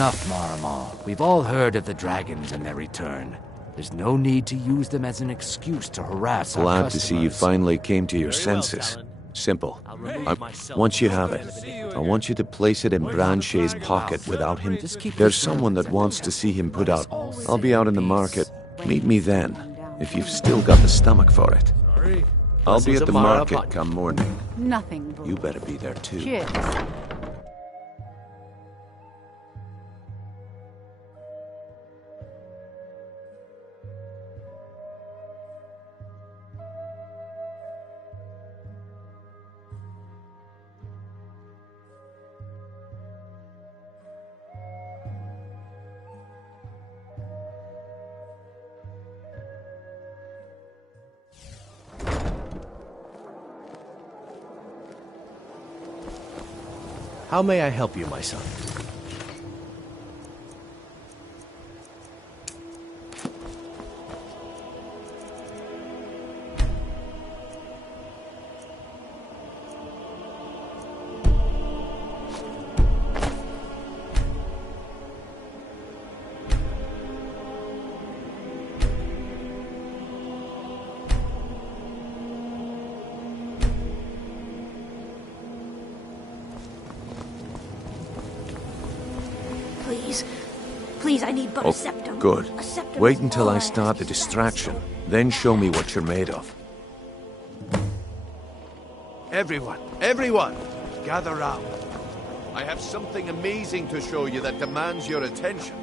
Enough, Marmal. We've all heard of the dragons and their return. There's no need to use them as an excuse to harass our Glad to customers. see you finally came to your senses. Simple. Once you have it, I want you to place it in Branchet's pocket without him. There's someone that wants to see him put out. I'll be out in the market. Meet me then, if you've still got the stomach for it. I'll be at the market come morning. Nothing. You better be there too. Cheers. How may I help you, my son? Please, I need but a septum. Good. A septum Wait is until all I ask. start the distraction. Then show me what you're made of. Everyone, gather round. I have something amazing to show you that demands your attention.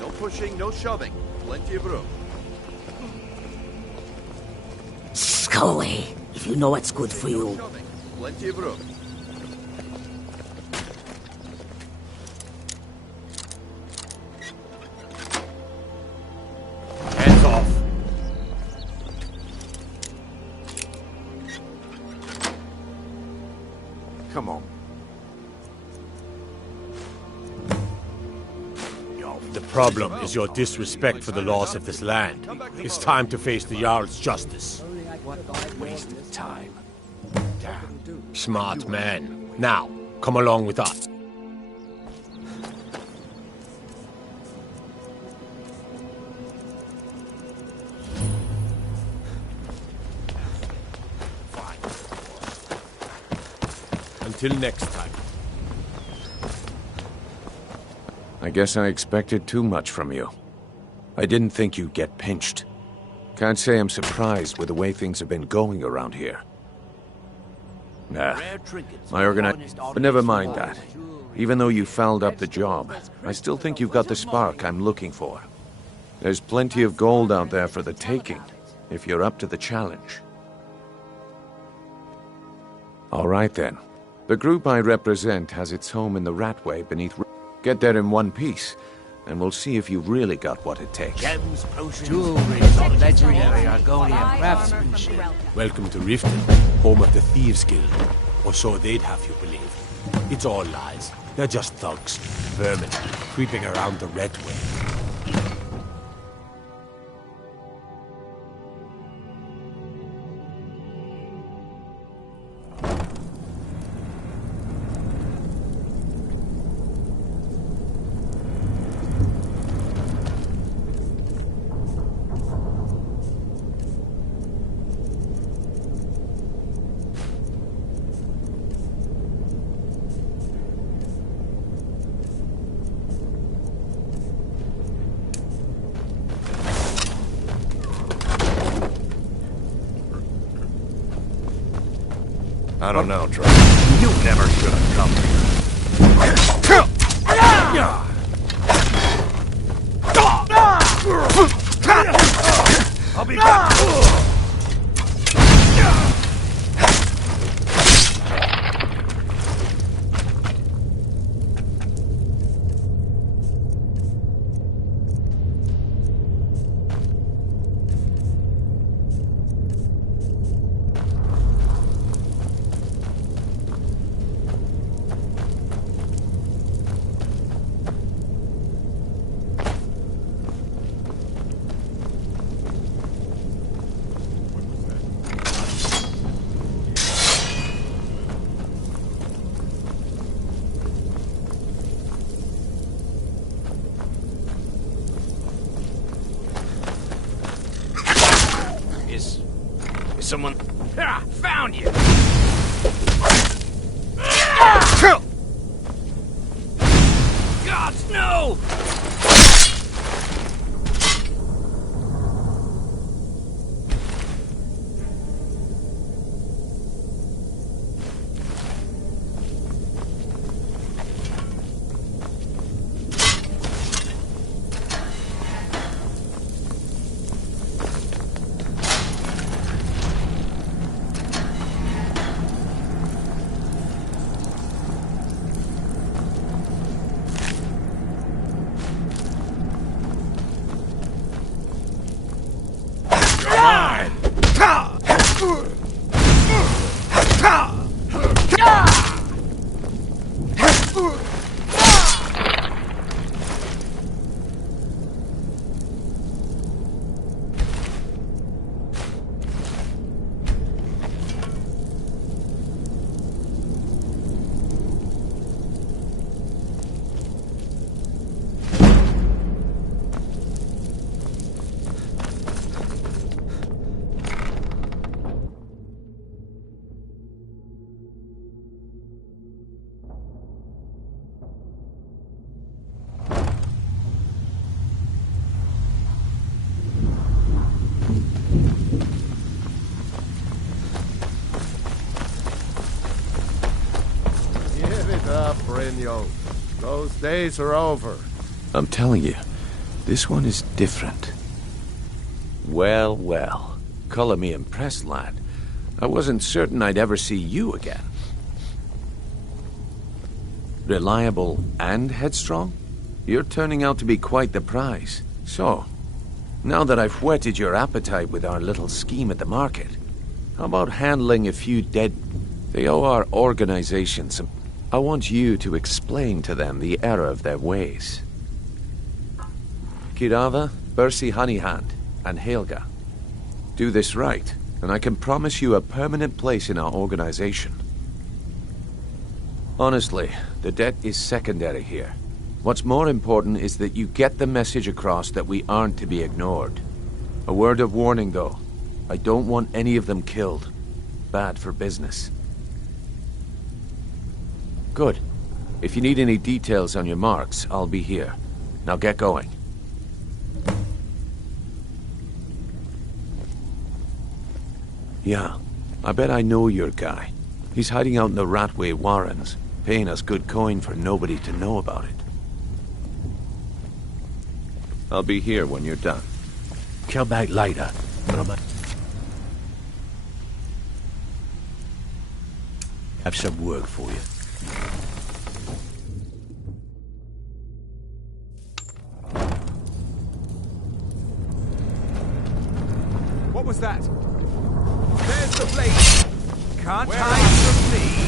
No pushing, no shoving. Plenty of room. Scully, if you know what's good for you. Shoving. Plenty of room. Hands off. Come on. The problem is your disrespect for the laws of this land. It's time to face the Jarl's justice. What waste of time. Damn. Smart man. Now, come along with us. Until next time. I guess I expected too much from you. I didn't think you'd get pinched. Can't say I'm surprised with the way things have been going around here. Nah, but never mind that. Even though you fouled up the job, I still think you've got the spark I'm looking for. There's plenty of gold out there for the taking, if you're up to the challenge. All right then. The group I represent has its home in the Ratway beneath... Get there in one piece, and we'll see if you've really got what it takes. Gems, potions, jewelry, legendary Argonian craftsmanship. Welcome to Riften, home of the Thieves Guild. Or so they'd have you believe. It's all lies. They're just thugs, vermin, creeping around the Red Way. I don't know, Trevor. You never should have come here. I'll be back. Someone... Ah, found you! Gods, no! Give it up, Brynjolf. Those days are over. I'm telling you, this one is different. Well, well. Color me impressed, lad. I wasn't certain I'd ever see you again. Reliable and headstrong? You're turning out to be quite the prize. So, now that I've whetted your appetite with our little scheme at the market, how about handling a few dead... They owe our organization some... I want you to explain to them the error of their ways. Kirava, Bersi Honeyhand, and Helga. Do this right, and I can promise you a permanent place in our organization. Honestly, the debt is secondary here. What's more important is that you get the message across that we aren't to be ignored. A word of warning, though. I don't want any of them killed. Bad for business. Good. If you need any details on your marks, I'll be here. Now get going. Yeah, I bet I know your guy. He's hiding out in the Ratway Warrens, paying us good coin for nobody to know about it. I'll be here when you're done. Come back later. Have some work for you. What was that? There's the blade! Can't hide from me!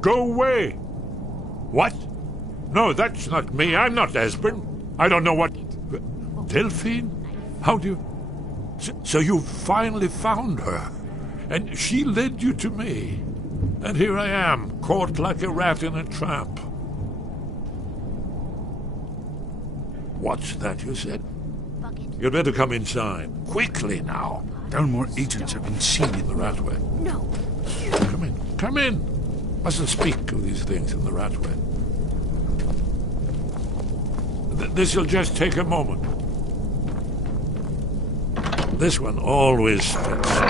Go away! What? No, that's not me. I'm not Esbern. I don't know what... Delphine? How do you... So you finally found her, and she led you to me. And here I am, caught like a rat in a trap. What's that you said? You'd better come inside. Quickly now. Dalmor agents have been seen in The Ratway. No. Come in. Come in. Mustn't speak of these things in the Ratway. This'll just take a moment. This one always fits.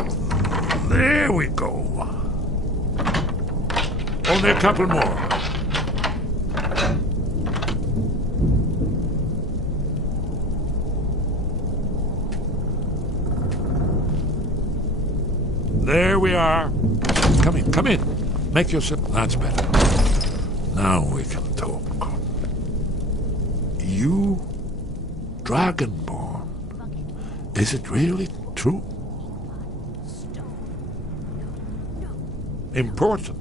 There we go. Only a couple more. There we are. Come in, come in. Make yourself... That's better. Now we can talk. You, Dragonborn. Is it really true? Important.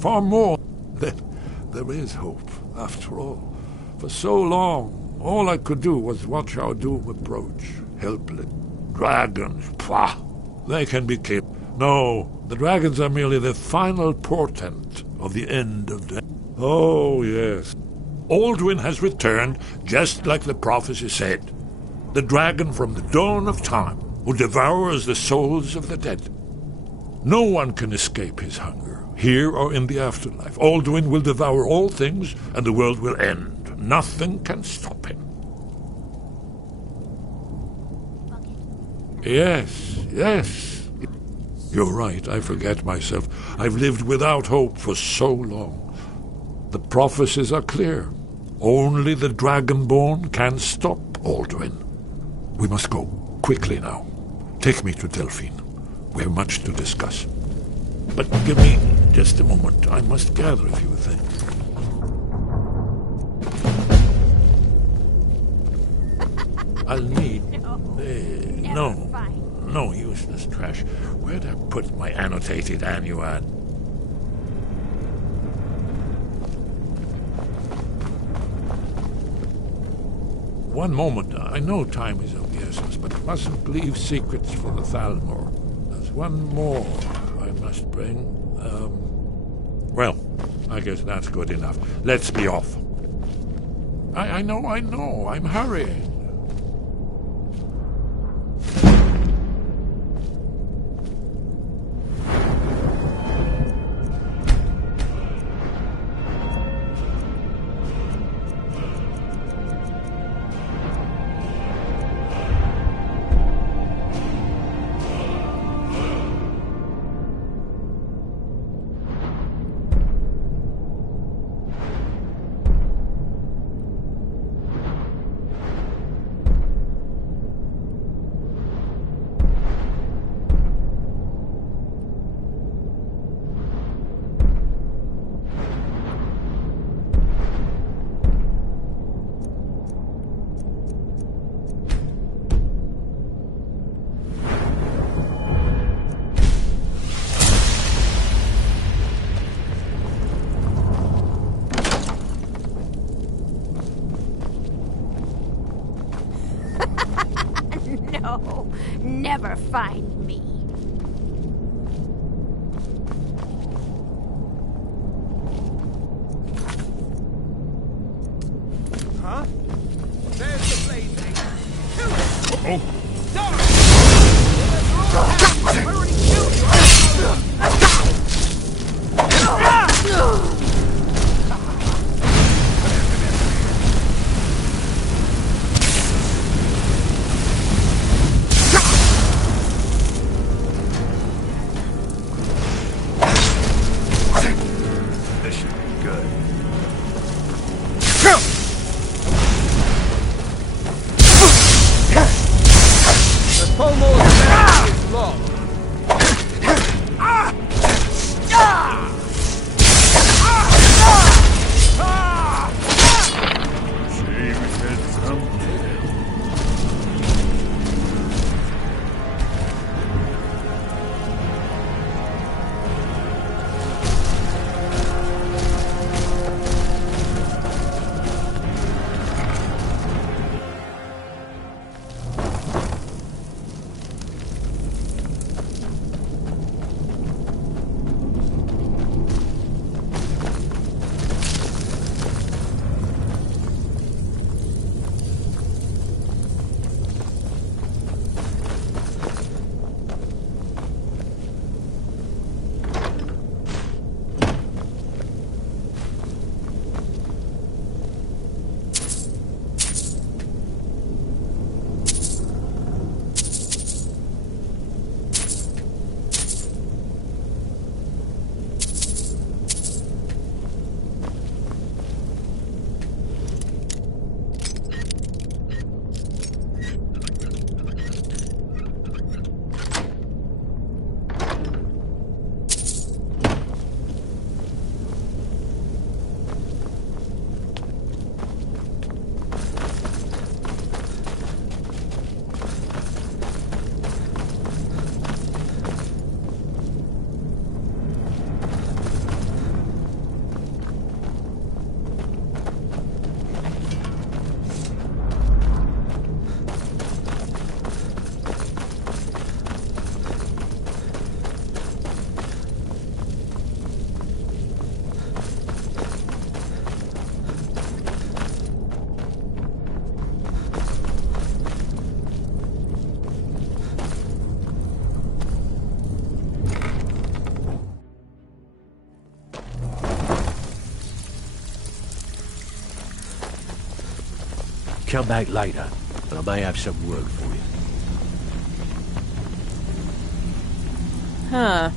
Far more. There is hope, after all. For so long, all I could do was watch our doom approach. Helpless. Dragons, pah! They can be killed. No, the dragons are merely the final portent of the end of death. Oh, yes. Alduin has returned, just like the prophecy said. The dragon from the dawn of time, who devours the souls of the dead. No one can escape his hunger, here or in the afterlife. Alduin will devour all things, and the world will end. Nothing can stop him. Yes, yes. You're right, I forget myself. I've lived without hope for so long. The prophecies are clear. Only the Dragonborn can stop Alduin. We must go, quickly now. Take me to Delphine. We have much to discuss. But give me just a moment. I must gather a few things. I'll need... No useless trash. Where'd I put my annotated annuad? One moment. I know time is of the essence, but mustn't leave secrets for the Thalmor. There's one more I must bring. Well, I guess that's good enough. Let's be off. I know. I'm hurrying. No, never find me. Huh? There's the blade. Oh. I already killed come back later, and I may have some work for you. Huh.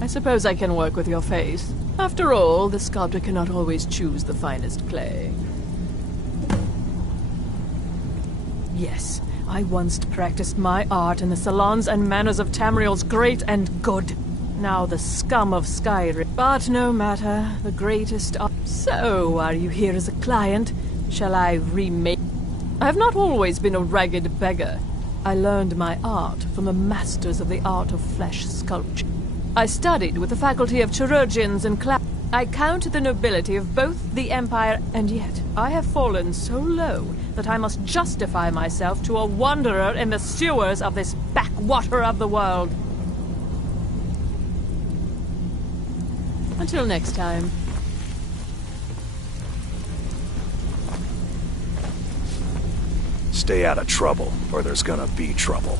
I suppose I can work with your face. After all, the sculptor cannot always choose the finest clay. Yes, I once practiced my art in the salons and manners of Tamriel's great and good. Now the scum of Skyrim. But no matter, the greatest art. So, are you here as a client? Shall I remake? I have not always been a ragged beggar. I learned my art from the masters of the art of flesh sculpture. I studied with the faculty of chirurgeons and I count the nobility of both the Empire, and yet I have fallen so low that I must justify myself to a wanderer in the sewers of this backwater of the world. Until next time. Stay out of trouble, or there's gonna be trouble.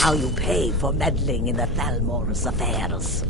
Now you pay for meddling in the Thalmor's affairs.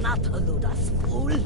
Not elude us, fool.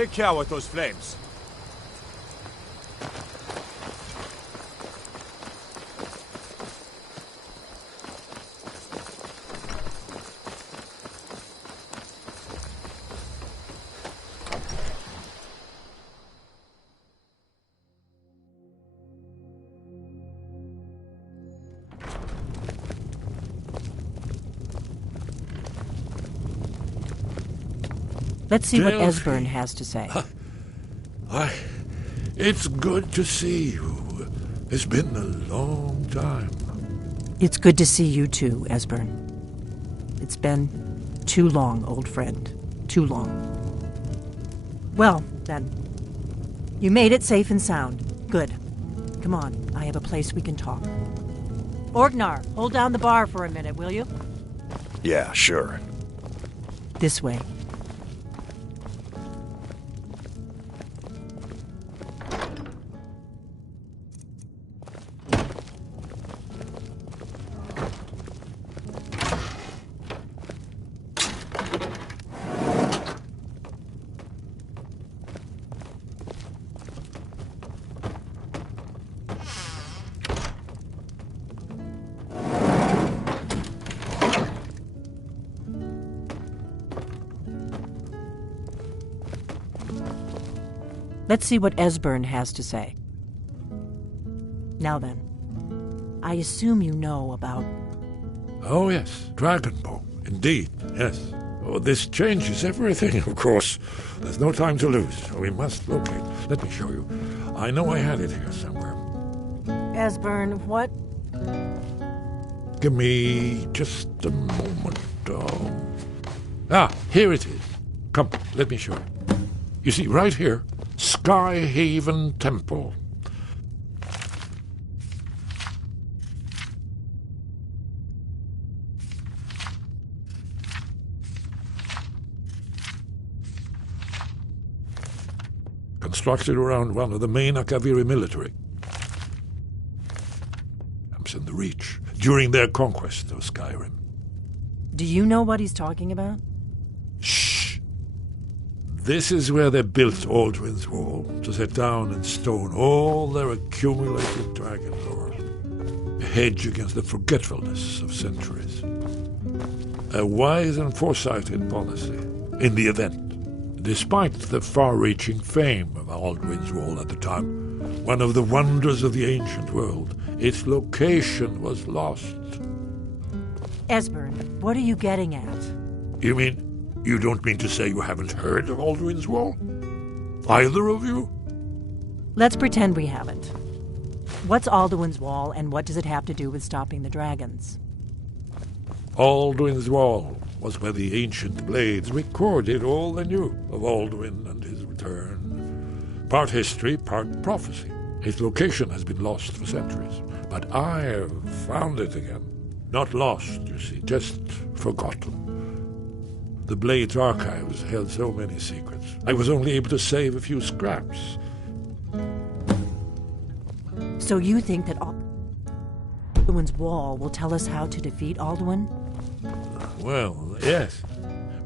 Take care with those flames. Let's see what Esbern has to say. It's good to see you. It's been a long time. It's good to see you too, Esbern. It's been too long, old friend. Too long. Well, then. You made it safe and sound. Good. Come on, I have a place we can talk. Orgnar, hold down the bar for a minute, will you? Yeah, sure. This way. Let's see what Esbern has to say. Now then, I assume you know about... Oh, yes, Dragonbow. Indeed, yes. Oh, this changes everything, of course. There's no time to lose. We must locate. Let me show you. I know I had it here somewhere. Esbern, what? Give me just a moment. Here it is. Come, let me show you. You see, right here, Skyhaven Temple. Constructed around one of the main Akaviri military camps in the Reach during their conquest of Skyrim. Do you know what he's talking about? Shh! This is where they built Aldrin's Wall, to set down in stone all their accumulated dragon lore. A hedge against the forgetfulness of centuries. A wise and foresighted policy, in the event, despite the far-reaching fame of Aldrin's Wall at the time, one of the wonders of the ancient world, its location was lost. Esbern, what are you getting at? You mean, you don't mean to say you haven't heard of Aldrin's Wall? Either of you? Let's pretend we haven't. What's Alduin's Wall, and what does it have to do with stopping the dragons? Aldrin's Wall was where the ancient blades recorded all they knew of Aldwin and his return. Part history, part prophecy. Its location has been lost for centuries, but I have found it again. Not lost, you see, just forgotten. The Blade's archives held so many secrets. I was only able to save a few scraps. So you think that Alduin's Wall will tell us how to defeat Alduin? Well, yes.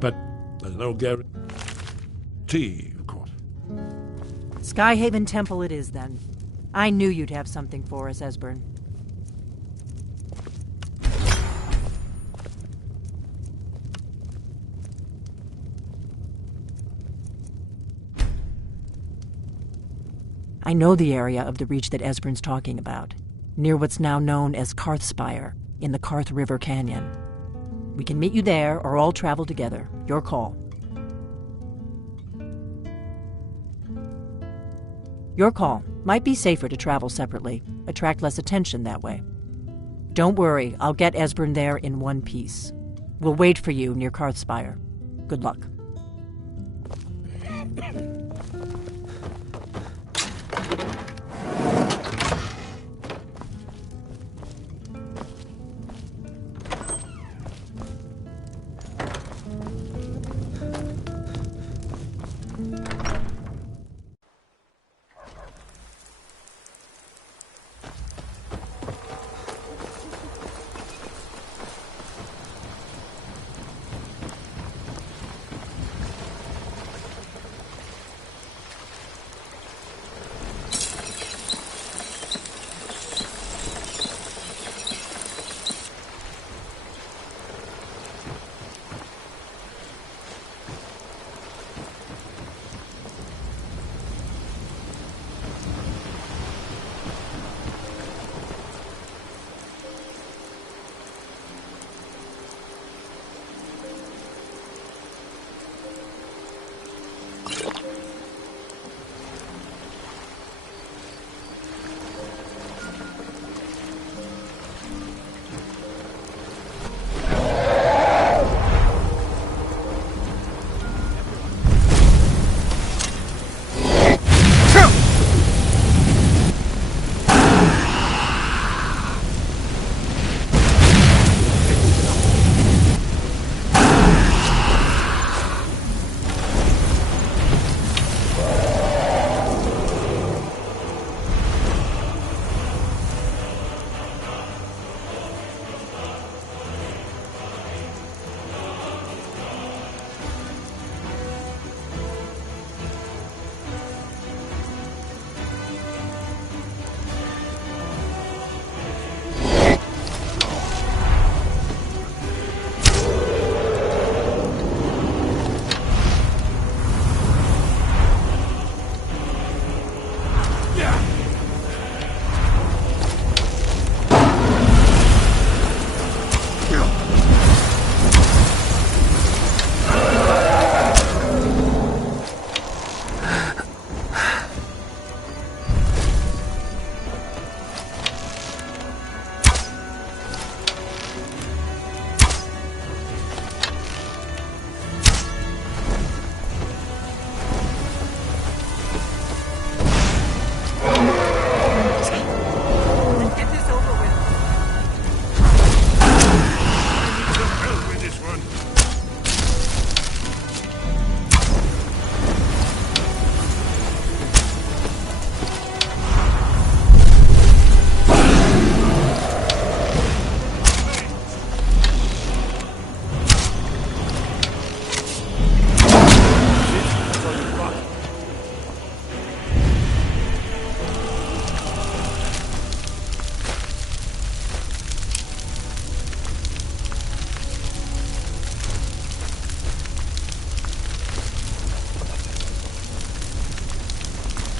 But there's no guarantee, of course. Skyhaven Temple it is, then. I knew you'd have something for us, Esbern. I know the area of the Reach that Esbern's talking about, near what's now known as Karthspire, in the Karth River Canyon. We can meet you there, or all travel together. Your call. Your call. Might be safer to travel separately. Attract less attention that way. Don't worry, I'll get Esbern there in one piece. We'll wait for you near Karthspire. Good luck.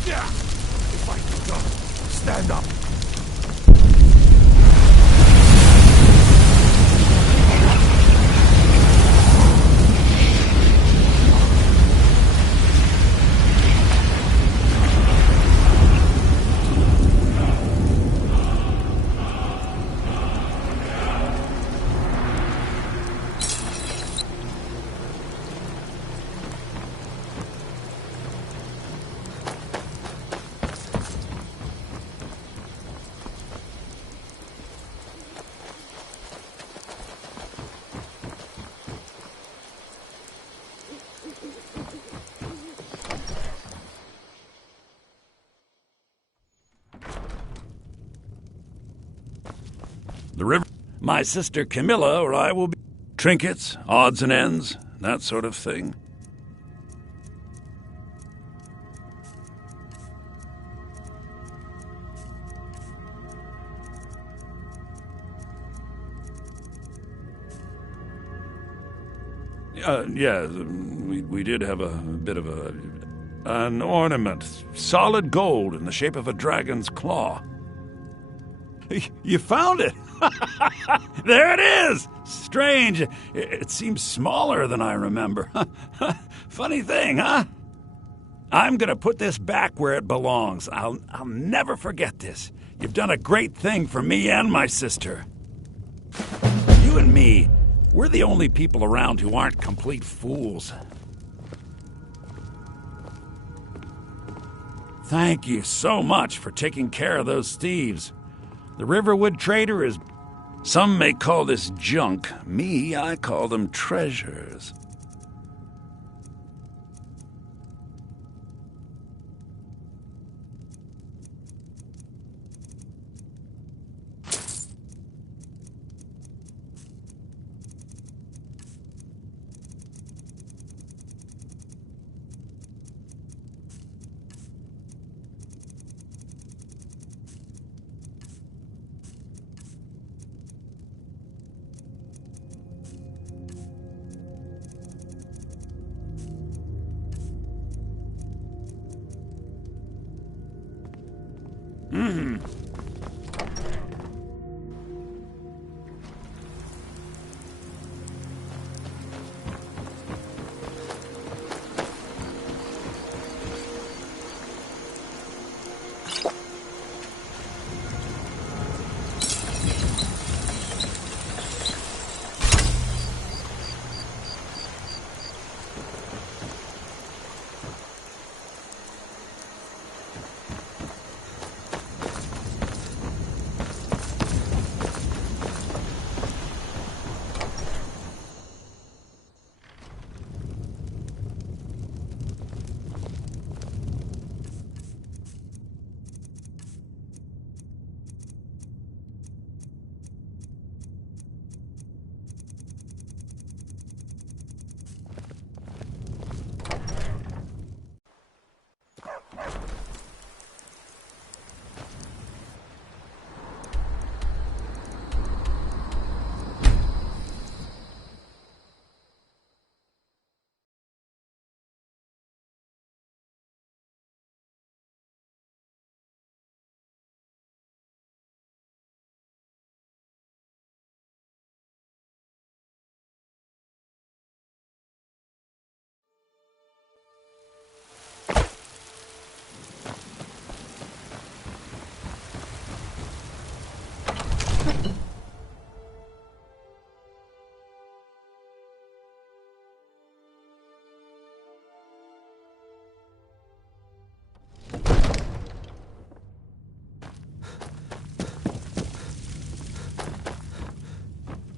Yeah. If I get up, stand up. The river. My sister Camilla or I will be trinkets, odds and ends, that sort of thing. Yeah, we did have a bit of an ornament, solid gold in the shape of a dragon's claw. You found it! There it is! Strange. It seems smaller than I remember. Funny thing, huh? I'm gonna put this back where it belongs. I'll never forget this. You've done a great thing for me and my sister. You and me, we're the only people around who aren't complete fools. Thank you so much for taking care of those thieves. The Riverwood Trader is... Some may call this junk. Me, I call them treasures.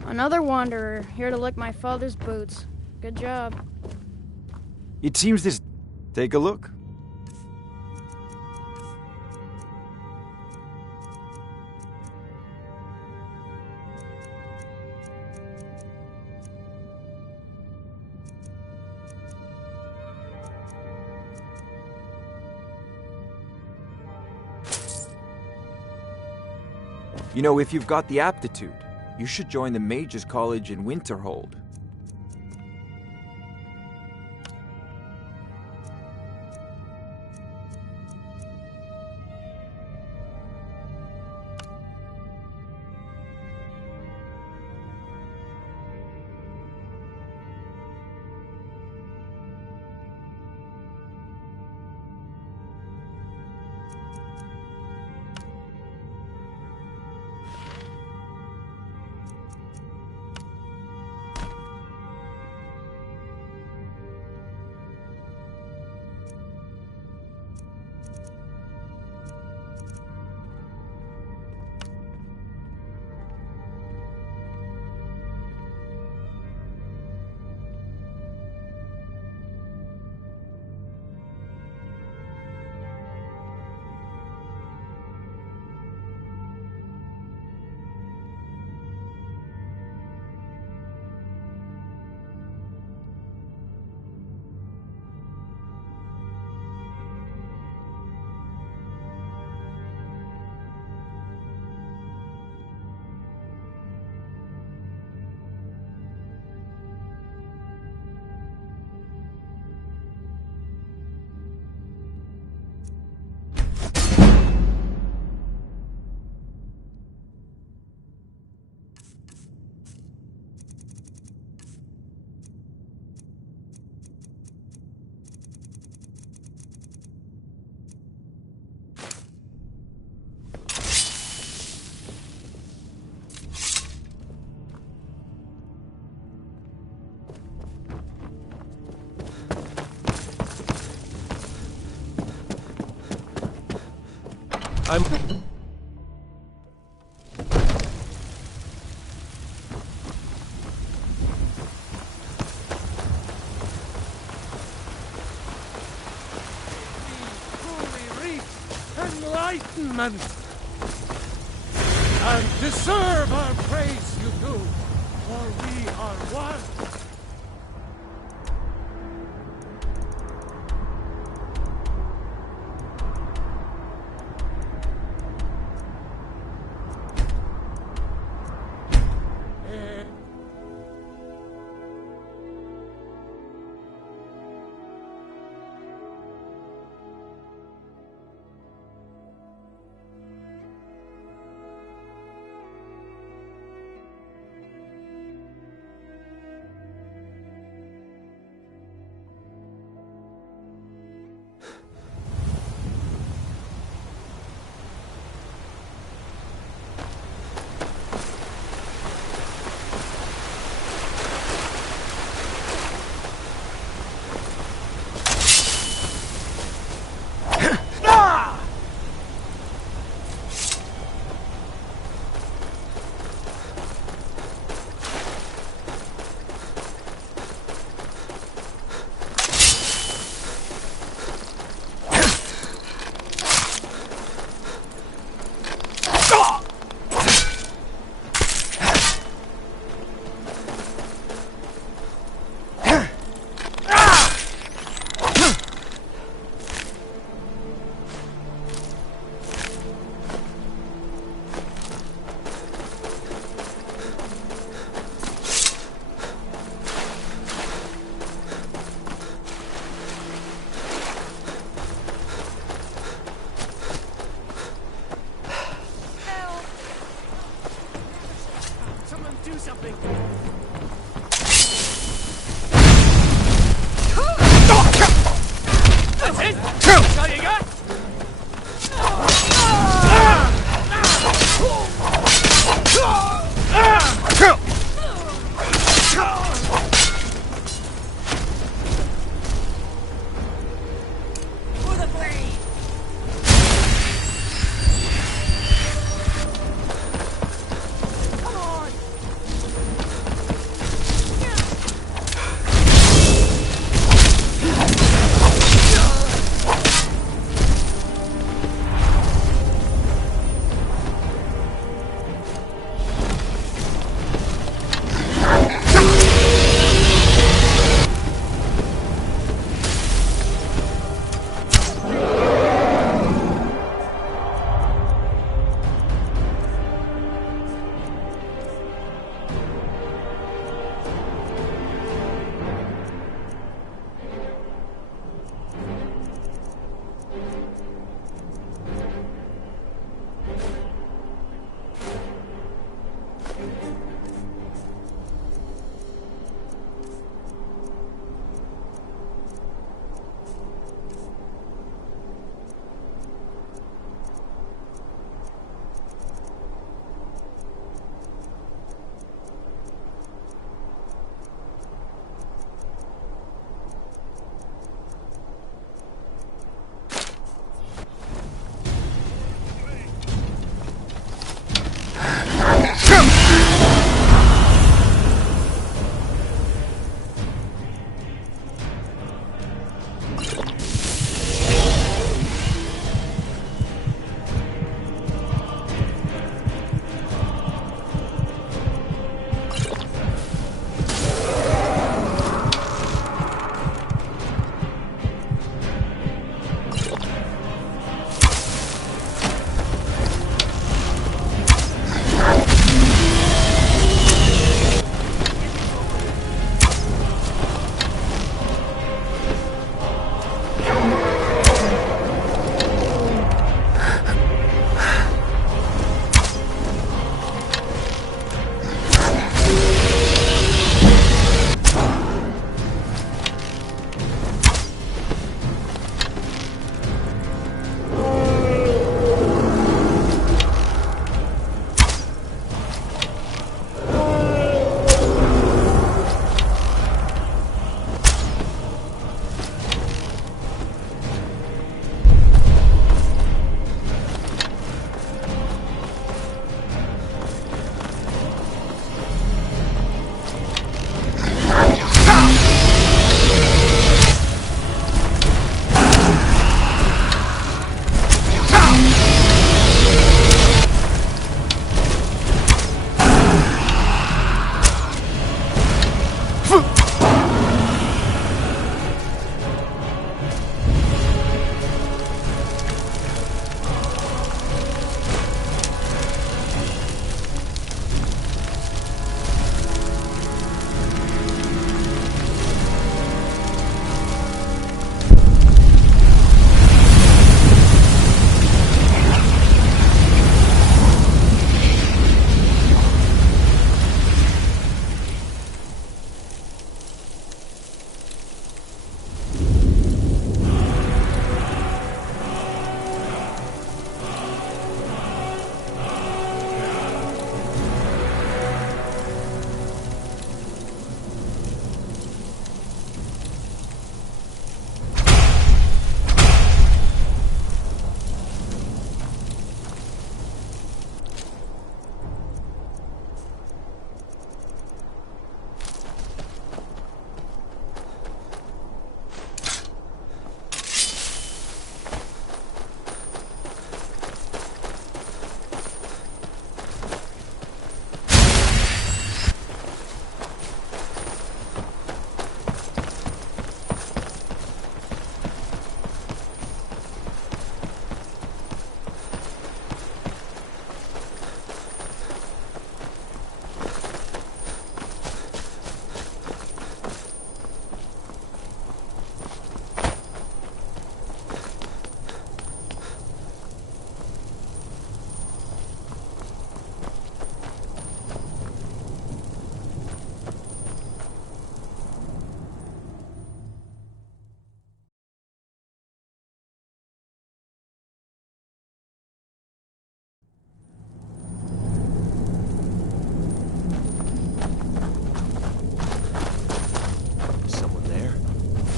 Another wanderer, here to lick my father's boots. Good job. It seems this... Take a look. You know, if you've got the aptitude, you should join the Mages College in Winterhold. I'm... Enlightenment! And deserve our praise, you do, for we are one.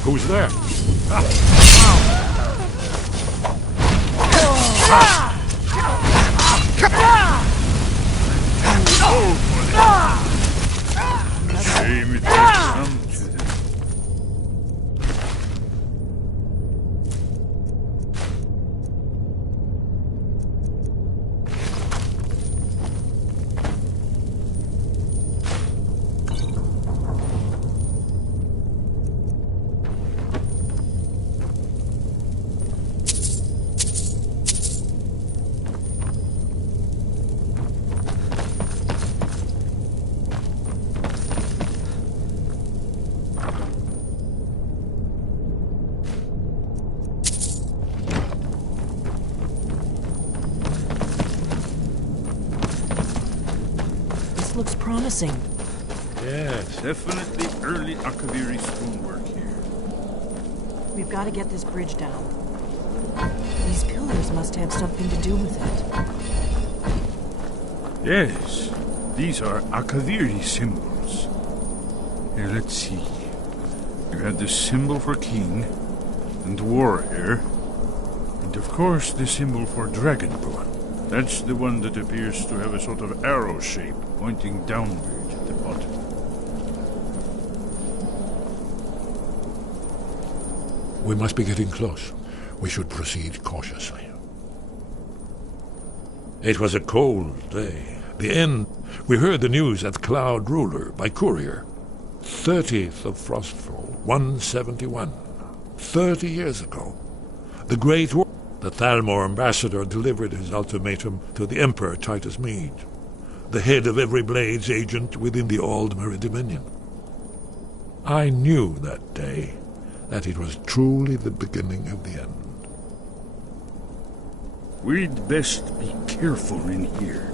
Who's there? Shame it did come to this. Looks promising. Yes, definitely early Akaviri stonework here. We've got to get this bridge down. These pillars must have something to do with it. Yes, these are Akaviri symbols. Here, let's see. You had the symbol for king and warrior, and of course the symbol for dragonborn. That's the one that appears to have a sort of arrow shape pointing downward at the bottom. We must be getting close. We should proceed cautiously. It was a cold day. The end. We heard the news at Cloud Ruler by courier. 30th of Frostfall, 171. 30 years ago. The Great War. The Thalmor ambassador delivered his ultimatum to the Emperor Titus Mede, the head of every Blades agent within the Aldmeri Dominion. I knew that day that it was truly the beginning of the end. We'd best be careful in here.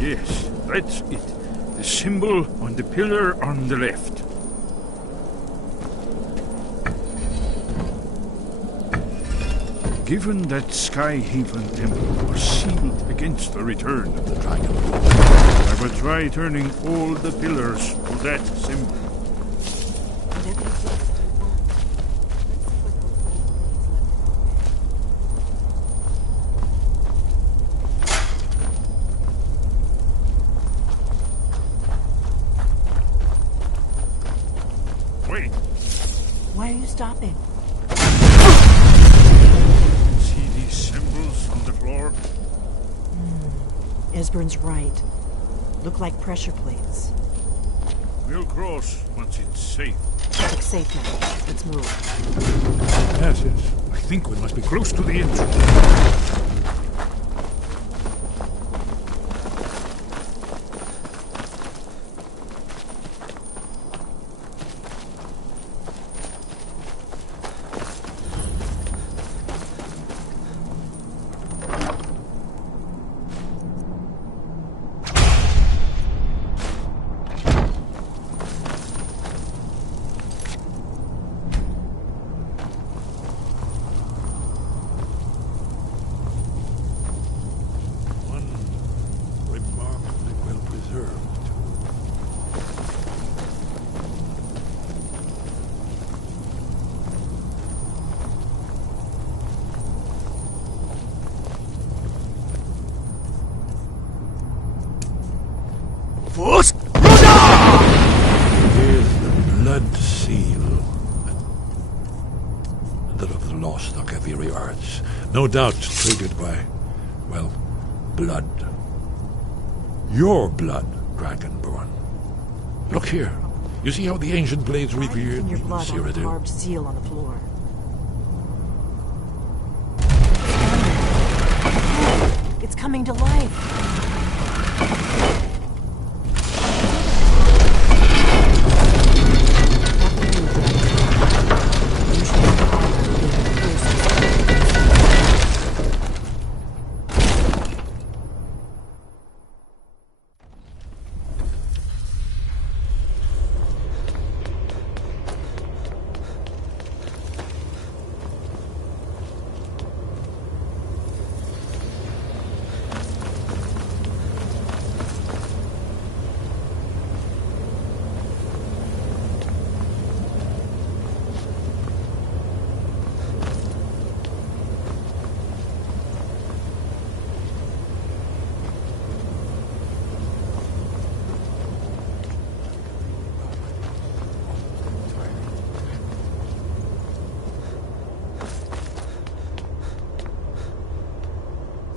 Yes, that's it. The symbol on the pillar on the left. Given that Skyhaven Temple was sealed against the return of the dragon, I will try turning all the pillars to that symbol. Wait! Why are you stopping? See these symbols on the floor? Esbern's right. Look like pressure plates. We'll cross once it's safe. Looks safe now. Let's move. Yes, yes. I think we must be close to the entrance. Here's the blood seal. That of the lost Akaviri arts. No doubt triggered by, well, blood. Your blood, Dragonborn. Look here. You see how the ancient blades revered In your blood on the Cyrodiil? carved seal on the floor. It's coming to life.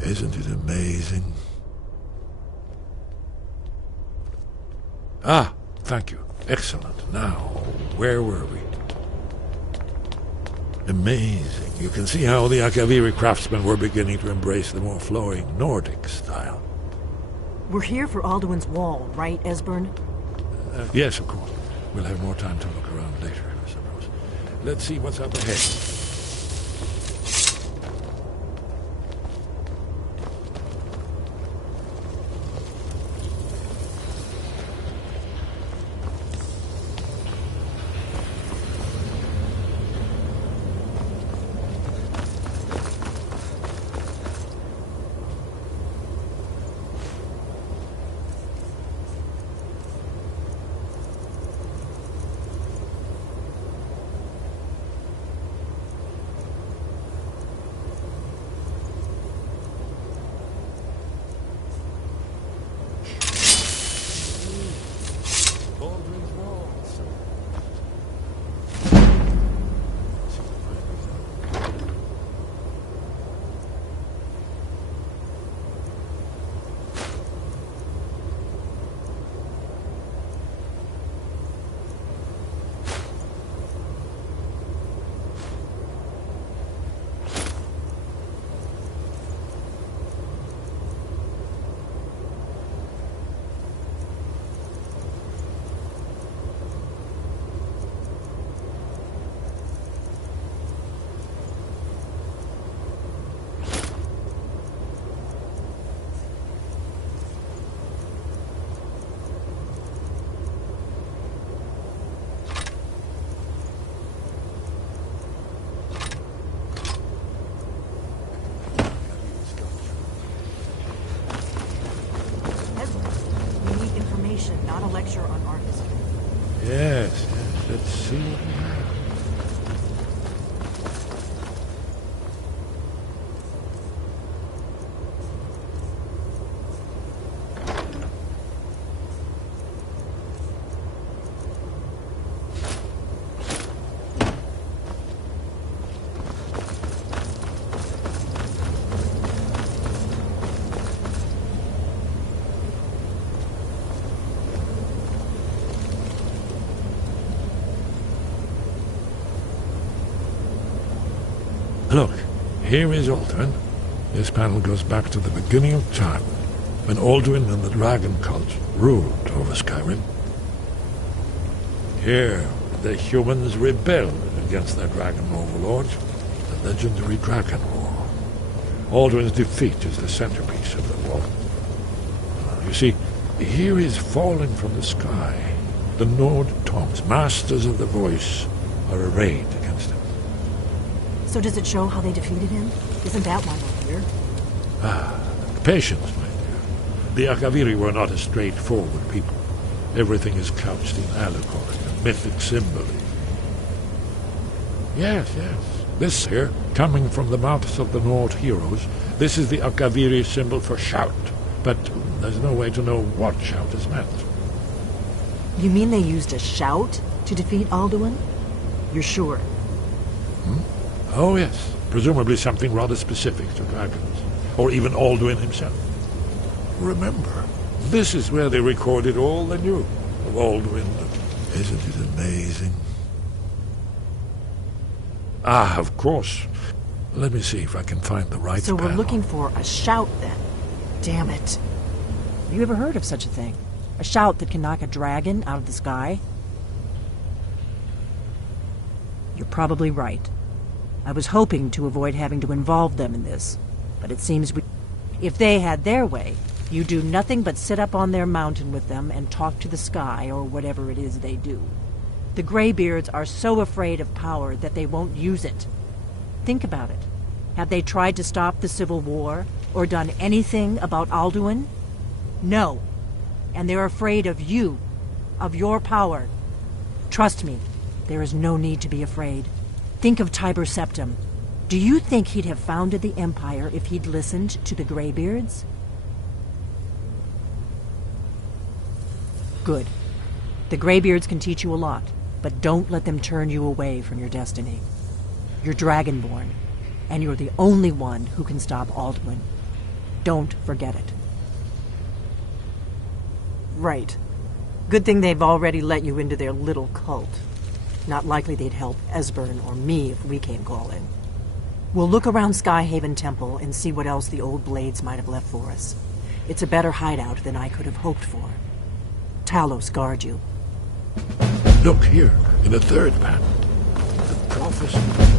Isn't it amazing? Ah, thank you. Excellent. Now, where were we? Amazing. You can see how the Akaviri craftsmen were beginning to embrace the more flowing Nordic style. We're here for Alduin's wall, right, Esbern? Yes, of course. We'll have more time to look around later, I suppose. Let's see what's up ahead. Not a lecture on art history. Yes, let's see what we have. Look, here is Alduin. This panel goes back to the beginning of time, when Alduin and the dragon cult ruled over Skyrim. Here, the humans rebelled against their dragon overlords, the legendary Dragon War. Alduin's defeat is the centerpiece of the war. You see, here is fallen from the sky. The Nord Toms, masters of the voice, are arrayed against him. So does it show how they defeated him? Isn't that why we're here? Patience, my dear. The Akaviri were not a straightforward people. Everything is couched in allegory and mythic symbolism. Yes. This here, coming from the mouths of the Nord heroes, this is the Akaviri symbol for shout. But there's no way to know what shout is meant. You mean they used a shout to defeat Alduin? You're sure? Oh, yes. Presumably something rather specific to dragons. Or even Alduin himself. Remember, this is where they recorded all they knew of Alduin. Isn't it amazing? Ah, of course. Let me see if I can find the right So we're panel. looking for a shout, then. Damn it. You ever heard of such a thing? A shout that can knock a dragon out of the sky? You're probably right. I was hoping to avoid having to involve them in this, but it seems if they had their way, you do nothing but sit up on their mountain with them and talk to the sky or whatever it is they do. The Greybeards are so afraid of power that they won't use it. Think about it. Have they tried to stop the Civil War or done anything about Alduin? No. And they're afraid of you, of your power. Trust me, there is no need to be afraid. Think of Tiber Septim. Do you think he'd have founded the Empire if he'd listened to the Greybeards? Good. The Greybeards can teach you a lot, but don't let them turn you away from your destiny. You're Dragonborn, and you're the only one who can stop Alduin. Don't forget it. Right. Good thing they've already let you into their little cult. Not likely they'd help Esbern or me if we came calling. We'll look around Skyhaven Temple and see what else the old blades might have left for us. It's a better hideout than I could have hoped for. Talos guard you. Look here, in the third panel. The prophecy.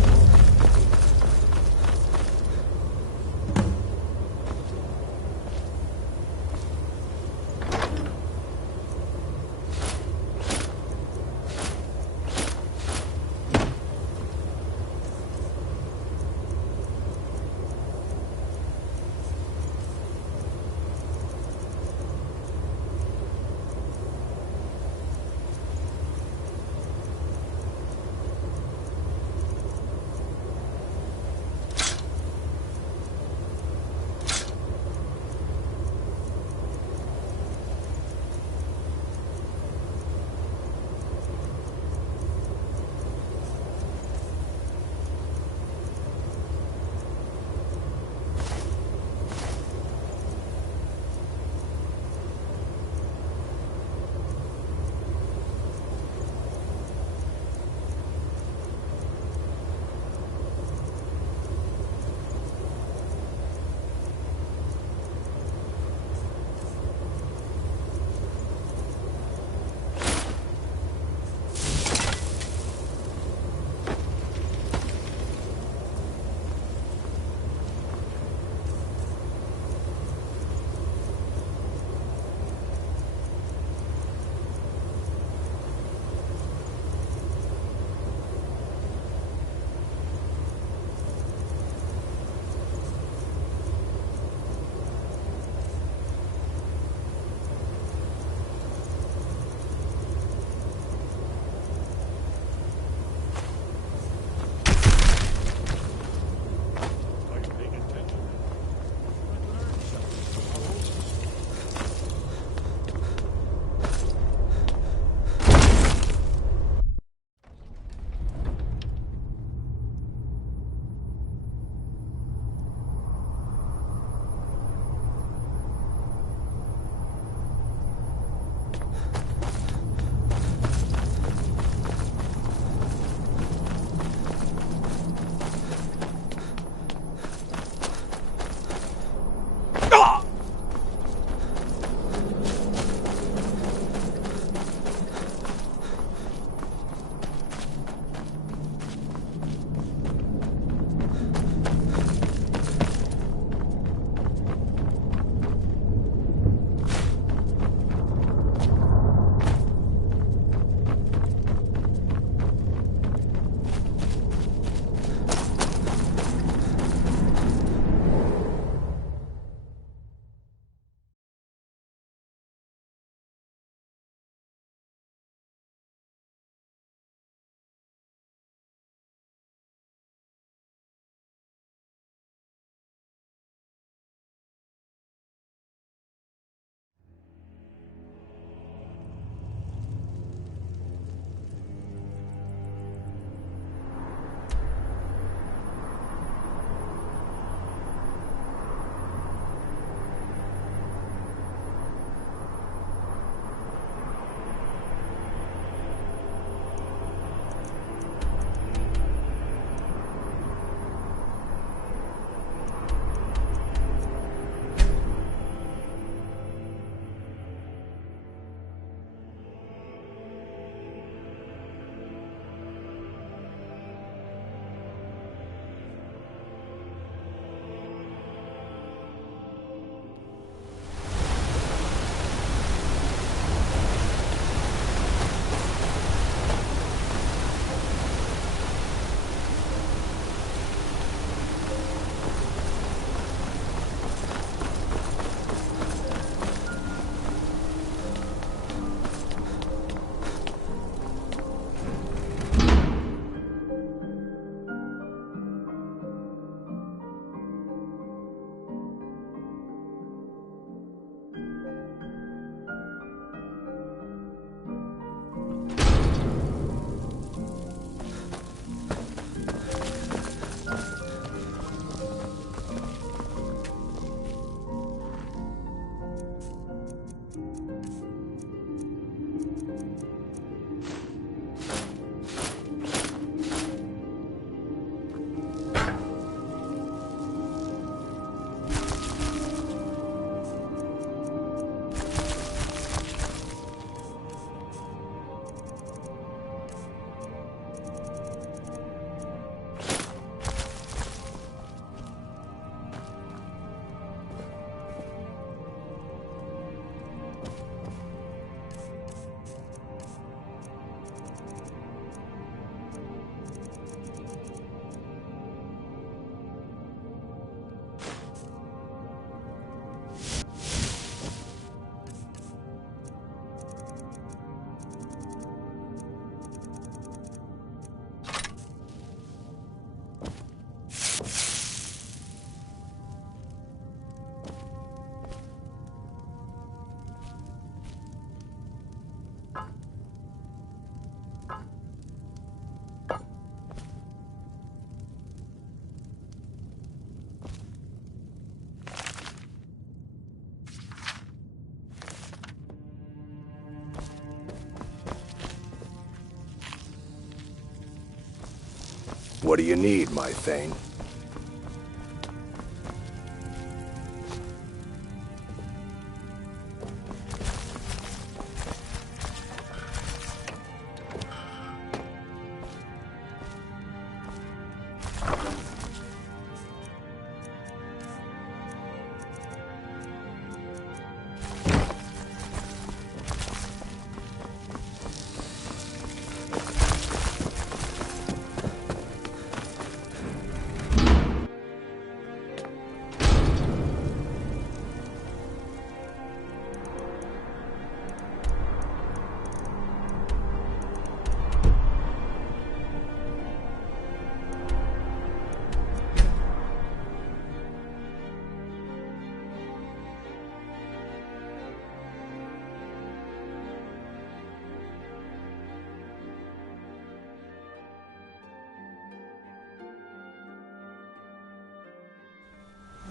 What do you need, my Thane?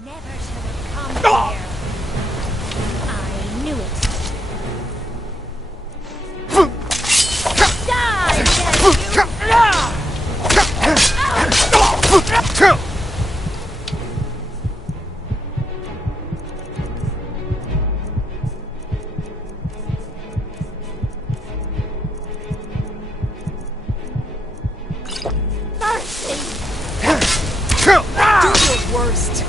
Never should have come here. I knew it. Worst.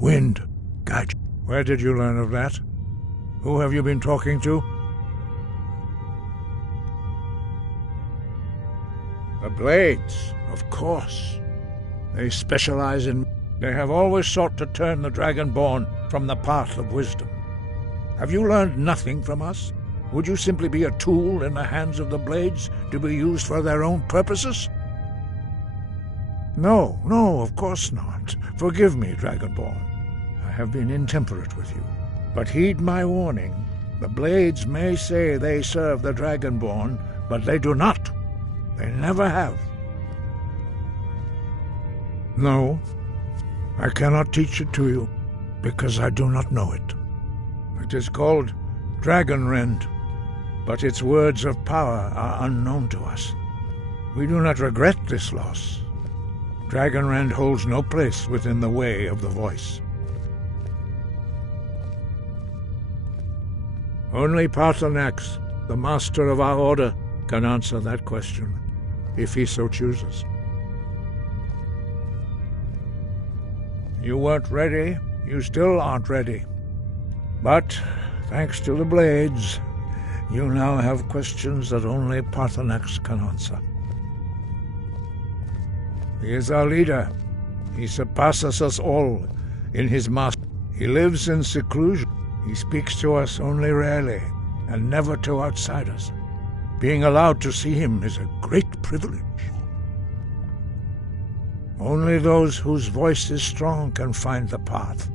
Wind. Gotcha. Where did you learn of that? Who have you been talking to? The Blades, of course. They specialize in... They have always sought to turn the Dragonborn from the path of wisdom. Have you learned nothing from us? Would you simply be a tool in the hands of the Blades to be used for their own purposes? No, of course not. Forgive me, Dragonborn. I have been intemperate with you. But heed my warning. The Blades may say they serve the Dragonborn, but they do not. They never have. No, I cannot teach it to you, because I do not know it. It is called Dragonrend, but its words of power are unknown to us. We do not regret this loss. Dragonrend holds no place within the way of the voice. Only Paarthurnax, the master of our order, can answer that question, if he so chooses. You weren't ready. You still aren't ready. But, thanks to the Blades, you now have questions that only Paarthurnax can answer. He is our leader. He surpasses us all in his master. He lives in seclusion. He speaks to us only rarely, and never to outsiders. Being allowed to see him is a great privilege. Only those whose voice is strong can find the path.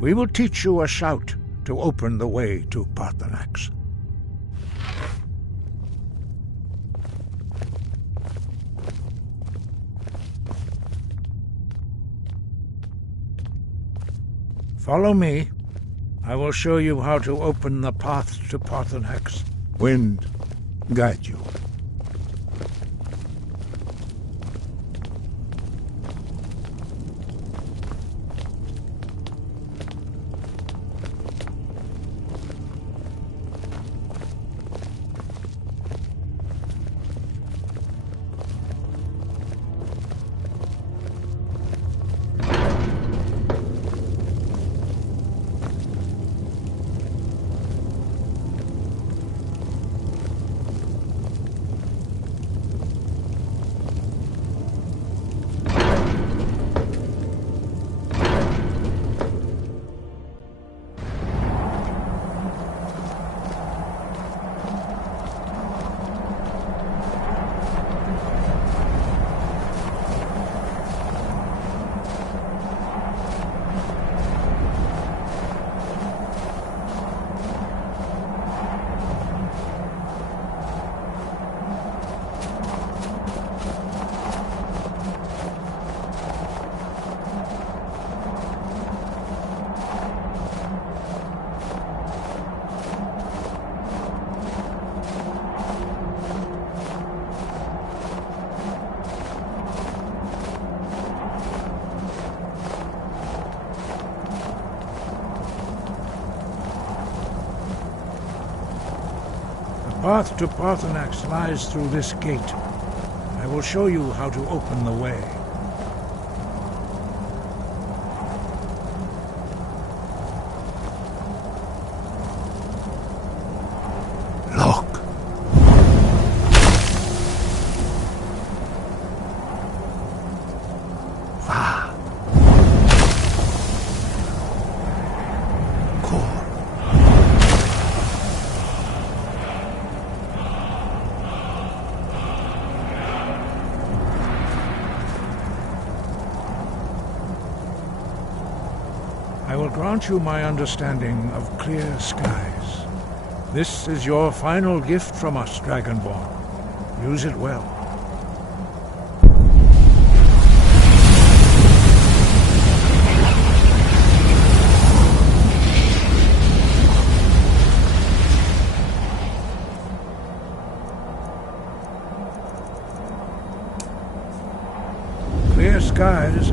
We will teach you a shout to open the way to Paarthurnax. Follow me. I will show you how to open the path to Paarthurnax. Wind, guide you. The path to Paarthurnax lies through this gate. I will show you how to open the way. Look! Va! I will grant you my understanding of clear skies. This is your final gift from us, Dragonborn. Use it well. Clear skies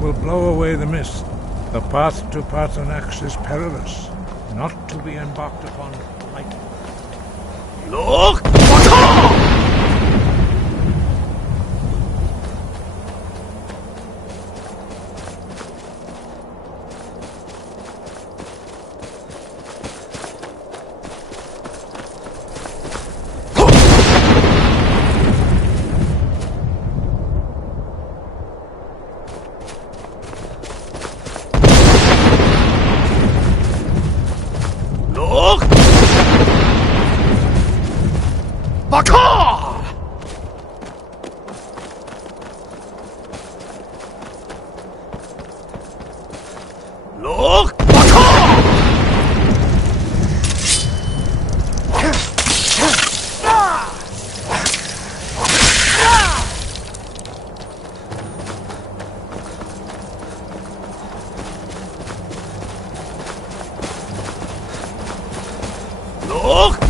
will blow away the mist. The path to Paarthurnax is perilous, not to be embarked upon lightly. Look! Look! Look!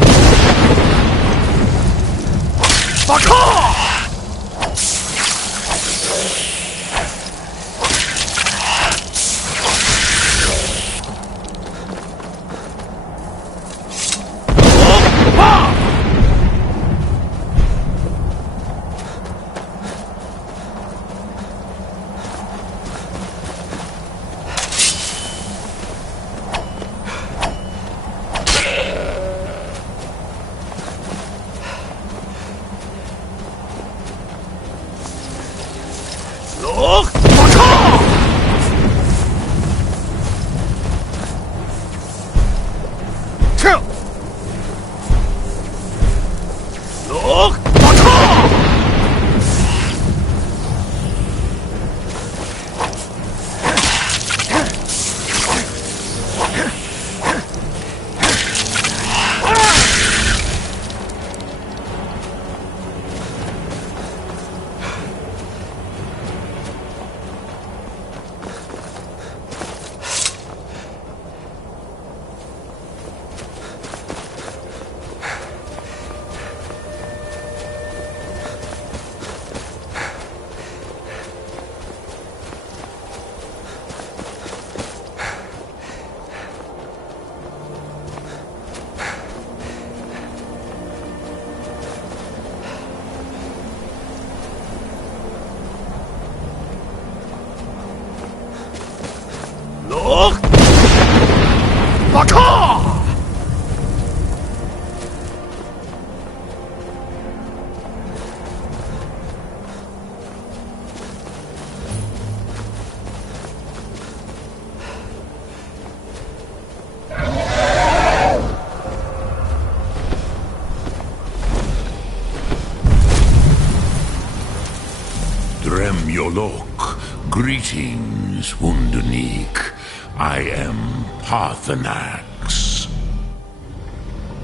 Greetings, Wunderneek. I am Parthenax.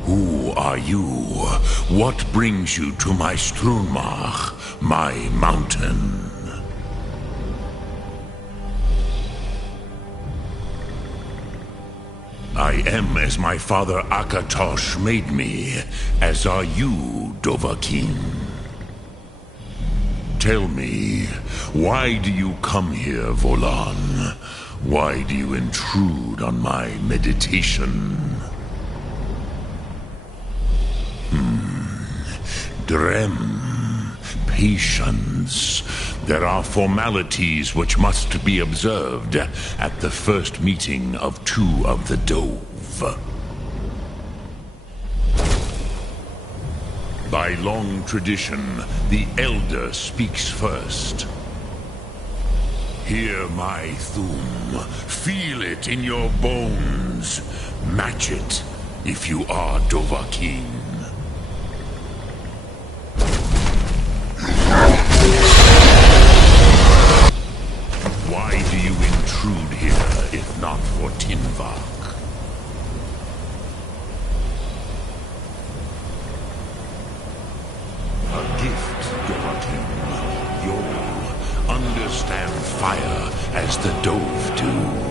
Who are you? What brings you to my Strunmach, my mountain? I am as my father Akatosh made me, as are you, Dovahkiin. Tell me, why do you come here, Volan? Why do you intrude on my meditation? Drem, patience. There are formalities which must be observed at the first meeting of two of the Dove. By long tradition, the Elder speaks first. Hear my Thum. Feel it in your bones. Match it if you are Dovahkiin. Why do you intrude here if not for Tinvak? A gift, Dovahkiin. You understand fire as the Dove do.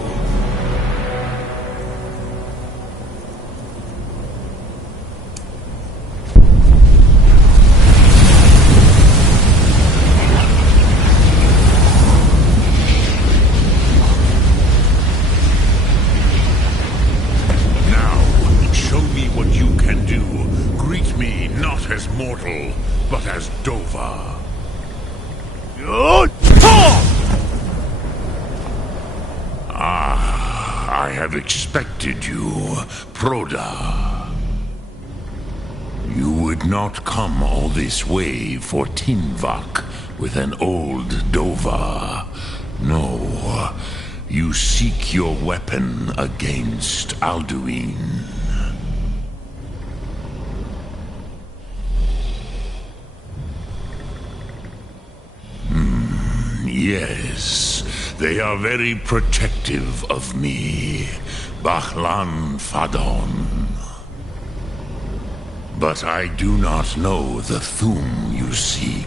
Mortal, but as Dova. Ah, I have expected you, Proda. You would not come all this way for Tinvak with an old Dova. No, you seek your weapon against Alduin. Yes, they are very protective of me, Bachlan Fadon. But I do not know the Thum you seek.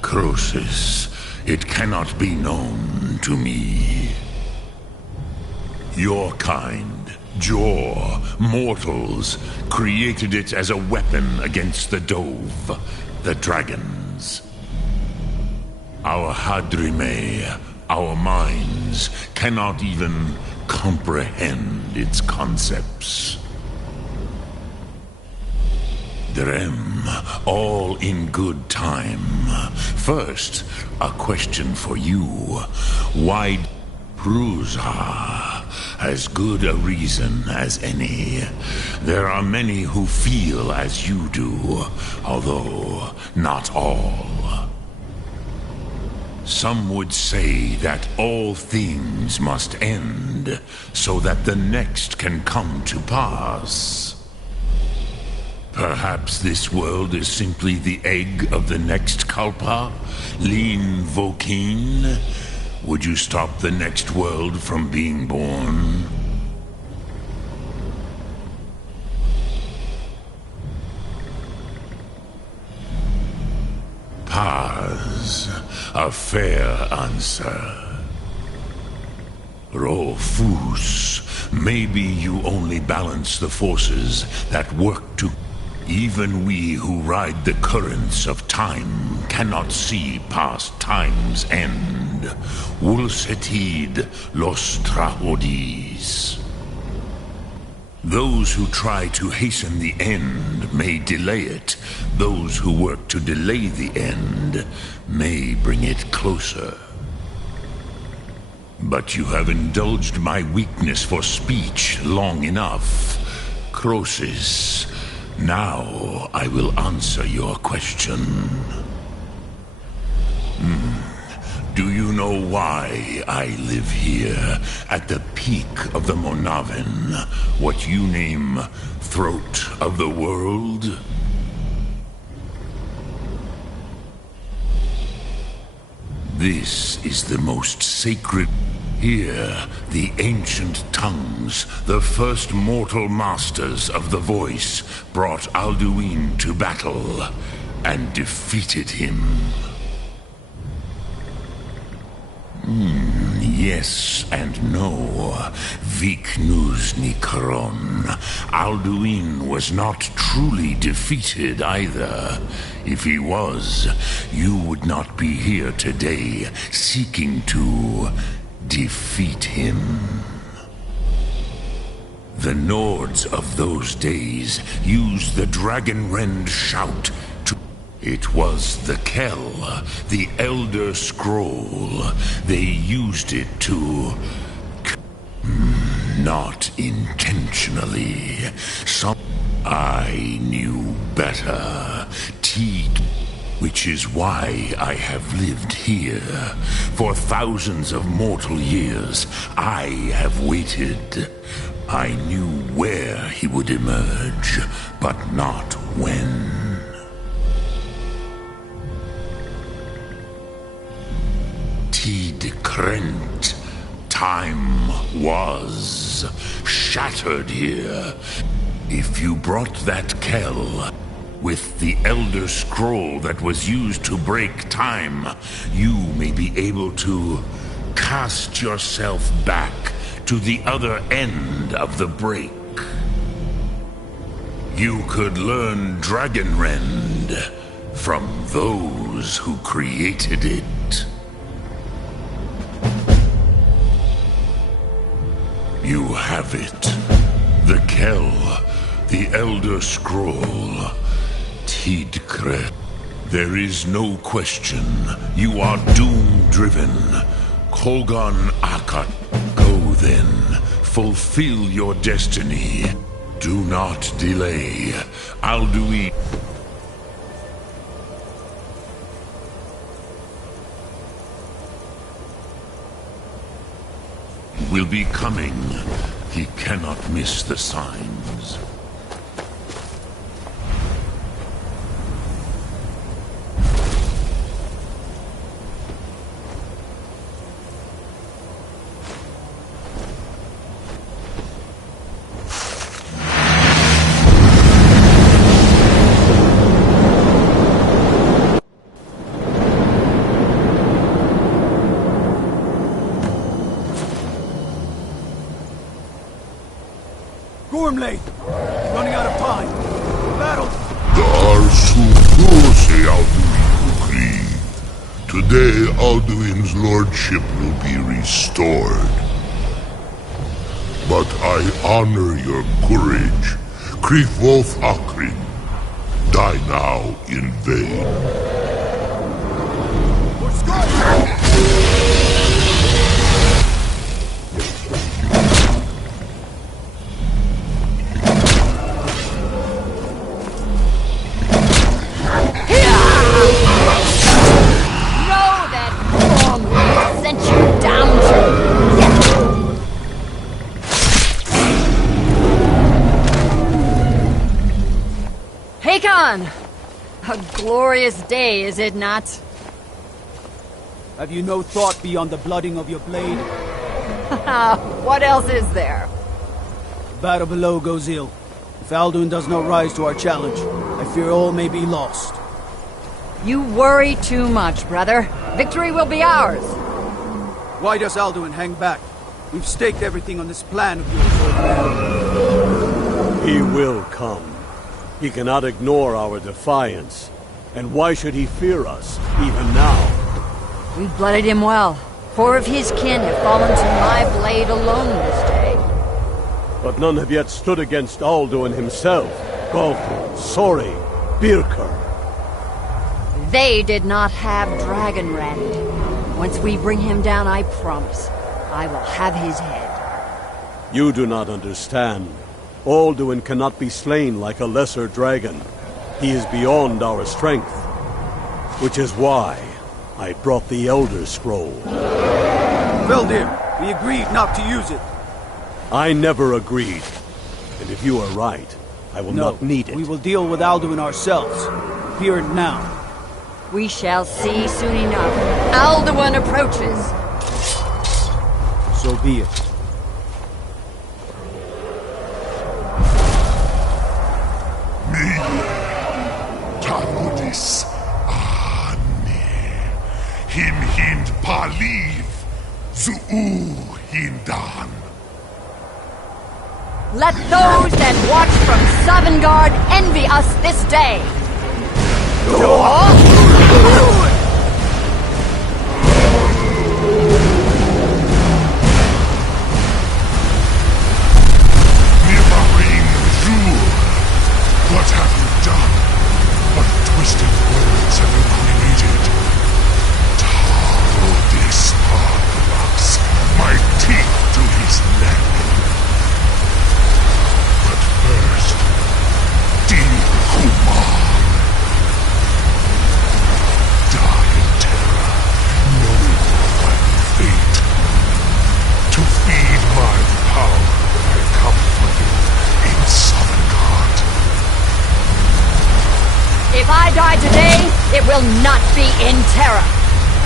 Croesus, it cannot be known to me. Your kind, Jor, mortals, created it as a weapon against the Dove, the dragons. Our Hadrime, our minds, cannot even comprehend its concepts. Drem, all in good time. First, a question for you. Why Prusa? As good a reason as any. There are many who feel as you do, although not all. Some would say that all things must end, so that the next can come to pass. Perhaps this world is simply the egg of the next Kalpa, Lean Vokeen. Would you stop the next world from being born? Paz, a fair answer. Rofus, maybe you only balance the forces that work to... Even we who ride the currents of time cannot see past time's end. Wulsetid los trahodis. Those who try to hasten the end may delay it. Those who work to delay the end may bring it closer. But you have indulged my weakness for speech long enough. Croesus, now I will answer your question. Do you know why I live here, at the peak of the Monavin, what you name Throat of the World? This is the most sacred. Here, the ancient tongues, the first mortal masters of the voice, brought Alduin to battle and defeated him. Yes and no. Viknus Nikaron. Alduin was not truly defeated either. If he was, you would not be here today seeking to defeat him. The Nords of those days used the Dragonrend shout to... It was the Kell, the Elder Scroll. They used it to... Not intentionally. I knew better. Teed, which is why I have lived here. For thousands of mortal years, I have waited. I knew where he would emerge, but not when. Teed Krent. Time was shattered here. If you brought that Kell with the Elder Scroll that was used to break time, you may be able to cast yourself back to the other end of the break. You could learn Dragonrend from those who created it. You have it. The Kell, the Elder Scroll, Tidkret. There is no question. You are doom-driven. Kogan Akat. Go then. Fulfill your destiny. Do not delay. Alduin. Will be coming. He cannot miss the signs. Gormley! Running out of time! Battle! Today, Alduin's lordship will be restored. But I honor your courage. Krifwolf Akrin. Die now in vain. A glorious day, is it not? Have you no thought beyond the blooding of your blade? What else is there? The battle below goes ill. If Alduin does not rise to our challenge, I fear all may be lost. You worry too much, brother. Victory will be ours. Why does Alduin hang back? We've staked everything on this plan of yours, old man. He will come. He cannot ignore our defiance. And why should he fear us, even now? We blooded him well. 4 of his kin have fallen to my blade alone this day. But none have yet stood against Alduin himself. Golfur, Sori, Birker. They did not have Dragonrend. Once we bring him down, I promise, I will have his head. You do not understand. Alduin cannot be slain like a lesser dragon. He is beyond our strength. Which is why I brought the Elder Scroll. Veldir, we agreed not to use it. I never agreed. And if you are right, I will not need it. We will deal with Alduin ourselves. Here and now. We shall see soon enough. Alduin approaches. So be it. Tavudis Ani Him Hind Paliv Zuu Hindan. Let those that watch from Sovngarde envy us this day. Nivarim Jur, what have you done? What twisted words have you created? Tavudis Arthrax, my teeth to his neck. But first, dear Kumar, die in terror, knowing your final fate. To feed my power, I come for you in Sovngarde. If I die today, it will not be in terror.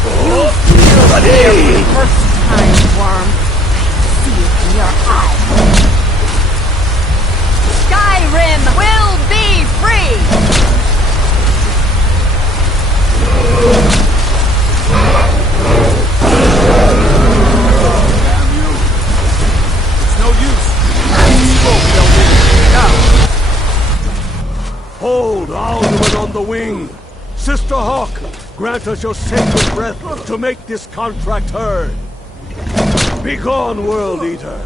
You feel fear for the first time, worm. I see it in your eyes. Skyrim will be free! It's no use. Now. Hold Alduin on the wing! Sister Hawk, grant us your sacred breath to make this contract heard. Begone, World Eater!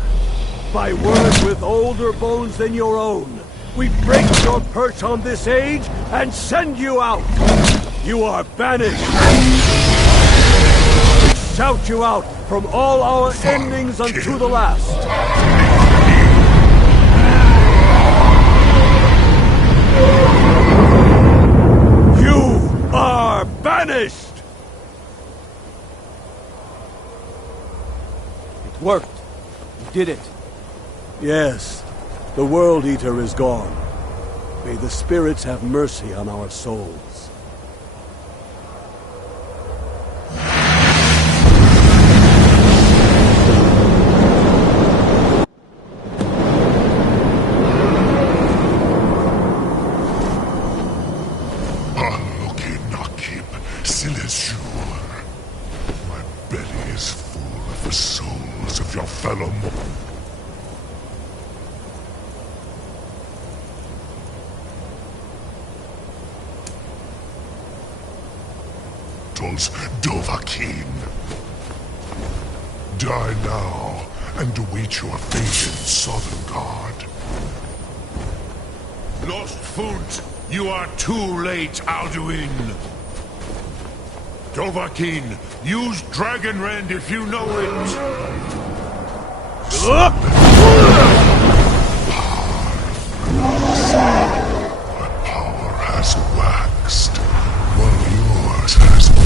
By words with older bones than your own, we break your perch on this age and send you out! You are banished! We shout you out from all our endings unto the last! You are banished! It worked. You did it. Yes, the World Eater is gone. May the spirits have mercy on our souls. Aloki Nakib Silesur. My belly is full of the souls of your fellow mortals, Dovahkiin. Die now and await your fate in Sovngarde. Lost Foot, you are too late, Alduin. Dovahkiin, use Dragon Rend if you know it. My power has waxed, while yours has waned.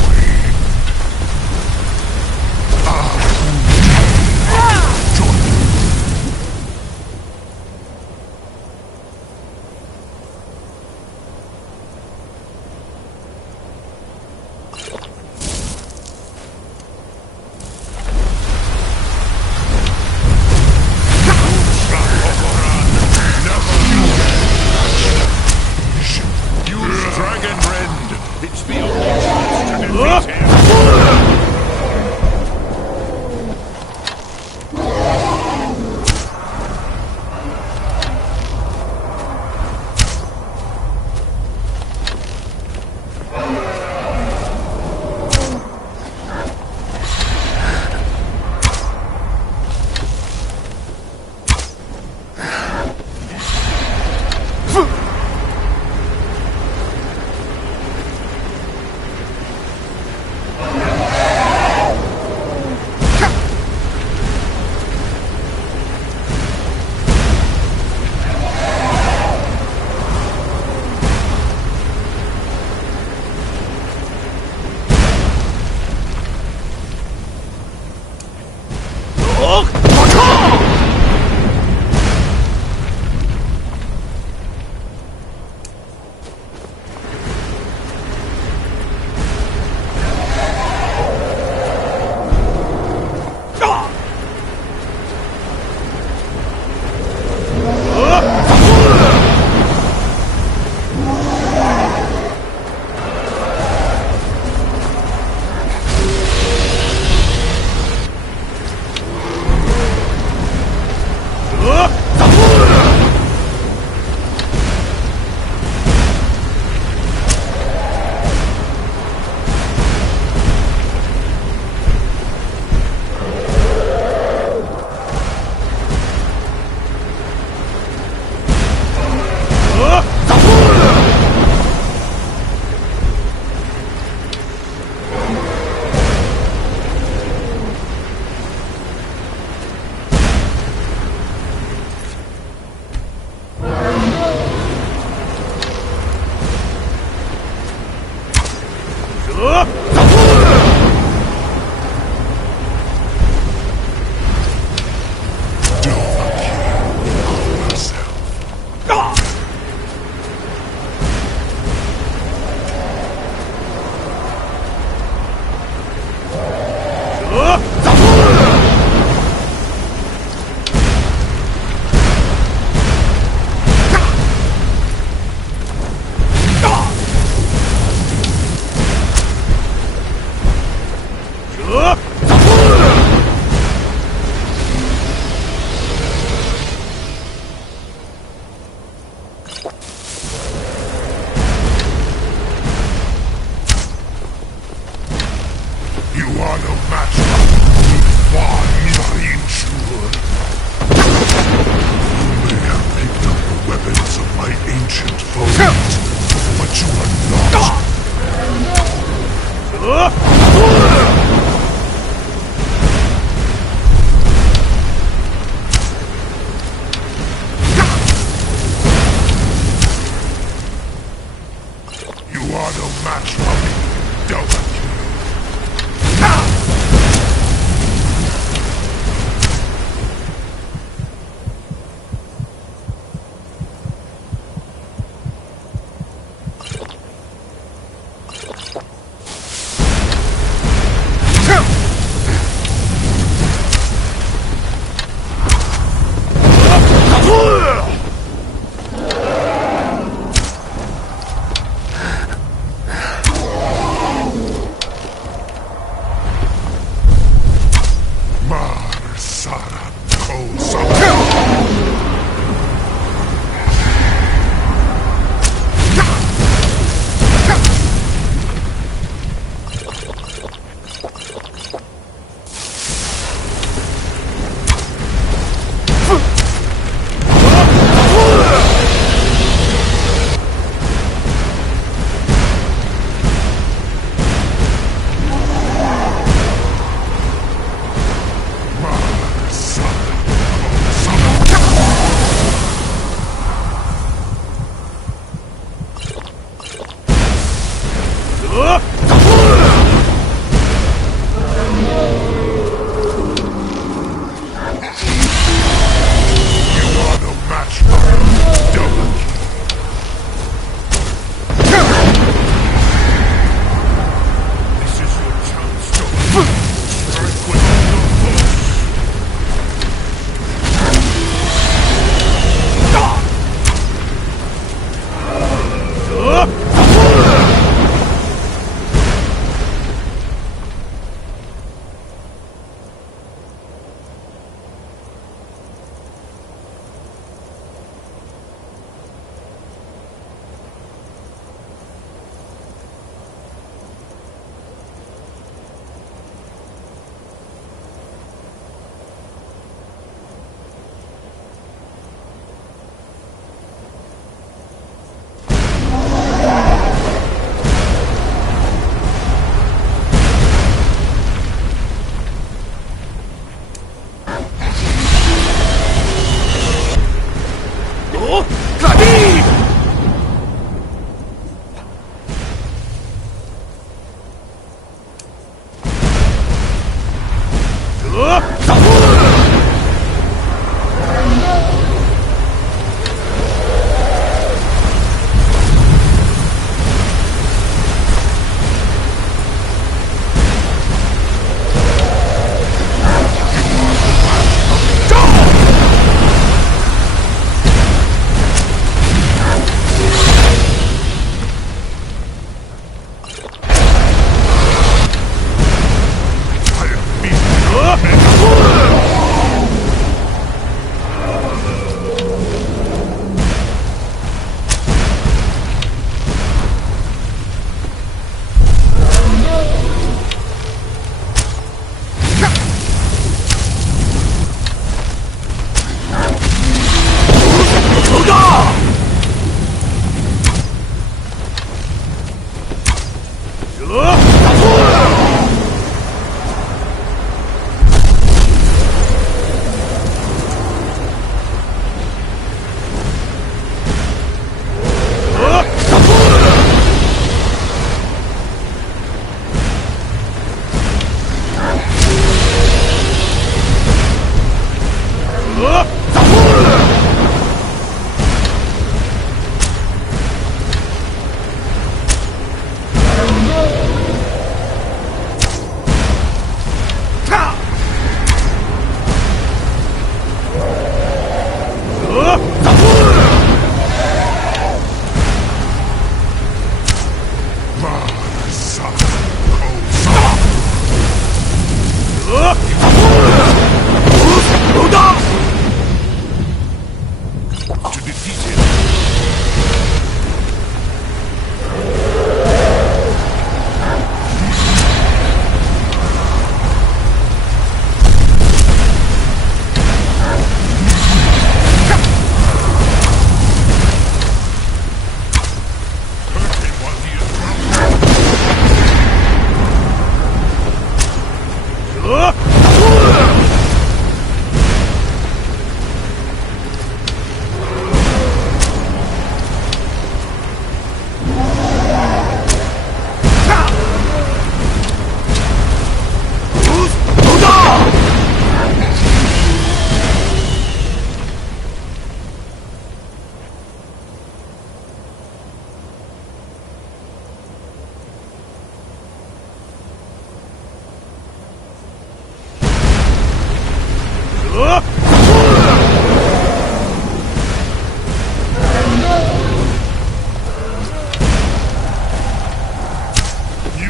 You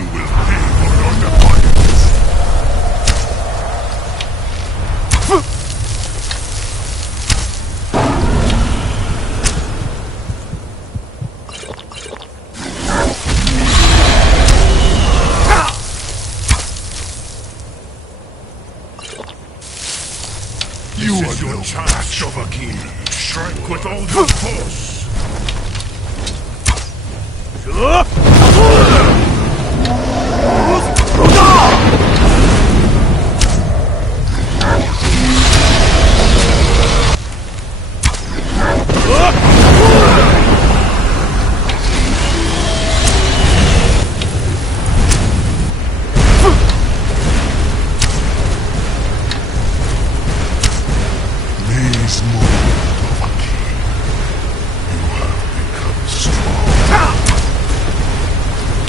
will pay for your defiance. You are no match of a king. Strike with all your force. These mold of a king. You have become strong.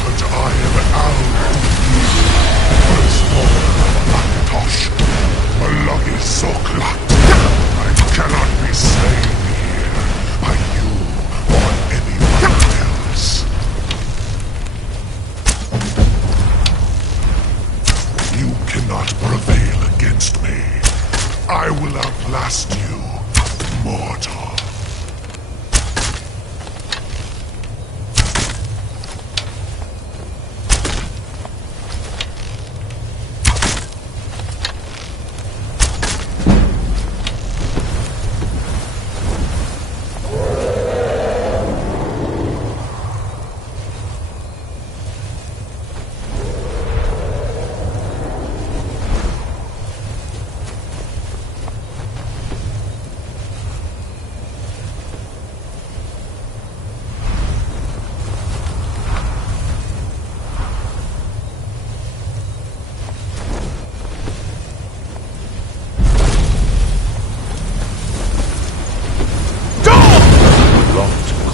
But I am Al, firstborn of Alakatosh, Malagi Soklat. I cannot be slain here by you or anyone else. You cannot prevail against me. I will outlast you, mortal.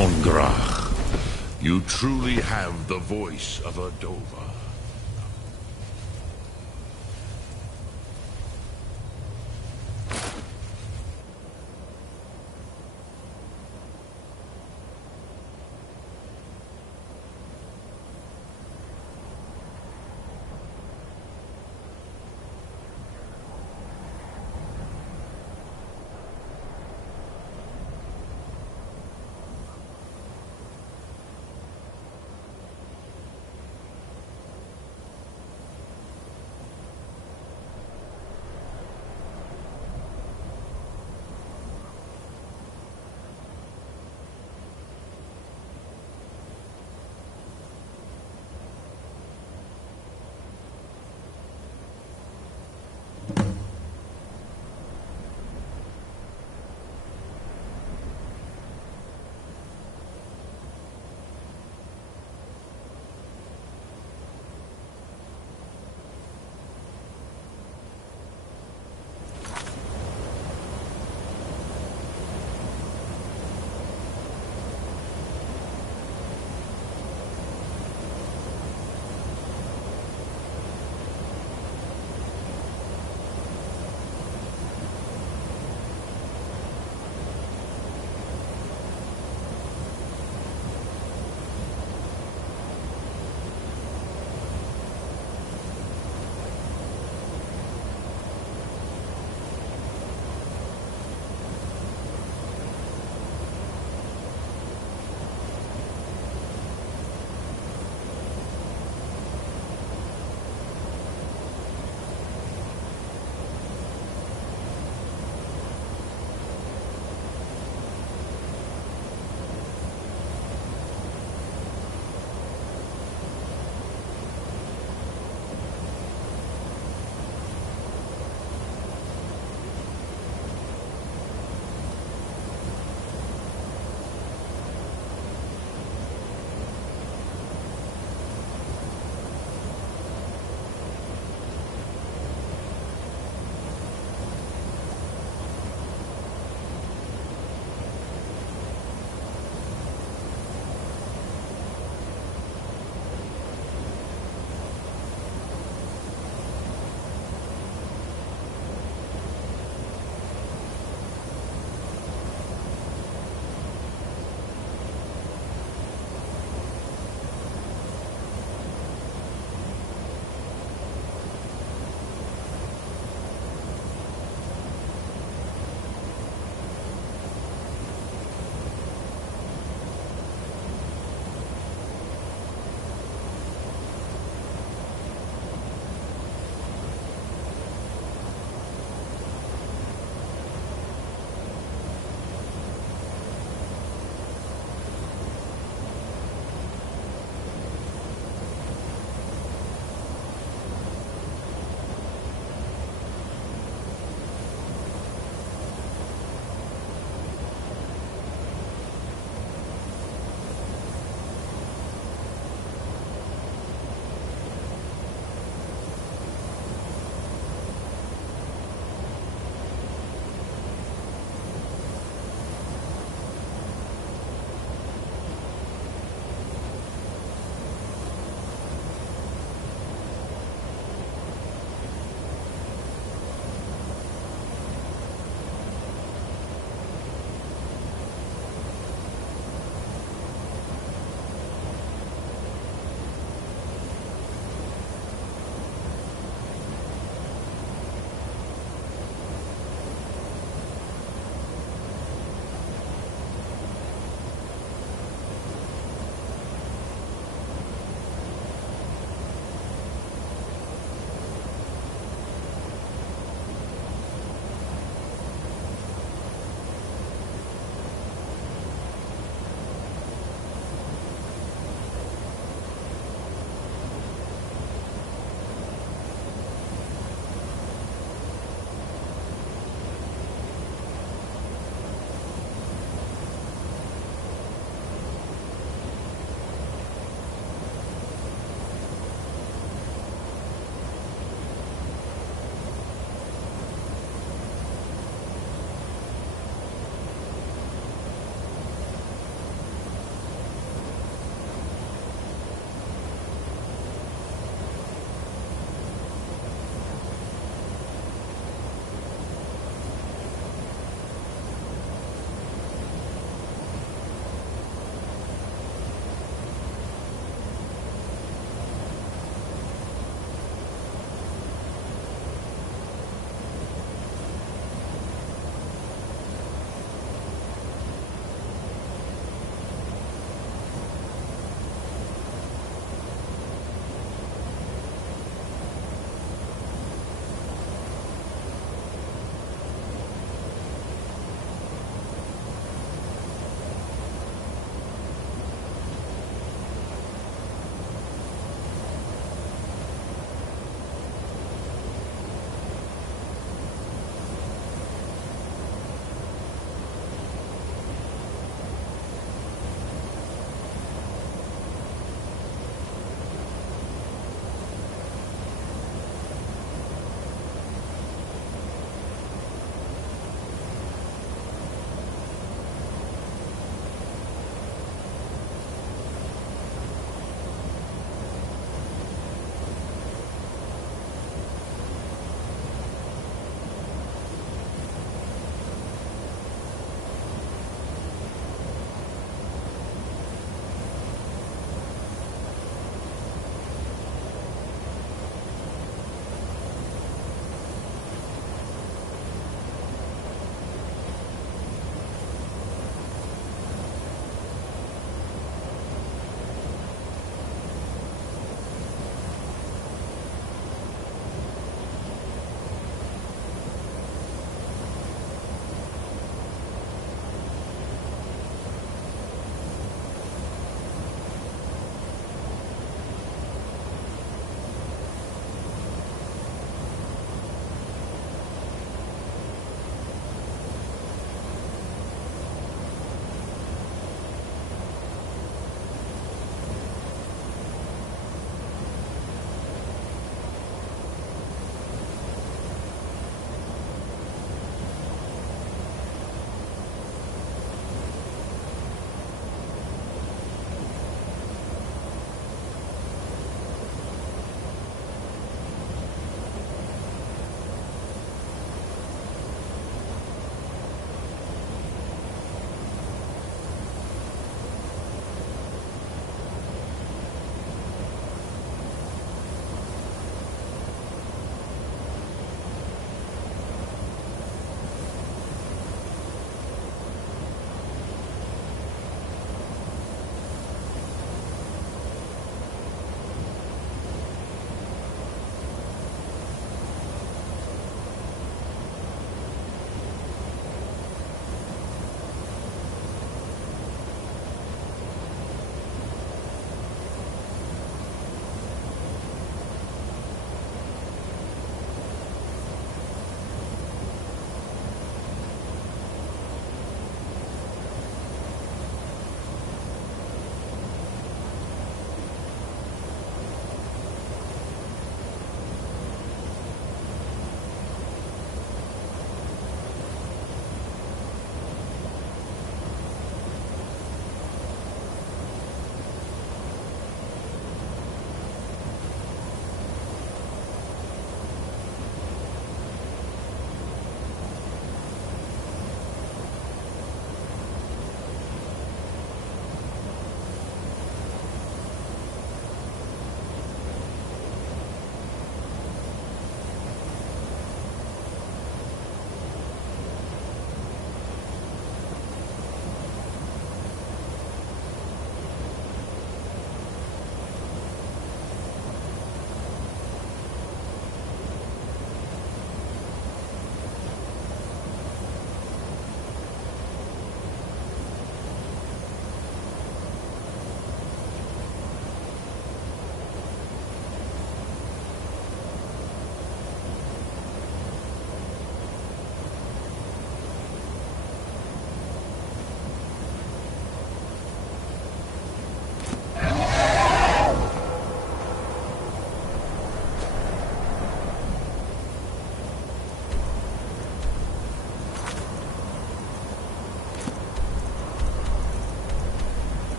Kongrach, you truly have the voice of a Dova.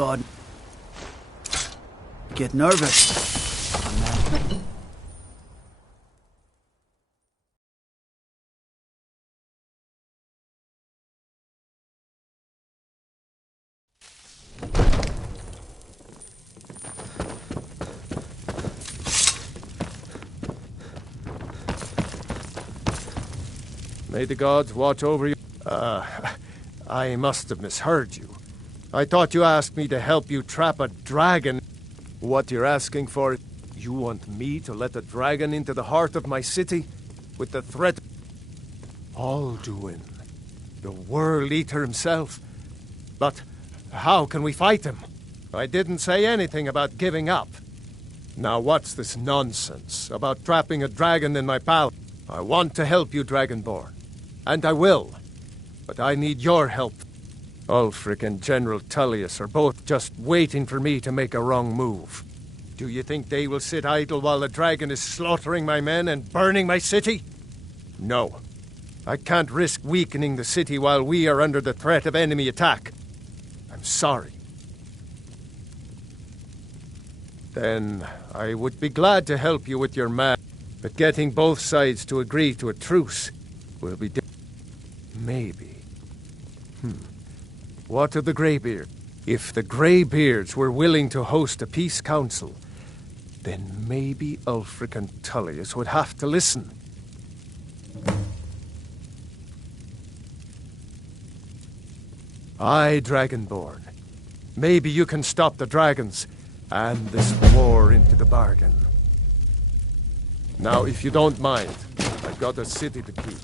God. Get nervous. May the gods watch over you. I must have misheard you. I thought you asked me to help you trap a dragon. What you're asking for, you want me to let a dragon into the heart of my city? With the threat... Alduin, the World Eater himself. But how can we fight him? I didn't say anything about giving up. Now what's this nonsense about trapping a dragon in my palace? I want to help you, Dragonborn. And I will. But I need your help. Ulfric and General Tullius are both just waiting for me to make a wrong move. Do you think they will sit idle while the dragon is slaughtering my men and burning my city? No. I can't risk weakening the city while we are under the threat of enemy attack. I'm sorry. Then I would be glad to help you with your man, but getting both sides to agree to a truce will be difficult. Maybe. What of the Greybeard? If the Greybeards were willing to host a peace council, then maybe Ulfric and Tullius would have to listen. Aye, Dragonborn. Maybe you can stop the dragons, and this war into the bargain. Now, if you don't mind, I've got a city to keep.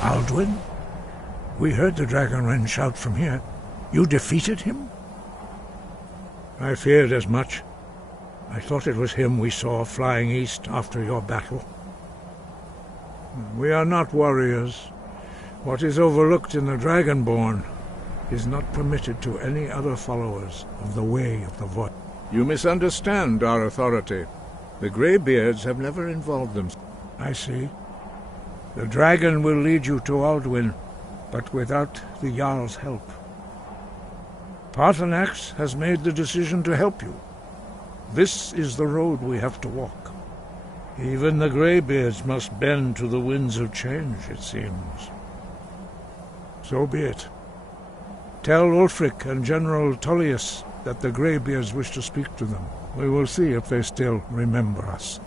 Alduin? We heard the Dragonren shout from here. You defeated him? I feared as much. I thought it was him we saw flying east after your battle. We are not warriors. What is overlooked in the Dragonborn is not permitted to any other followers of the Way of the Void. You misunderstand our authority. The Greybeards have never involved them. I see. The dragon will lead you to Alduin, but without the Jarl's help. Paarthurnax has made the decision to help you. This is the road we have to walk. Even the Greybeards must bend to the winds of change, it seems. So be it. Tell Ulfric and General Tullius that the Greybeards wish to speak to them. We will see if they still remember us.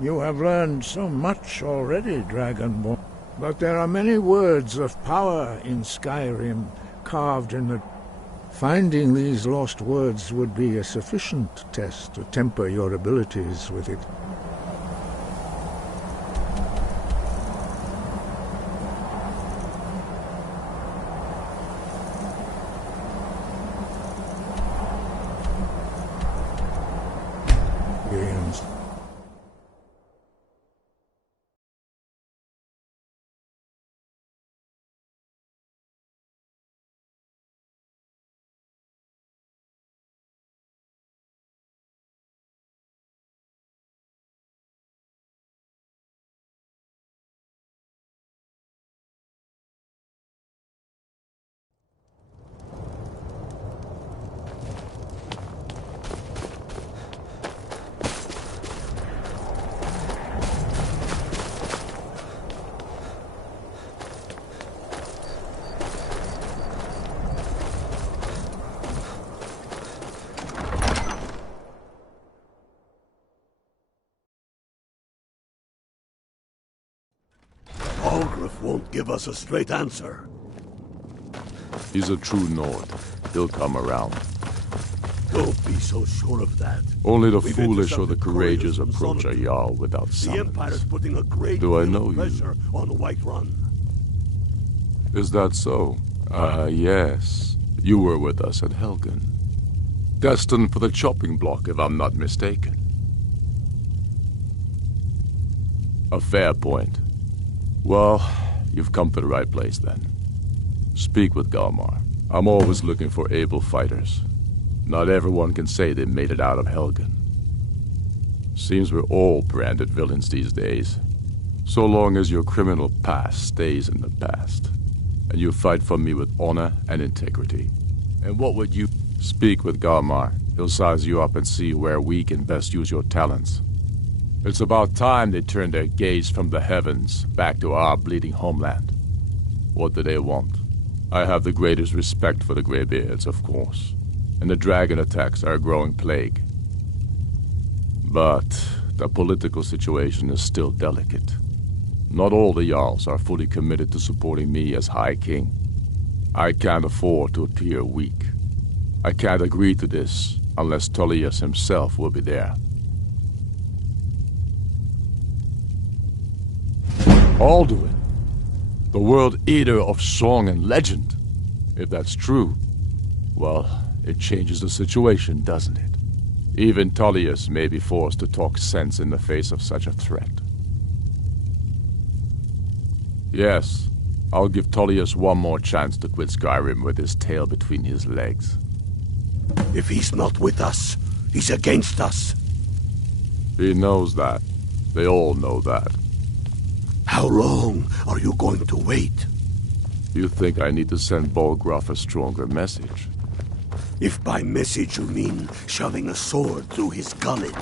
You have learned so much already, Dragonborn. But there are many words of power in Skyrim carved in the... Finding these lost words would be a sufficient test to temper your abilities with it. give us a straight answer. He's a true Nord. He'll come around. Don't be so sure of that. Only the We've foolish or the intercepted courageous couriers from approach a Solitude. Jarl without The summons. Empire's putting a great Do I deal know of you? pressure on Whiterun. Is that so? Yes. You were with us at Helgen. Destined for the chopping block, if I'm not mistaken. A fair point. Well, you've come to the right place then. Speak with Galmar. I'm always looking for able fighters. Not everyone can say they made it out of Helgen. Seems we're all branded villains these days. So long as your criminal past stays in the past. And you fight for me with honor and integrity. And what would you... Speak with Galmar. He'll size you up and see where we can best use your talents. It's about time they turned their gaze from the heavens back to our bleeding homeland. What do they want? I have the greatest respect for the Greybeards, of course. And the dragon attacks are a growing plague. But the political situation is still delicate. Not all the Jarls are fully committed to supporting me as High King. I can't afford to appear weak. I can't agree to this unless Tullius himself will be there. Alduin, the World Eater of song and legend. If that's true, well, it changes the situation, doesn't it? Even Tullius may be forced to talk sense in the face of such a threat. Yes, I'll give Tullius one more chance to quit Skyrim with his tail between his legs. If he's not with us, he's against us. He knows that. They all know that. How long are you going to wait? You think I need to send Bolgraf a stronger message? If by message you mean shoving a sword through his gullet.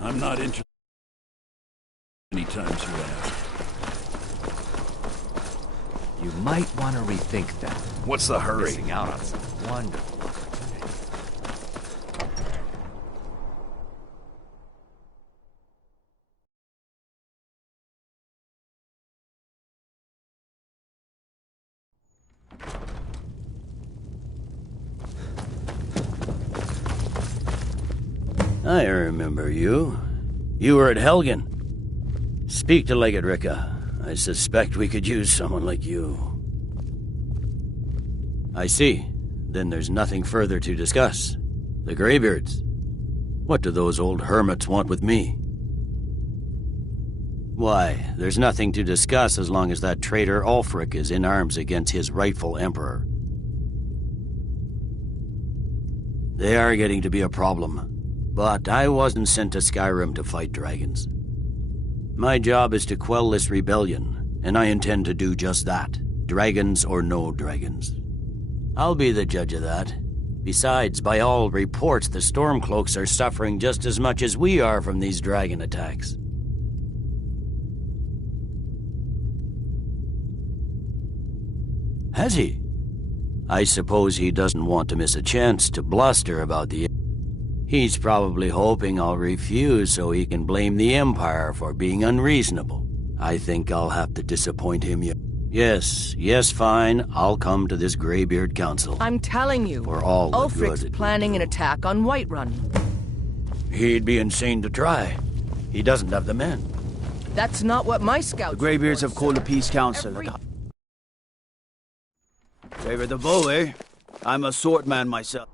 I'm not interested anytime soon. You might want to rethink that. What's the hurry? Missing out on some wonderful opportunities. I remember you. You were at Helgen. Speak to Legate Ricka. I suspect we could use someone like you. I see. Then there's nothing further to discuss. The Greybeards. What do those old hermits want with me? Why, there's nothing to discuss as long as that traitor Ulfric is in arms against his rightful emperor. They are getting to be a problem. But I wasn't sent to Skyrim to fight dragons. My job is to quell this rebellion, and I intend to do just that, dragons or no dragons. I'll be the judge of that. Besides, by all reports, the Stormcloaks are suffering just as much as we are from these dragon attacks. Has he? I suppose he doesn't want to miss a chance to bluster about the... He's probably hoping I'll refuse so he can blame the Empire for being unreasonable. I think I'll have to disappoint him yet. Yes, fine. I'll come to this Greybeard Council. I'm telling you, For all the Ulfric's good. planning an attack on Whiterun. He'd be insane to try. He doesn't have the men. That's not what my scouts... The Greybeards have called a peace council. Favor the bow, eh? I'm a swordman myself.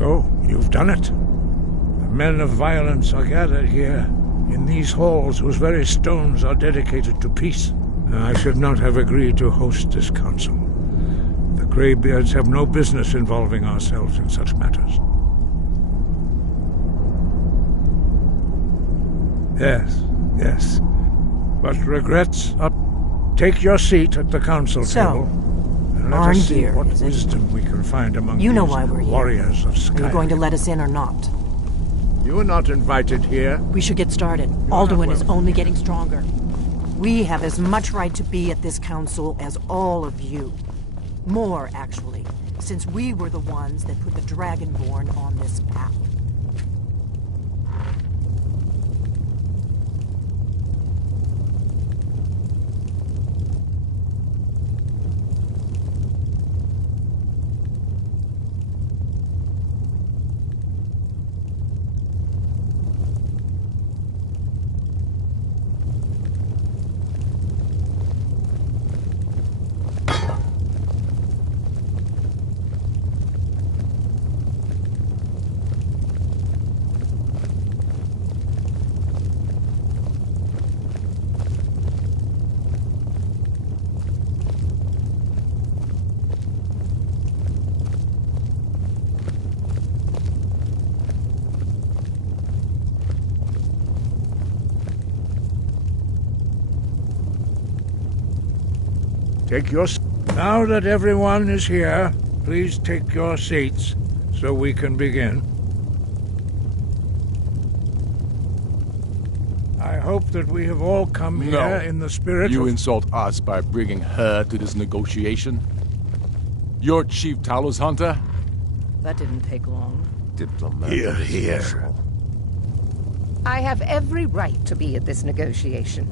So, you've done it. The men of violence are gathered here, in these halls whose very stones are dedicated to peace. I should not have agreed to host this council. The Greybeards have no business involving ourselves in such matters. Yes. But regrets up. Take your seat at the council table. And let us see what wisdom we can find among these warriors of Skyrim. Are you going to let us in or not? You are not invited here. We should get started. Alduin is only getting stronger. We have as much right to be at this council as all of you. More, actually, since we were the ones that put the Dragonborn on this path. Now that everyone is here, please take your seats so we can begin. I hope that we have all come here in the spirit You of... insult us by bringing her to this negotiation? You're Chief Talos Hunter? That didn't take long. Diplomat. Here. I have every right to be at this negotiation.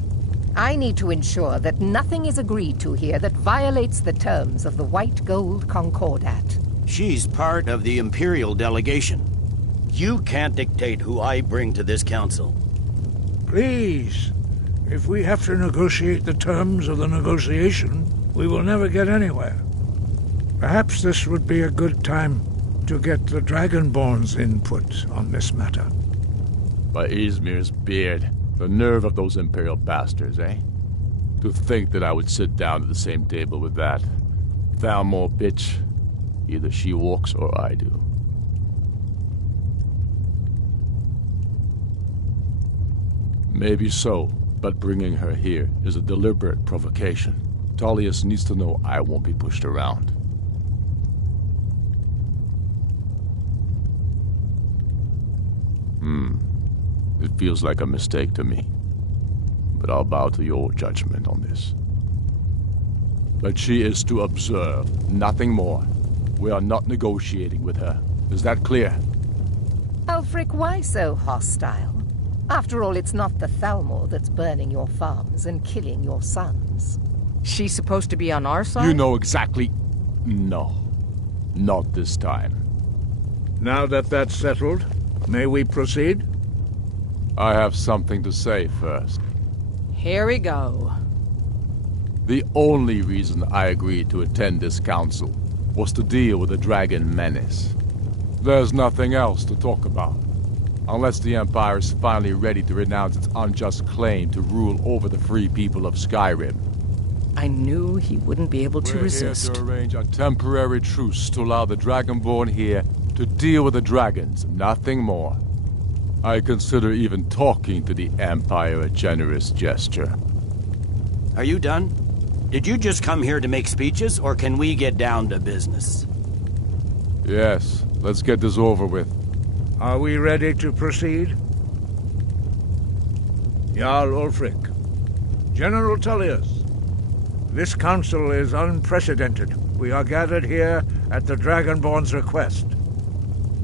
I need to ensure that nothing is agreed to here that violates the terms of the White Gold Concordat. She's part of the Imperial delegation. You can't dictate who I bring to this council. Please, if we have to negotiate the terms of the negotiation, we will never get anywhere. Perhaps this would be a good time to get the Dragonborn's input on this matter. By Izmir's beard. The nerve of those Imperial bastards, eh? To think that I would sit down at the same table with that. Thalmor bitch. Either she walks or I do. Maybe so, but bringing her here is a deliberate provocation. Tullius needs to know I won't be pushed around. It feels like a mistake to me. But I'll bow to your judgment on this. But she is to observe, nothing more. We are not negotiating with her. Is that clear? Ulfric, why so hostile? After all, it's not the Thalmor that's burning your farms and killing your sons. She's supposed to be on our side? You know exactly... No. Not this time. Now that that's settled, may we proceed? I have something to say first. Here we go. The only reason I agreed to attend this council was to deal with the dragon menace. There's nothing else to talk about. Unless the Empire is finally ready to renounce its unjust claim to rule over the free people of Skyrim. I knew he wouldn't be able to resist. We're here to arrange a temporary truce to allow the Dragonborn here to deal with the dragons, nothing more. I consider even talking to the Empire a generous gesture. Are you done? Did you just come here to make speeches, or can we get down to business? Yes, let's get this over with. Are we ready to proceed? Jarl Ulfric, General Tullius, this council is unprecedented. We are gathered here at the Dragonborn's request.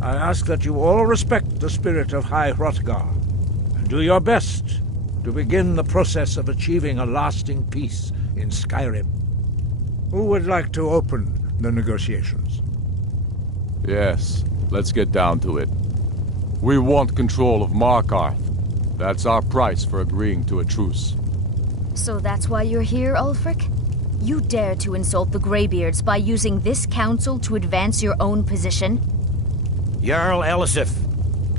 I ask that you all respect the spirit of High Hrothgar, and do your best to begin the process of achieving a lasting peace in Skyrim. Who would like to open the negotiations? Yes, let's get down to it. We want control of Markarth. That's our price for agreeing to a truce. So that's why you're here, Ulfric? You dare to insult the Greybeards by using this council to advance your own position? Jarl Elisif.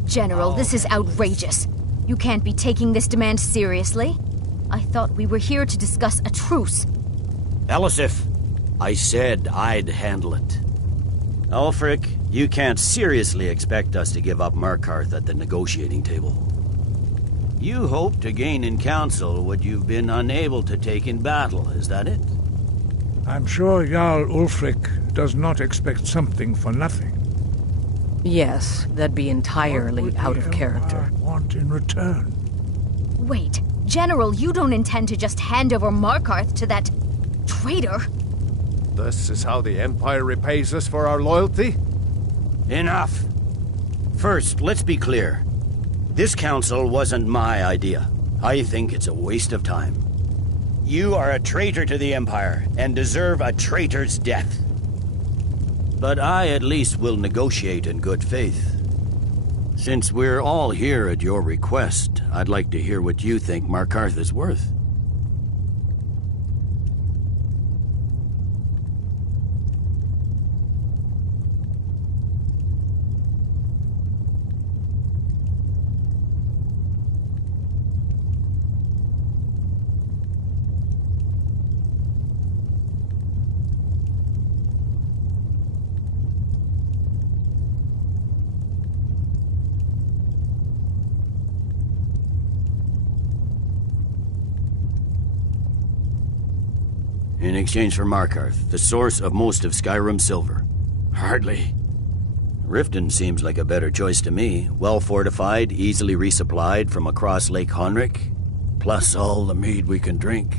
General, this is outrageous. You can't be taking this demand seriously. I thought we were here to discuss a truce. Elisif, I said I'd handle it. Ulfric, you can't seriously expect us to give up Markarth at the negotiating table. You hope to gain in council what you've been unable to take in battle, is that it? I'm sure Jarl Ulfric does not expect something for nothing. Yes, that'd be entirely out of character. Want in return? Wait, General, you don't intend to just hand over Markarth to that traitor? This is how the Empire repays us for our loyalty? Enough. First, let's be clear. This council wasn't my idea. I think it's a waste of time. You are a traitor to the Empire and deserve a traitor's death. But I at least will negotiate in good faith. Since we're all here at your request, I'd like to hear what you think Markarth is worth. In exchange for Markarth, the source of most of Skyrim's silver. Hardly. Riften seems like a better choice to me. Well fortified, easily resupplied from across Lake Honric, plus all the mead we can drink.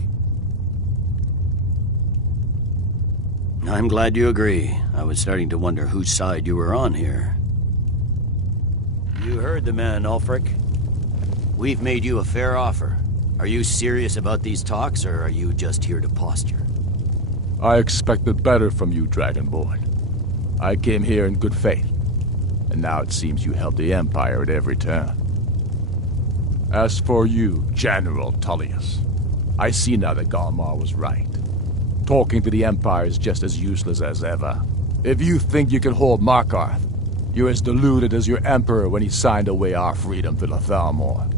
I'm glad you agree. I was starting to wonder whose side you were on here. You heard the man, Ulfric. We've made you a fair offer. Are you serious about these talks, or are you just here to posture? I expected better from you, Dragonborn. I came here in good faith, and now it seems you help the Empire at every turn. As for you, General Tullius, I see now that Galmar was right. Talking to the Empire is just as useless as ever. If you think you can hold Markarth, you're as deluded as your Emperor when he signed away our freedom to the Thalmor.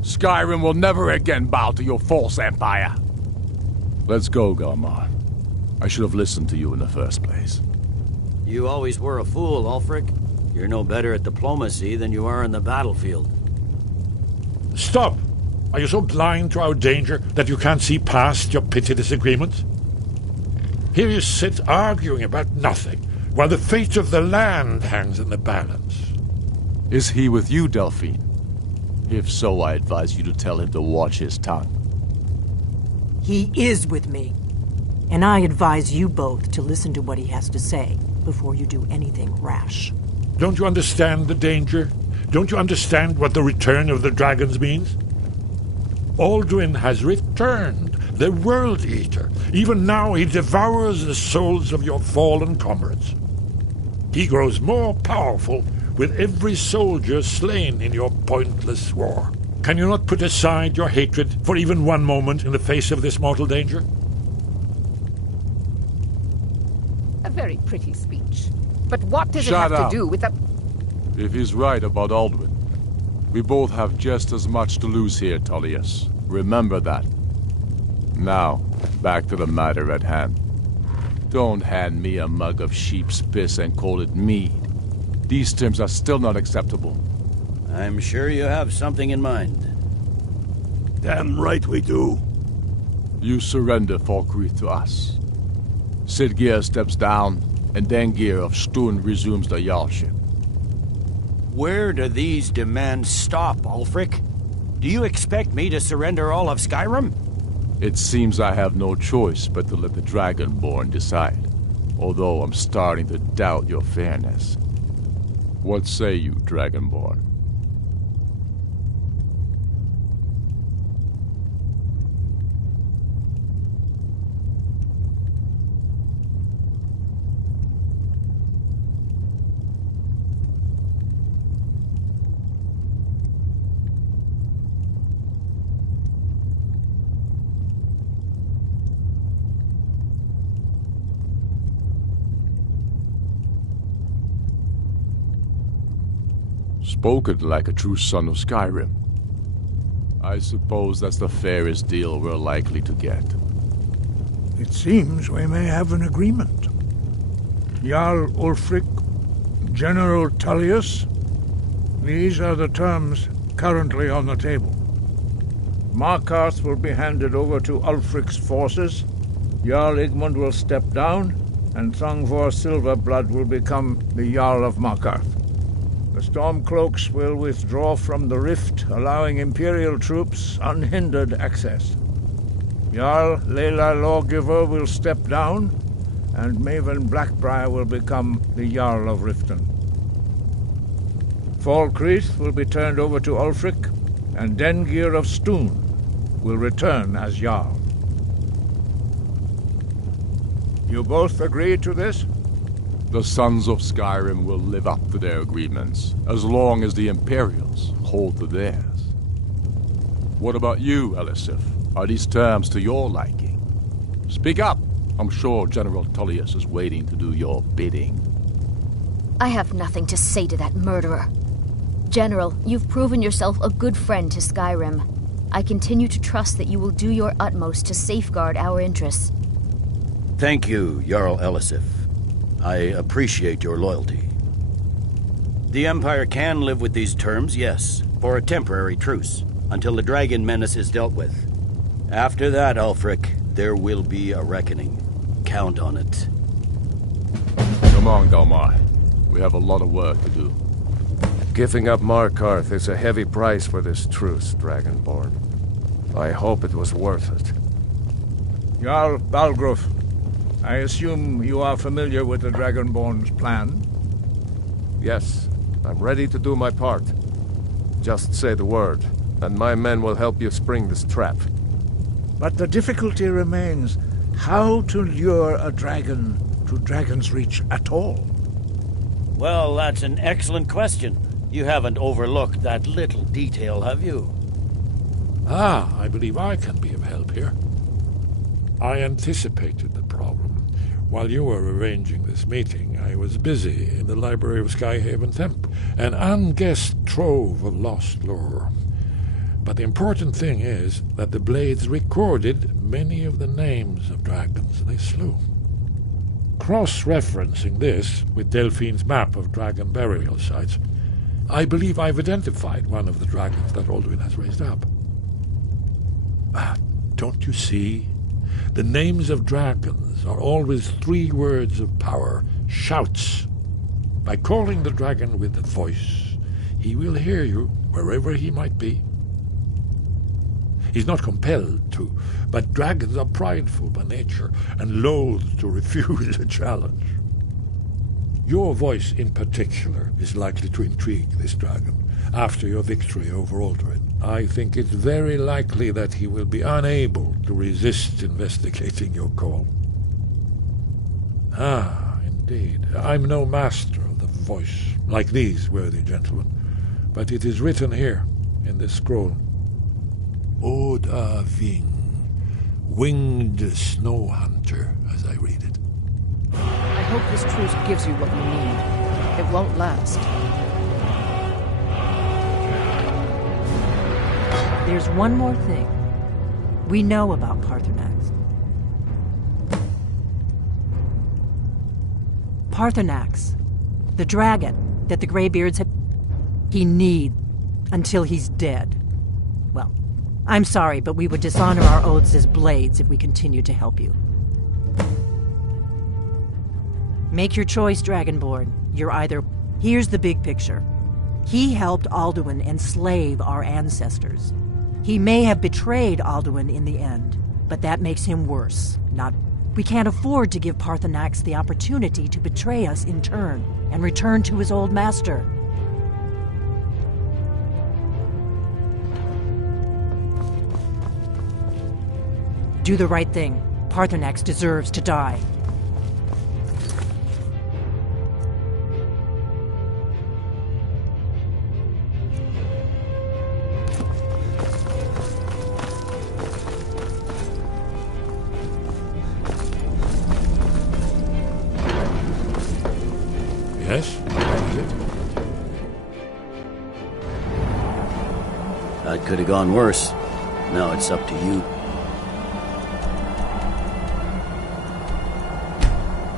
Skyrim will never again bow to your false empire. Let's go, Galmar. I should have listened to you in the first place. You always were a fool, Ulfric. You're no better at diplomacy than you are in the battlefield. Stop! Are you so blind to our danger that you can't see past your petty disagreements? Here you sit arguing about nothing, while the fate of the land hangs in the balance. Is he with you, Delphine? If so, I advise you to tell him to watch his tongue. He is with me. And I advise you both to listen to what he has to say before you do anything rash. Don't you understand the danger? Don't you understand what the return of the dragons means? Alduin has returned, the World Eater. Even now he devours the souls of your fallen comrades. He grows more powerful with every soldier slain in your pointless war. Can you not put aside your hatred for even one moment in the face of this mortal danger? A very pretty speech. But what does Shut it have up. to do with the... If he's right about Alduin, we both have just as much to lose here, Tullius. Remember that. Now, back to the matter at hand. Don't hand me a mug of sheep's piss and call it mead. These terms are still not acceptable. I'm sure you have something in mind. Damn right we do. You surrender Falkreath to us. Sidgeir steps down, and Dengir of Stun resumes the Jarlship. Where do these demands stop, Ulfric? Do you expect me to surrender all of Skyrim? It seems I have no choice but to let the Dragonborn decide, although I'm starting to doubt your fairness. What say you, Dragonborn? Spoken like a true son of Skyrim. I suppose that's the fairest deal we're likely to get. It seems we may have an agreement. Jarl Ulfric, General Tullius, these are the terms currently on the table. Markarth will be handed over to Ulfric's forces, Jarl Igmund will step down, and Thongvor Silverblood will become the Jarl of Markarth. The Stormcloaks will withdraw from the rift, allowing Imperial troops unhindered access. Jarl Leila Lawgiver will step down, and Maven Blackbriar will become the Jarl of Riften. Falkreath will be turned over to Ulfric, and Dengir of Stoon will return as Jarl. You both agree to this? The Sons of Skyrim will live up to their agreements, as long as the Imperials hold to theirs. What about you, Elisif? Are these terms to your liking? Speak up! I'm sure General Tullius is waiting to do your bidding. I have nothing to say to that murderer. General, you've proven yourself a good friend to Skyrim. I continue to trust that you will do your utmost to safeguard our interests. Thank you, Jarl Elisif. I appreciate your loyalty. The Empire can live with these terms, yes, for a temporary truce, until the dragon menace is dealt with. After that, Ulfric, there will be a reckoning. Count on it. Come on, Galmar. We have a lot of work to do. Giving up Markarth is a heavy price for this truce, Dragonborn. I hope it was worth it. Jarl Balgruuf, I assume you are familiar with the Dragonborn's plan? Yes, I'm ready to do my part. Just say the word, and my men will help you spring this trap. But the difficulty remains how to lure a dragon to Dragon's Reach at all. Well, that's an excellent question. You haven't overlooked that little detail, have you? I believe I can be of help here. I anticipated the problem. While you were arranging this meeting, I was busy in the library of Skyhaven Temple, an unguessed trove of lost lore. But the important thing is that the Blades recorded many of the names of dragons they slew. Cross-referencing this with Delphine's map of dragon burial sites, I believe I've identified one of the dragons that Alduin has raised up. Don't you see? The names of dragons are always 3 words of power, shouts. By calling the dragon with a voice, he will hear you wherever he might be. He's not compelled to, but dragons are prideful by nature and loath to refuse a challenge. Your voice in particular is likely to intrigue this dragon after your victory over Alduin. I think it's very likely that he will be unable to resist investigating your call. Indeed. I'm no master of the voice, like these worthy gentlemen, but it is written here in this scroll. Oda Ving, winged snow hunter, as I read it. I hope this truce gives you what you need. It won't last. There's one more thing we know about Paarthurnax. Paarthurnax, the dragon that the Greybeards he need until he's dead. Well, I'm sorry, but we would dishonor our oaths as Blades if we continued to help you. Make your choice, Dragonborn. You're either... Here's the big picture. He helped Alduin enslave our ancestors. He may have betrayed Alduin in the end, but that makes him worse, not... We can't afford to give Paarthurnax the opportunity to betray us in turn and return to his old master. Do the right thing. Paarthurnax deserves to die. Yes? What is it? That could have gone worse. Now it's up to you.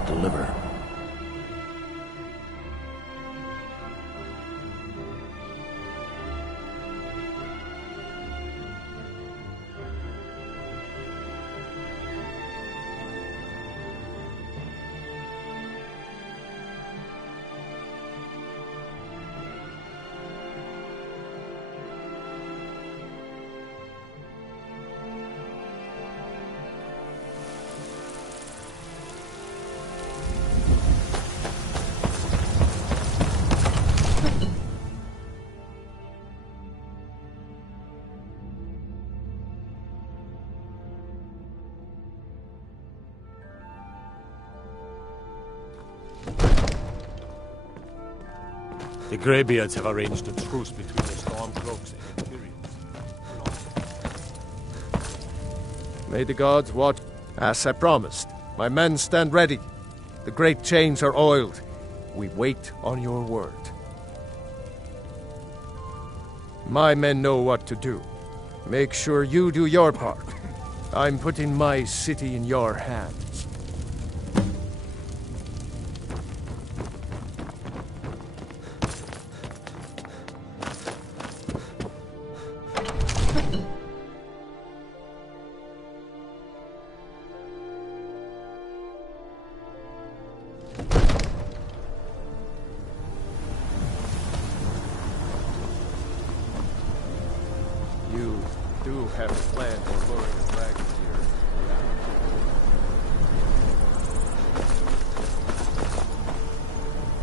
Deliver. The Greybeards have arranged a truce between the Stormcloaks and the Tyrians. May the gods watch. As I promised, my men stand ready. The great chains are oiled. We wait on your word. My men know what to do. Make sure you do your part. I'm putting my city in your hands. You do have a plan for luring the dragons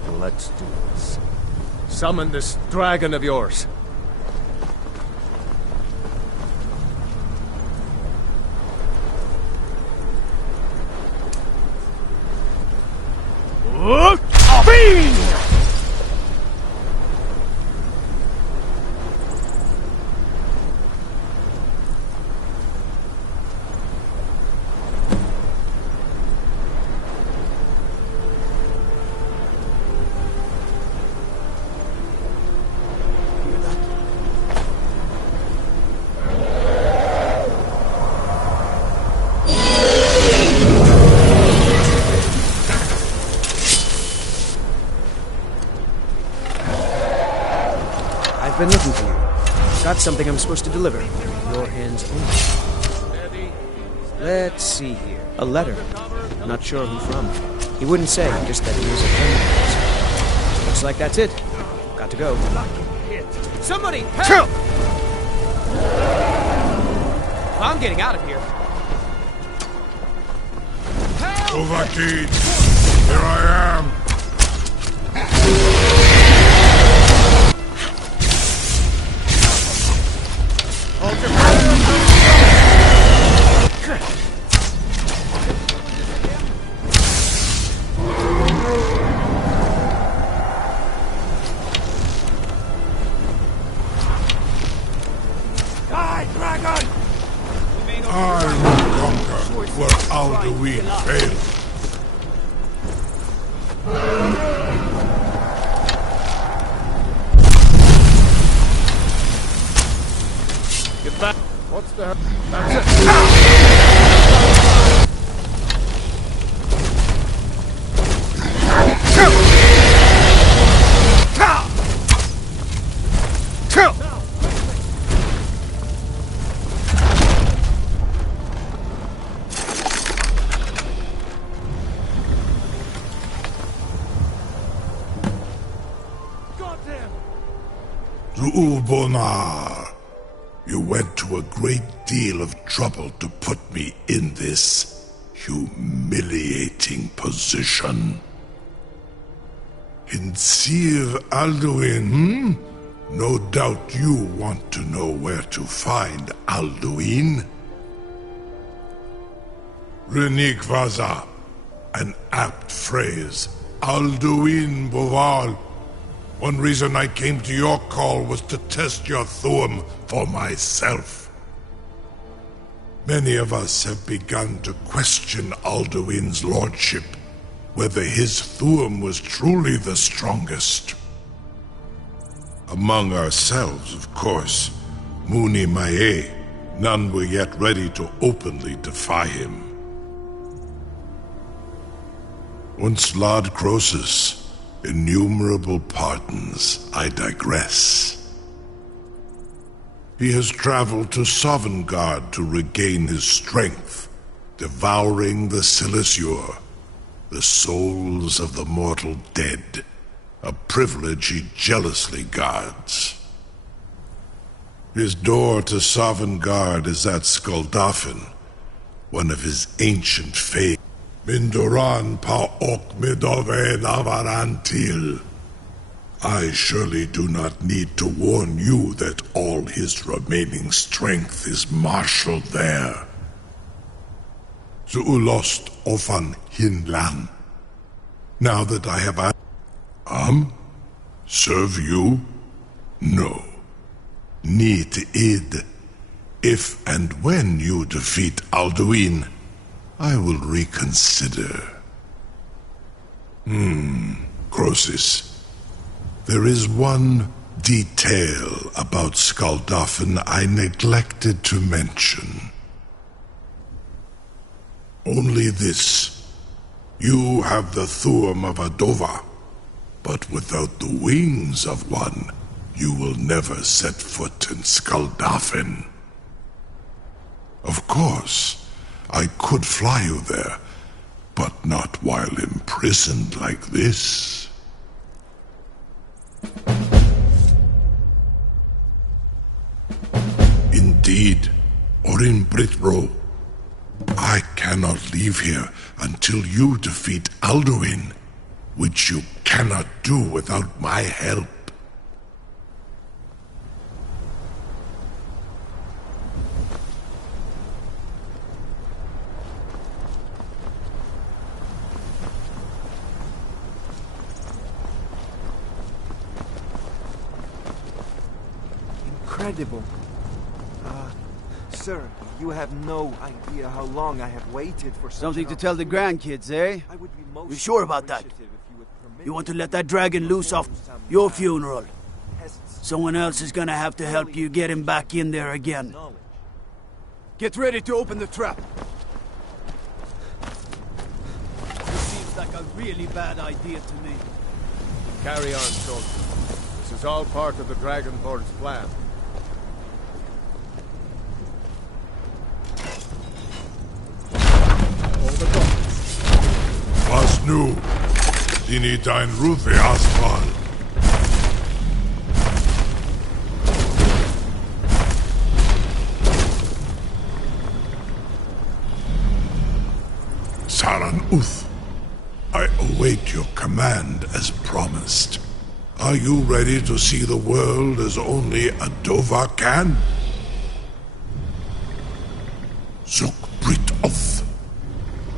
here. Let's do this. Summon this dragon of yours. I've been looking for you. Got something I'm supposed to deliver. Your hands only. Let's see here. A letter. Not sure who from. He wouldn't say, just that he was a friend of yours. Looks like that's it. Got to go. Somebody help! I'm getting out of here. Overdeed! Here I am! I will conquer where Alduin failed. Get back. What's the hell? That's Ulbonar, you went to a great deal of trouble to put me in this humiliating position. In Sir Alduin, No doubt you want to know where to find Alduin. Renikvaza, an apt phrase. Alduin Boval. One reason I came to your call was to test your Thuum for myself. Many of us have begun to question Alduin's lordship, whether his Thuum was truly the strongest. Among ourselves, of course. Muni Mae, none were yet ready to openly defy him. Once Lord Croesus, innumerable pardons, I digress. He has traveled to Sovngarde to regain his strength, devouring the Silesure, the souls of the mortal dead, a privilege he jealously guards. His door to Sovngarde is at Skuldafn, one of his ancient faiths. Mindoran pa ok midove navarantil. I surely do not need to warn you that all his remaining strength is marshaled there. Zuulost ofan hinlan. Now that I have serve you? No. Need id. If and when you defeat Alduin, I will reconsider. Croesus. There is one detail about Skuldafn I neglected to mention. Only this. You have the Thuum of a Dova, but without the wings of one, you will never set foot in Skuldafn. Of course, I could fly you there, but not while imprisoned like this. Indeed, or in Britro, I cannot leave here until you defeat Alduin, which you cannot do without my help. Incredible. Sir, you have no idea how long I have waited for something to tell the grandkids, eh? You sure about that? You want to let that dragon loose off your funeral? Someone else is gonna have to help you get him back in there again. Get ready to open the trap. This seems like a really bad idea to me. Carry on, soldier. This is all part of the Dragonborn's plan. Was nu, dini dein Rufe Asfal. Saran Uth, I await your command as promised. Are you ready to see the world as only a Dova can? Zuk Brit Oth.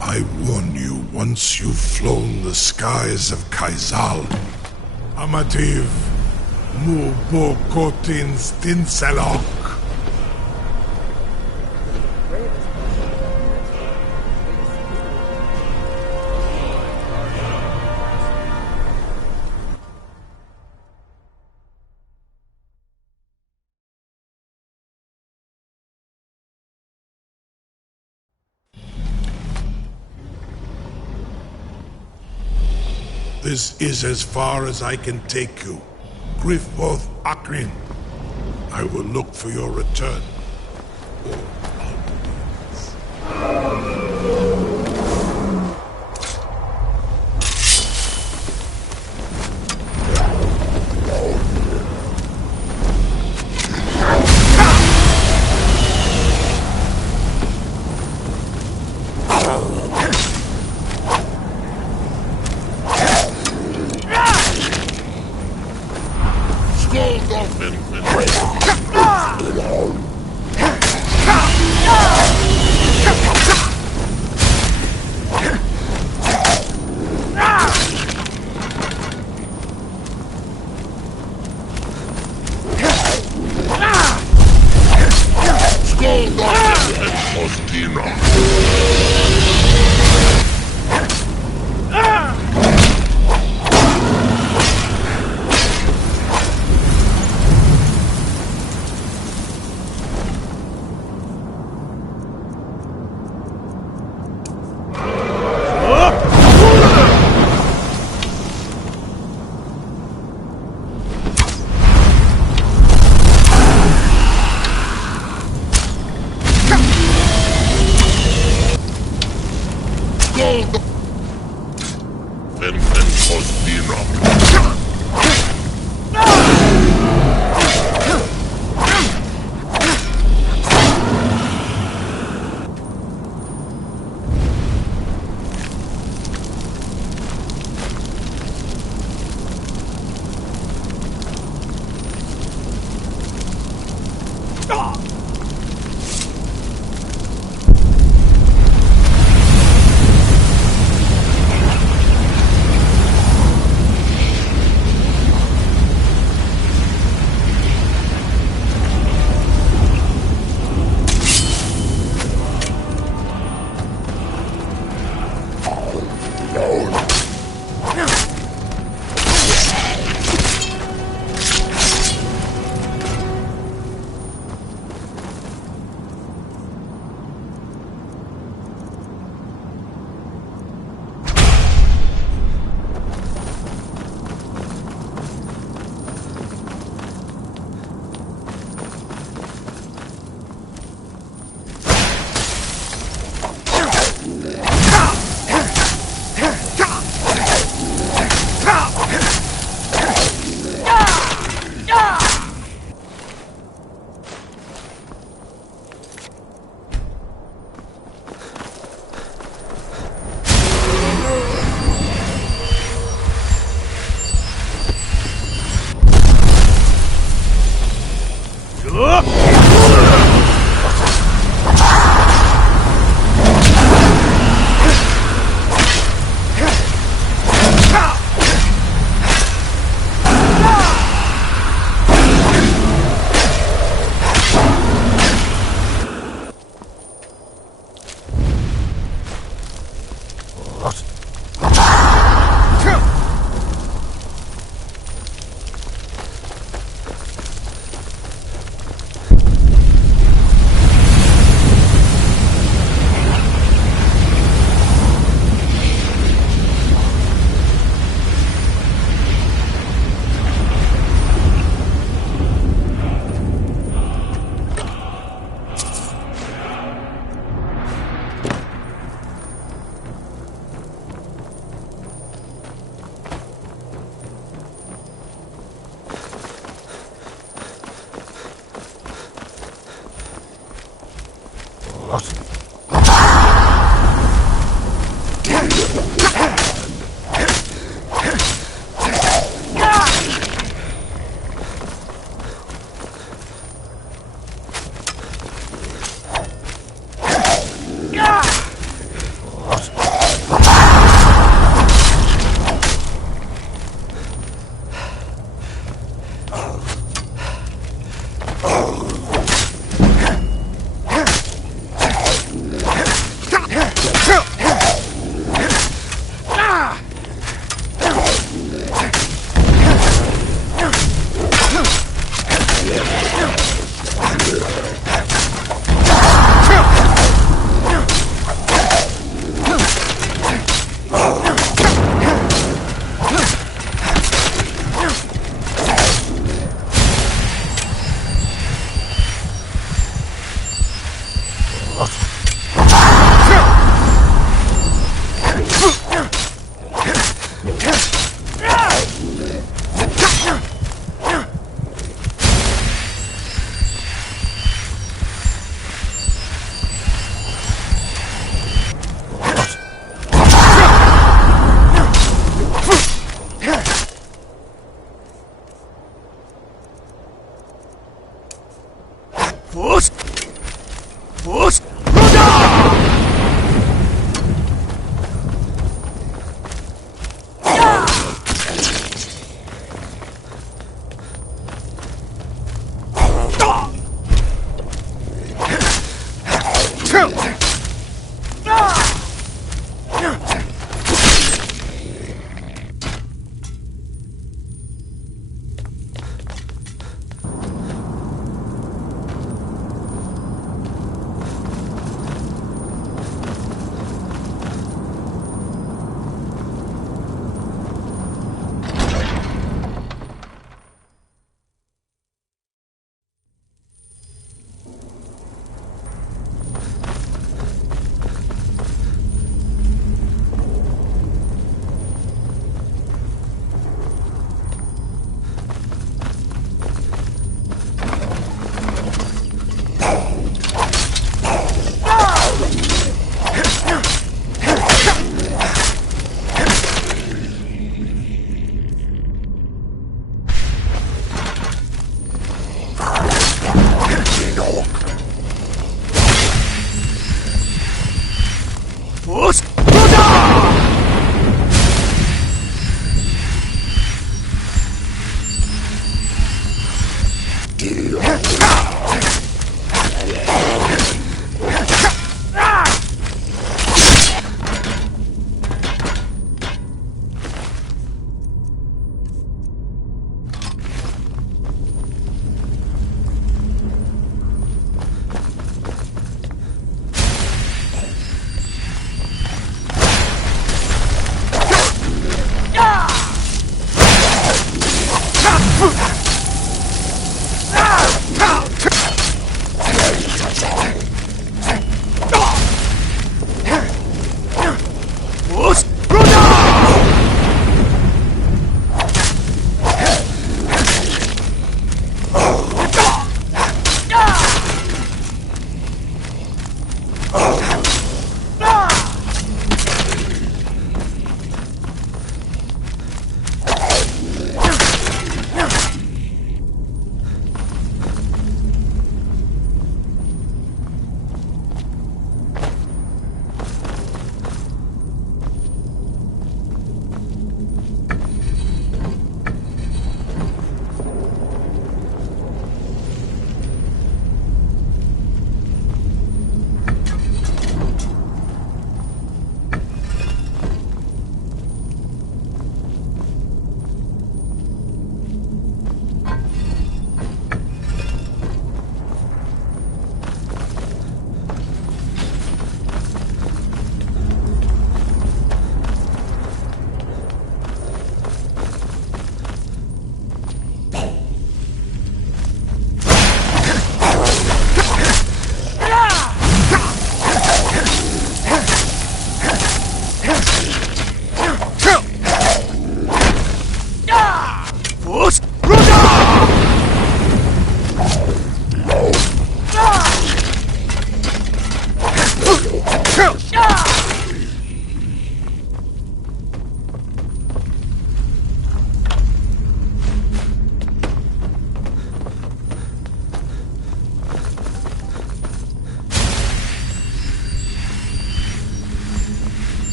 I warn you, once you've flown the skies of Kaizal, Amativ, Mubo Kotin Stinselok. This is as far as I can take you. Griffboth Akrin. I will look for your return.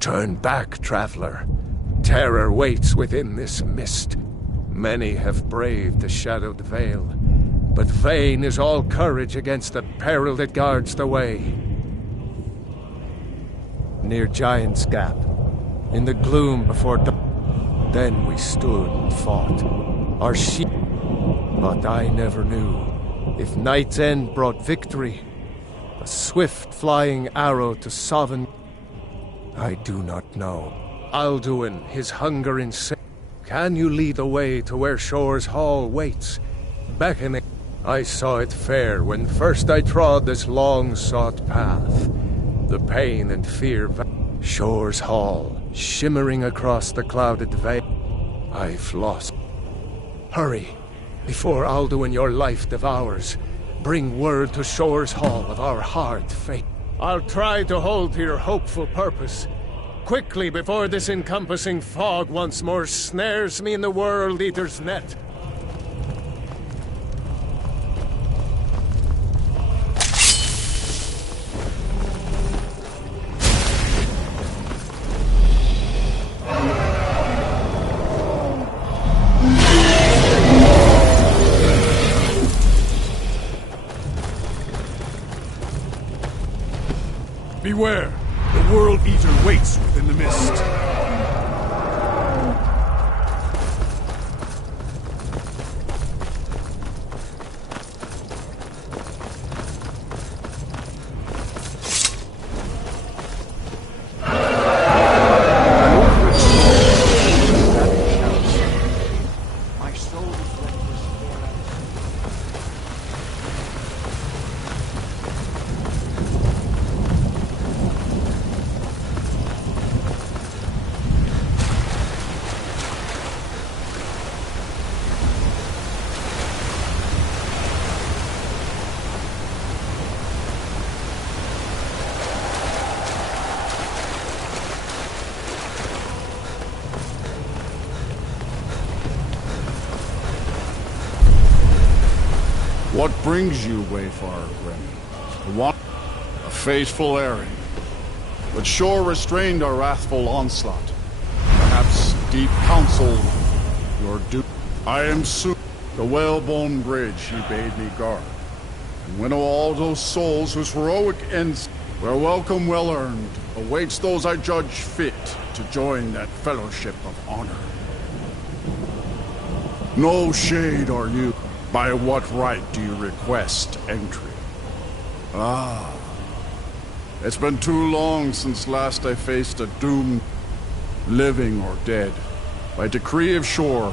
Turn back, traveler. Terror waits within this mist. Many have braved the shadowed veil, but vain is all courage against the peril that guards the way. Near Giant's Gap, in the gloom before dawn, then we stood and fought. Our sheep, but I never knew if Night's End brought victory, a swift flying arrow to Sovereign. I do not know. Alduin, his hunger insane. Can you lead the way to where Shore's Hall waits, beckoning? I saw it fair when first I trod this long-sought path. The pain and fear. Shore's Hall, shimmering across the clouded veil. I've lost. Hurry, before Alduin your life devours. Bring word to Shore's Hall of our hard fate. I'll try to hold to your hopeful purpose. Quickly, before this encompassing fog once more snares me in the World Eater's net. Beware! The World Eater waits within the mist. What brings you, wayfarer Grim? A faithful errand. But Shore restrained our wrathful onslaught. Perhaps deep counsel your due. I am soon the whalebone bridge he bade me guard, and winnow all those souls whose heroic ends, where welcome well earned, awaits those I judge fit to join that fellowship of honor. No shade are you. By what right do you request entry? Ah, it's been too long since last I faced a doom, living or dead. By decree of Shore,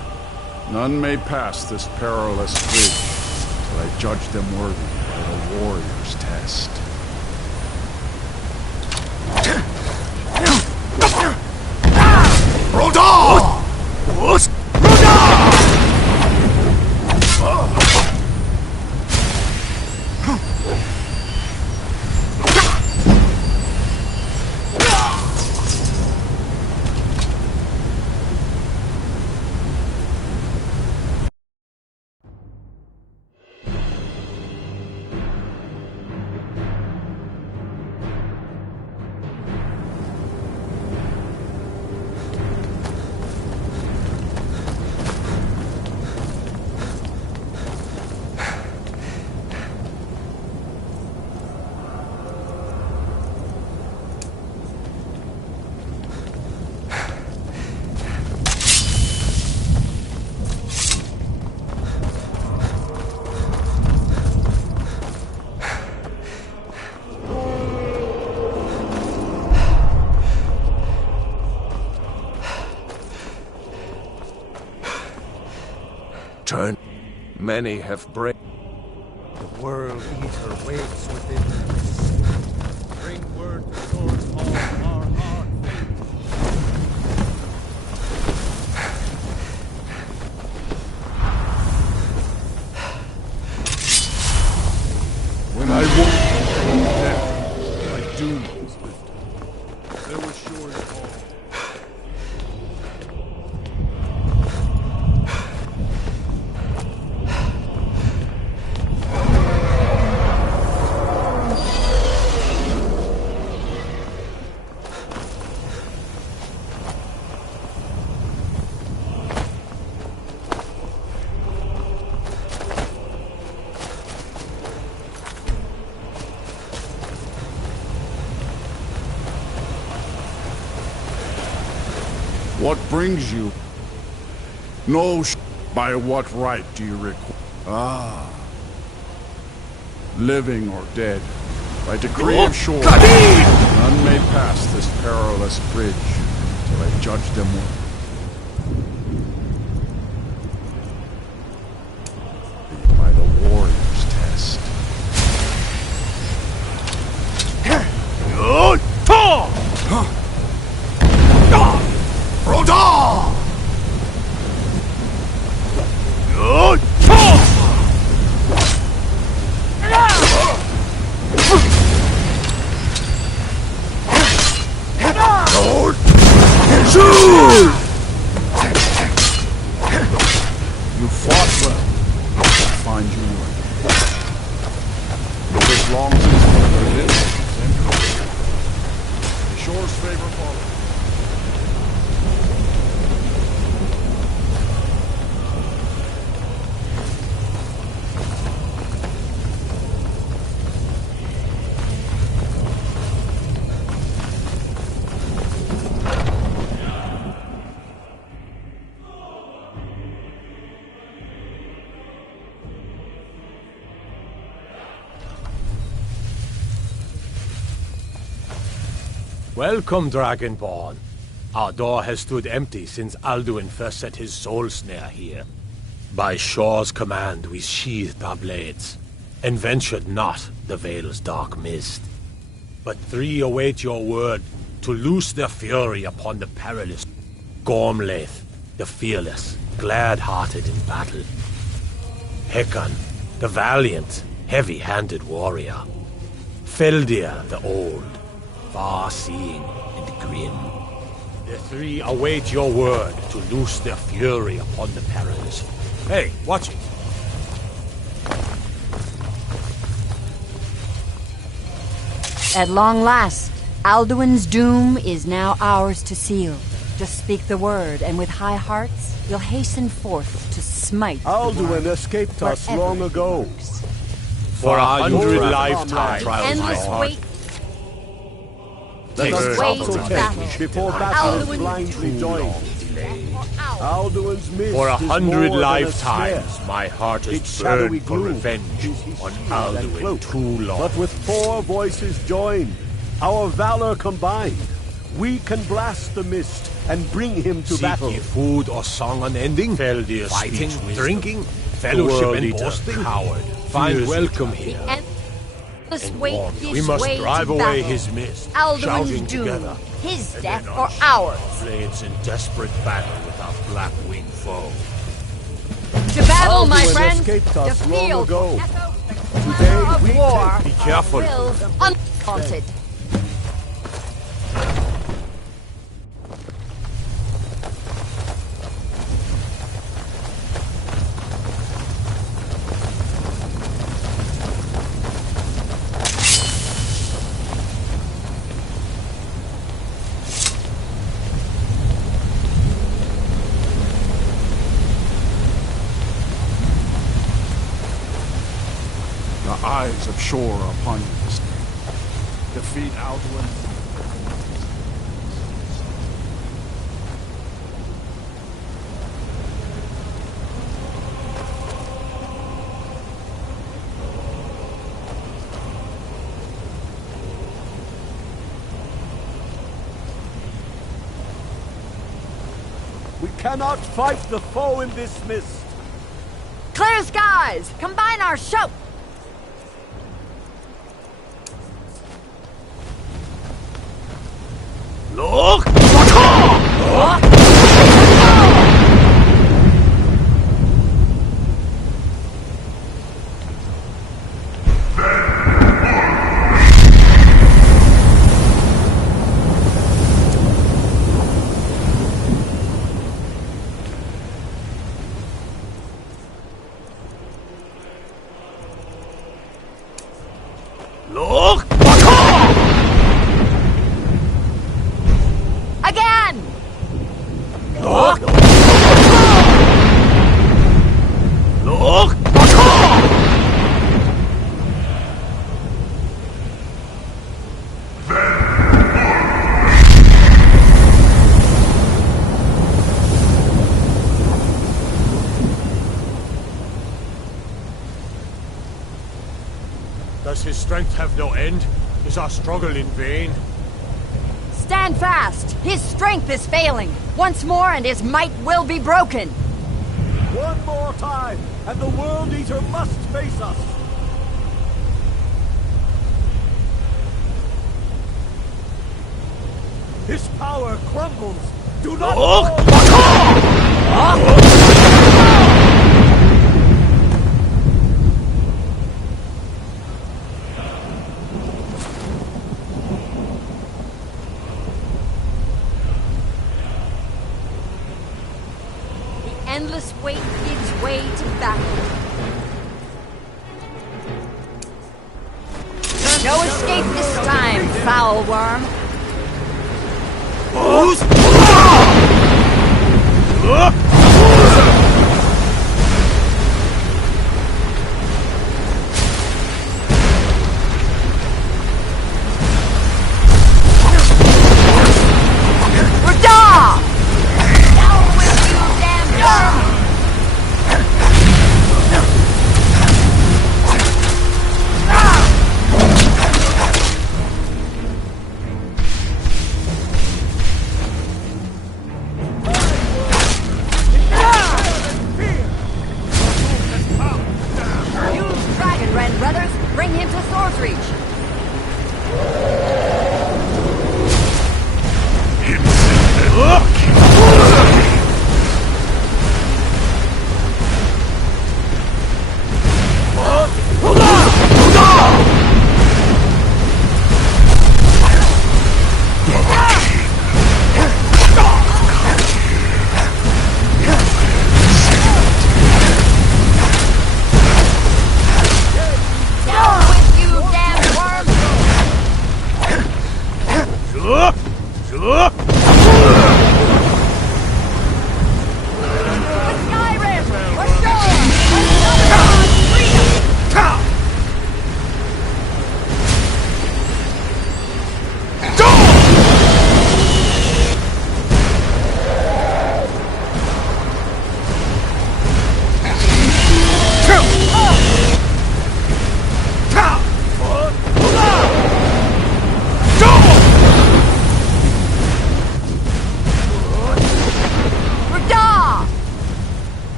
none may pass this perilous bridge till I judge them worthy by the warrior's test. Rodolphe! return. Many have break. The World Eater waits within the mist. Bring word towards all our hard fate. When I woke death, my doom was lifted. There was Shore's hall. What brings you? No by what right do you require? Ah. Living or dead, by decree of Shore, none may pass this perilous bridge till I judge them well. By the warrior's test. Rodar! You fought well. I find you worthy. It is long since we lived, the Shore's favor follows. Welcome, Dragonborn. Our door has stood empty since Alduin first set his soul snare here. By Shore's command, we sheathed our blades, and ventured not the Vale's dark mist. But three await your word to loose their fury upon the perilous Gormlaith, the fearless, glad-hearted in battle. Hekon, the valiant, heavy-handed warrior. Feldir, the old, far-seeing and grim. The three await your word to loose their fury upon the perilous. Hey, watch it! At long last, Alduin's doom is now ours to seal. Just speak the word, and with high hearts, you'll hasten forth to smite Alduin escaped us long ago. For 100 lifetimes, endless wait. Let us Wait consultate before battle is blindly joined. Alduin's mist For is 100 more than a lifetimes, snare. my heart Its is shadowy burned for gloom revenge is his on shield and Alduin cloak. too long. But with 4 voices joined, our valor combined, we can blast the mist and bring him to Seek battle. ye food or song unending? Feldir fighting, speaks drinking, fellowship and boasting? Coward, find fears welcome here. Endless wait gives We must way drive to away battle. his mist, Alduin's shouting doom, together. his And death then or unshake ours. our blades in desperate battle with our black-winged foe. To battle, my Alduin friend. escaped us To long field. ago. Today Today of we war. Be careful. Will undaunted. The eyes of Shore are upon you this day. Defeat Alduin. We cannot fight the foe in this mist. Clear skies! Combine our show! Look! Look! Again! Look! Look! Does his strength have no end? Is our struggle in vain? Stand fast! His strength is failing! Once more and his might will be broken! One more time, and the World Eater must face us! His power crumbles! Do not Endless wait gives way to battle. No escape this time, foul worm. Bring him to Sword's Reach!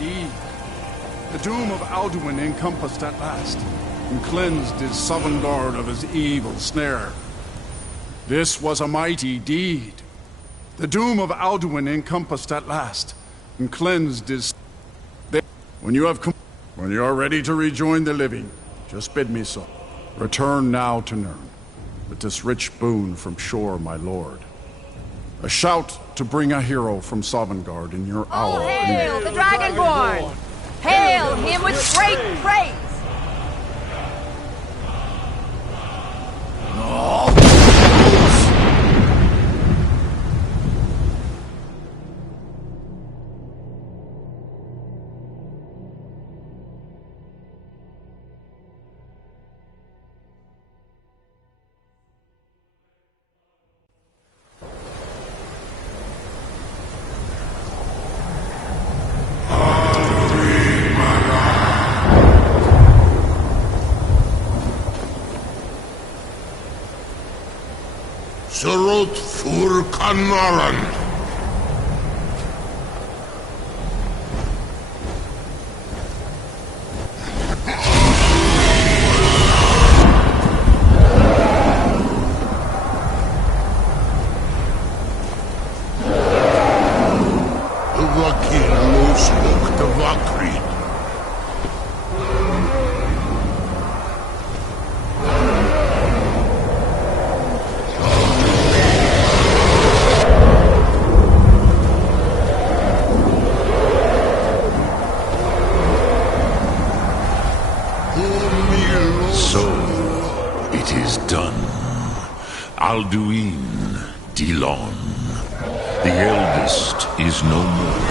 deed. The doom of Alduin encompassed at last, and cleansed his Sovngarde of his evil snare. This was a mighty deed. The doom of Alduin encompassed at last, and cleansed his... When you are ready to rejoin the living, just bid me so. Return now to Nirn, with this rich boon from Shor, my lord. A shout to bring a hero from Sovngarde in your hour. Oh, hail the Dragonborn! Hail him with great praise! Surut fur Kanaran. Vakil losluk de Vakrid. Alduin Dilon, the eldest, is no more.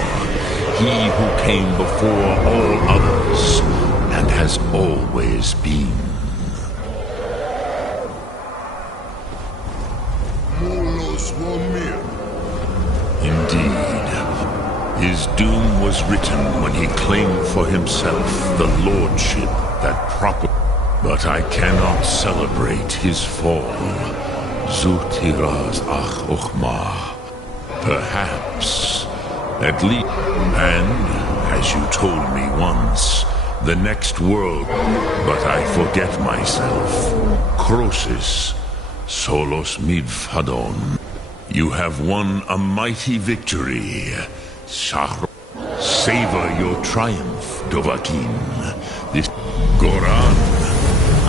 He who came before all others, and has always been. Indeed, his doom was written when he claimed for himself the lordship that proper. But I cannot celebrate his fall. Zutiraz ach ochma. Perhaps, at least, and, as you told me once, the next world, but I forget myself. Crosis, solos midfadon. You have won a mighty victory. Savor your triumph, Dovahkiin. This Goran,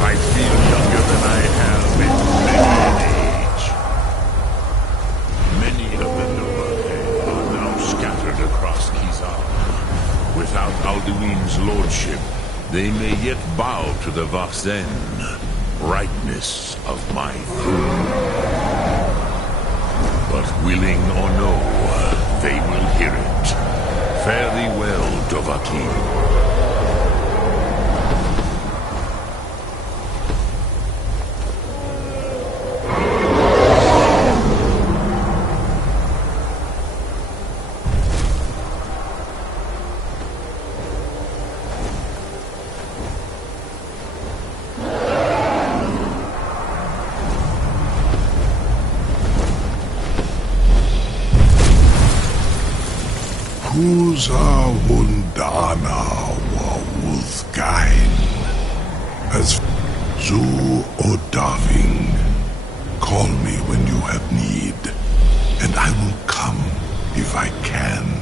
I feel younger than I have in many an age. Many of the Dovahkiin are now scattered across Kizar. Without Alduin's lordship, they may yet bow to the Vakzen, brightness of my food. But willing or no, they will hear it. Fare thee well, Dovahkiin. Kuza Wundana wa Wuthgain as Zu Odaving. Call me when you have need, and I will come if I can.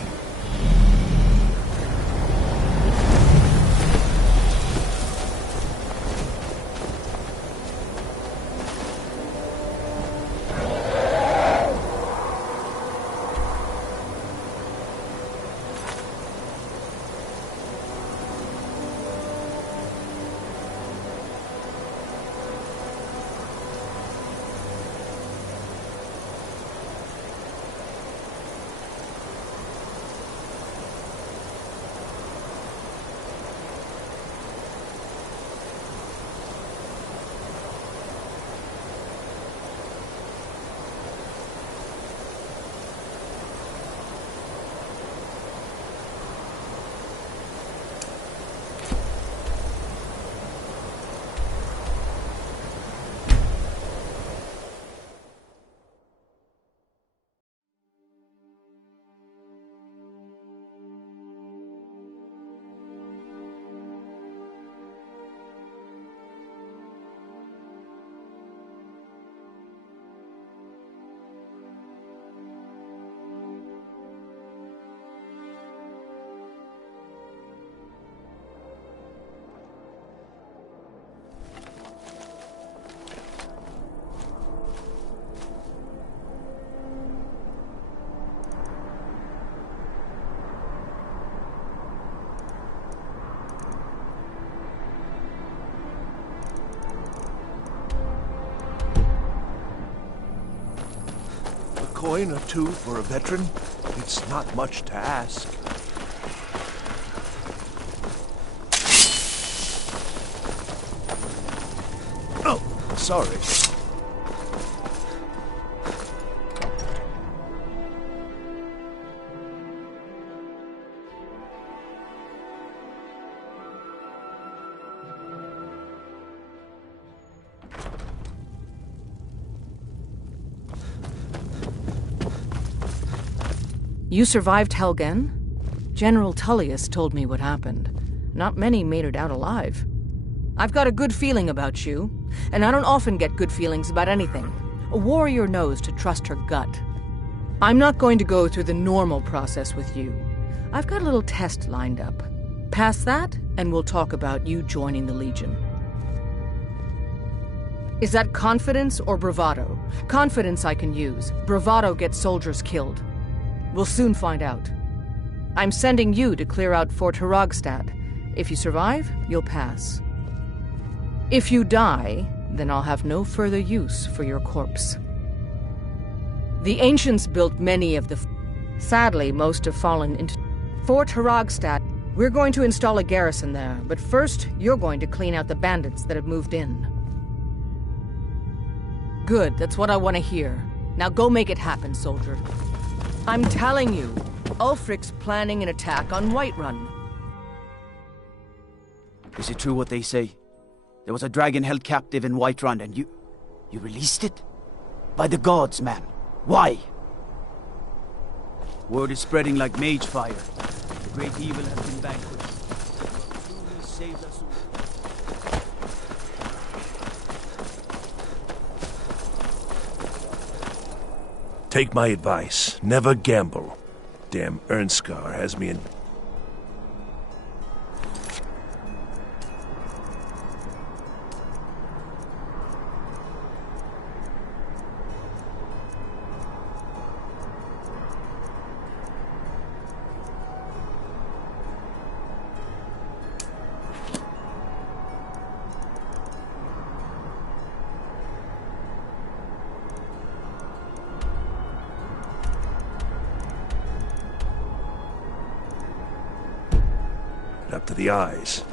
coin or two for a veteran? It's not much to ask. Oh, sorry. You survived Helgen? General Tullius told me what happened. Not many made it out alive. I've got a good feeling about you, and I don't often get good feelings about anything. A warrior knows to trust her gut. I'm not going to go through the normal process with you. I've got a little test lined up. Pass that, and we'll talk about you joining the Legion. Is that confidence or bravado? Confidence I can use. Bravado gets soldiers killed. We'll soon find out. I'm sending you to clear out Fort Hrogstad. If you survive, you'll pass. If you die, then I'll have no further use for your corpse. The ancients built many of the... Sadly, most have fallen into... Fort Hrogstad. We're going to install a garrison there, but first, you're going to clean out the bandits that have moved in. Good, that's what I want to hear. Now go make it happen, soldier. I'm telling you, Ulfric's planning an attack on Whiterun. Is it true what they say? There was a dragon held captive in Whiterun and you released it? By the gods, man. Why? Word is spreading like mage fire. The great evil has been vanquished. Truly saves us all. Take my advice. Never gamble. Damn Ernskar has me in... up to the eyes.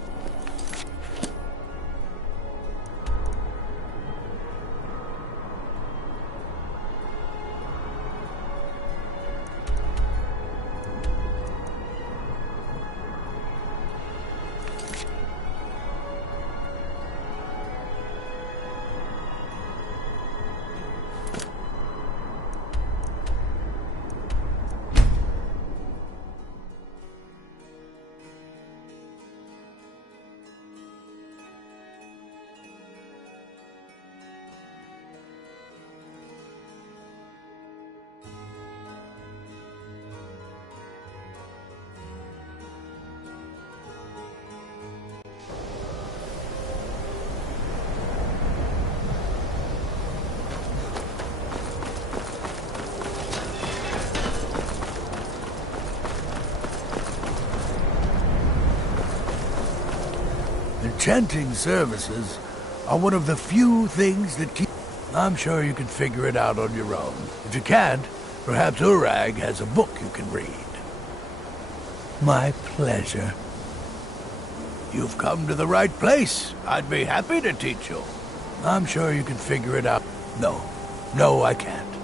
Enchanting services are one of the few things that keep... I'm sure you can figure it out on your own. If you can't, perhaps Urag has a book you can read. My pleasure. You've come to the right place. I'd be happy to teach you. I'm sure you can figure it out. No, I can't.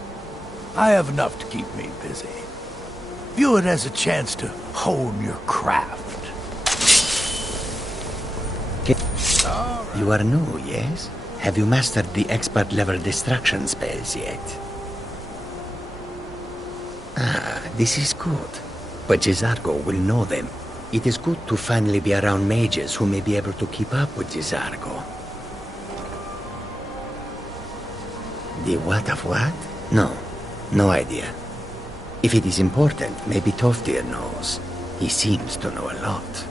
I have enough to keep me busy. View it as a chance to hone your craft. You are new, yes? Have you mastered the expert-level distraction spells yet? Ah, this is good. But Jizargo will know them. It is good to finally be around mages who may be able to keep up with Jizargo. The what of what? No idea. If it is important, maybe Toftir knows. He seems to know a lot.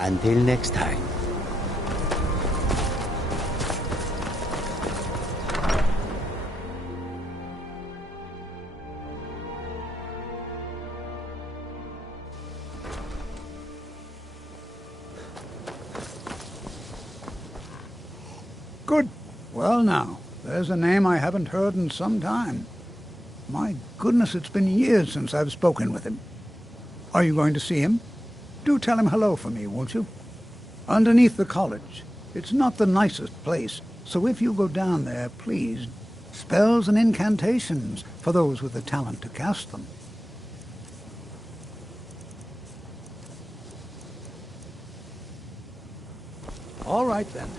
Until next time. Good. Well now, There's a name I haven't heard in some time. My goodness, it's been years since I've spoken with him. Are you going to see him? Do tell him hello for me, won't you? Underneath the college. It's not the nicest place, so if you go down there, please, spells and incantations for those with the talent to cast them. All right, then.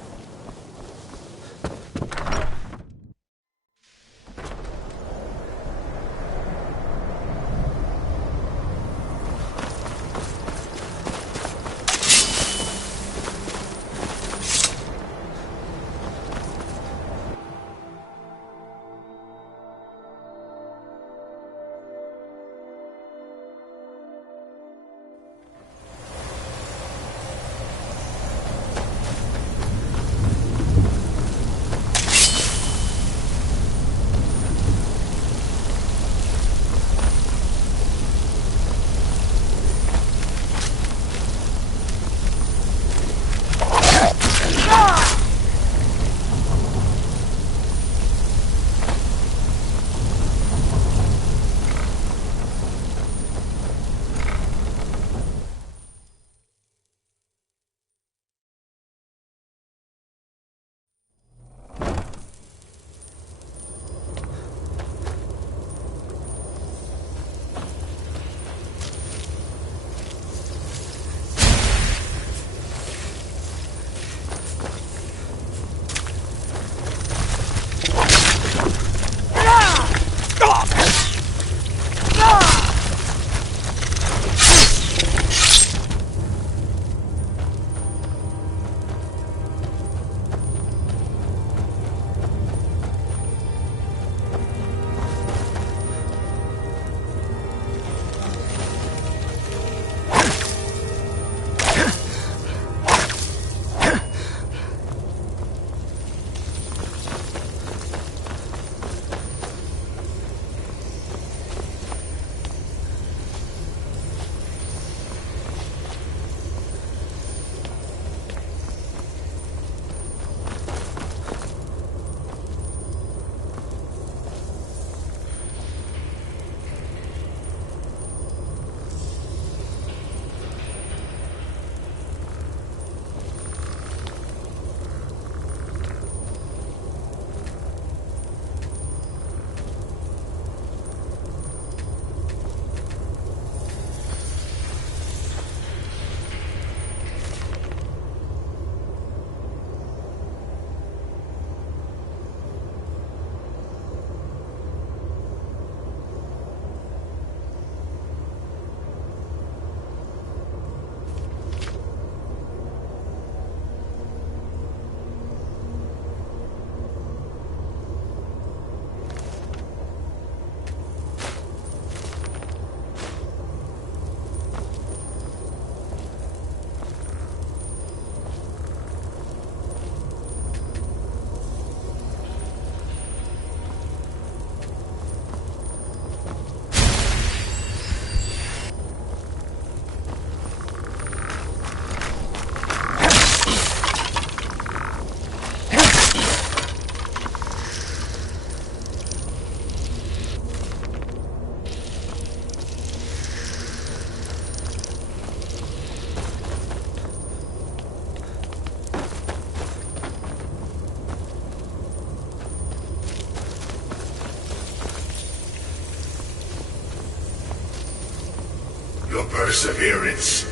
Your perseverance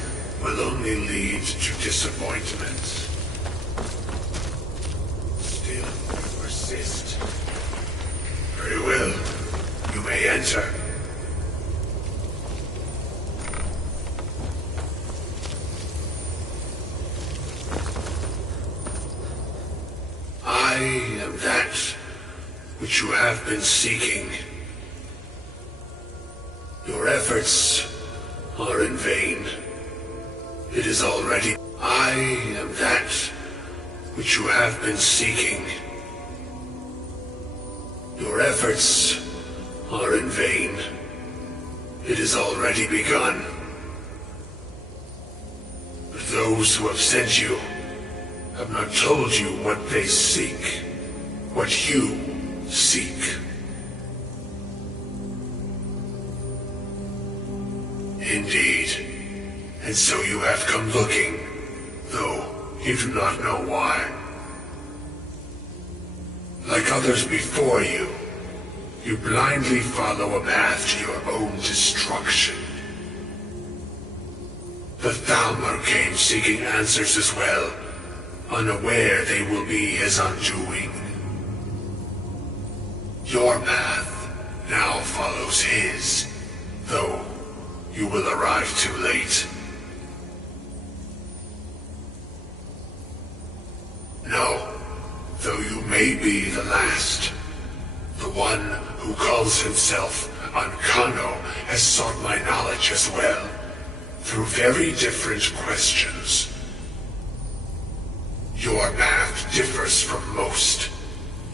will only lead to disappointment. Still, you persist. Very well. You may enter. I am that which you have been seeking. Your efforts are in vain. It is already... I am that which you have been seeking. Your efforts are in vain. It is already begun. But those who have sent you have not told you what they seek, what you seek. Indeed. And so you have come looking, though you do not know why. Like others before you, you blindly follow a path to your own destruction. The Thalmor came seeking answers as well, unaware they will be his undoing. Your path now follows his, though you will arrive too late. No, though you may be the last, the one who calls himself Ankano has sought my knowledge as well, through very different questions. Your path differs from most.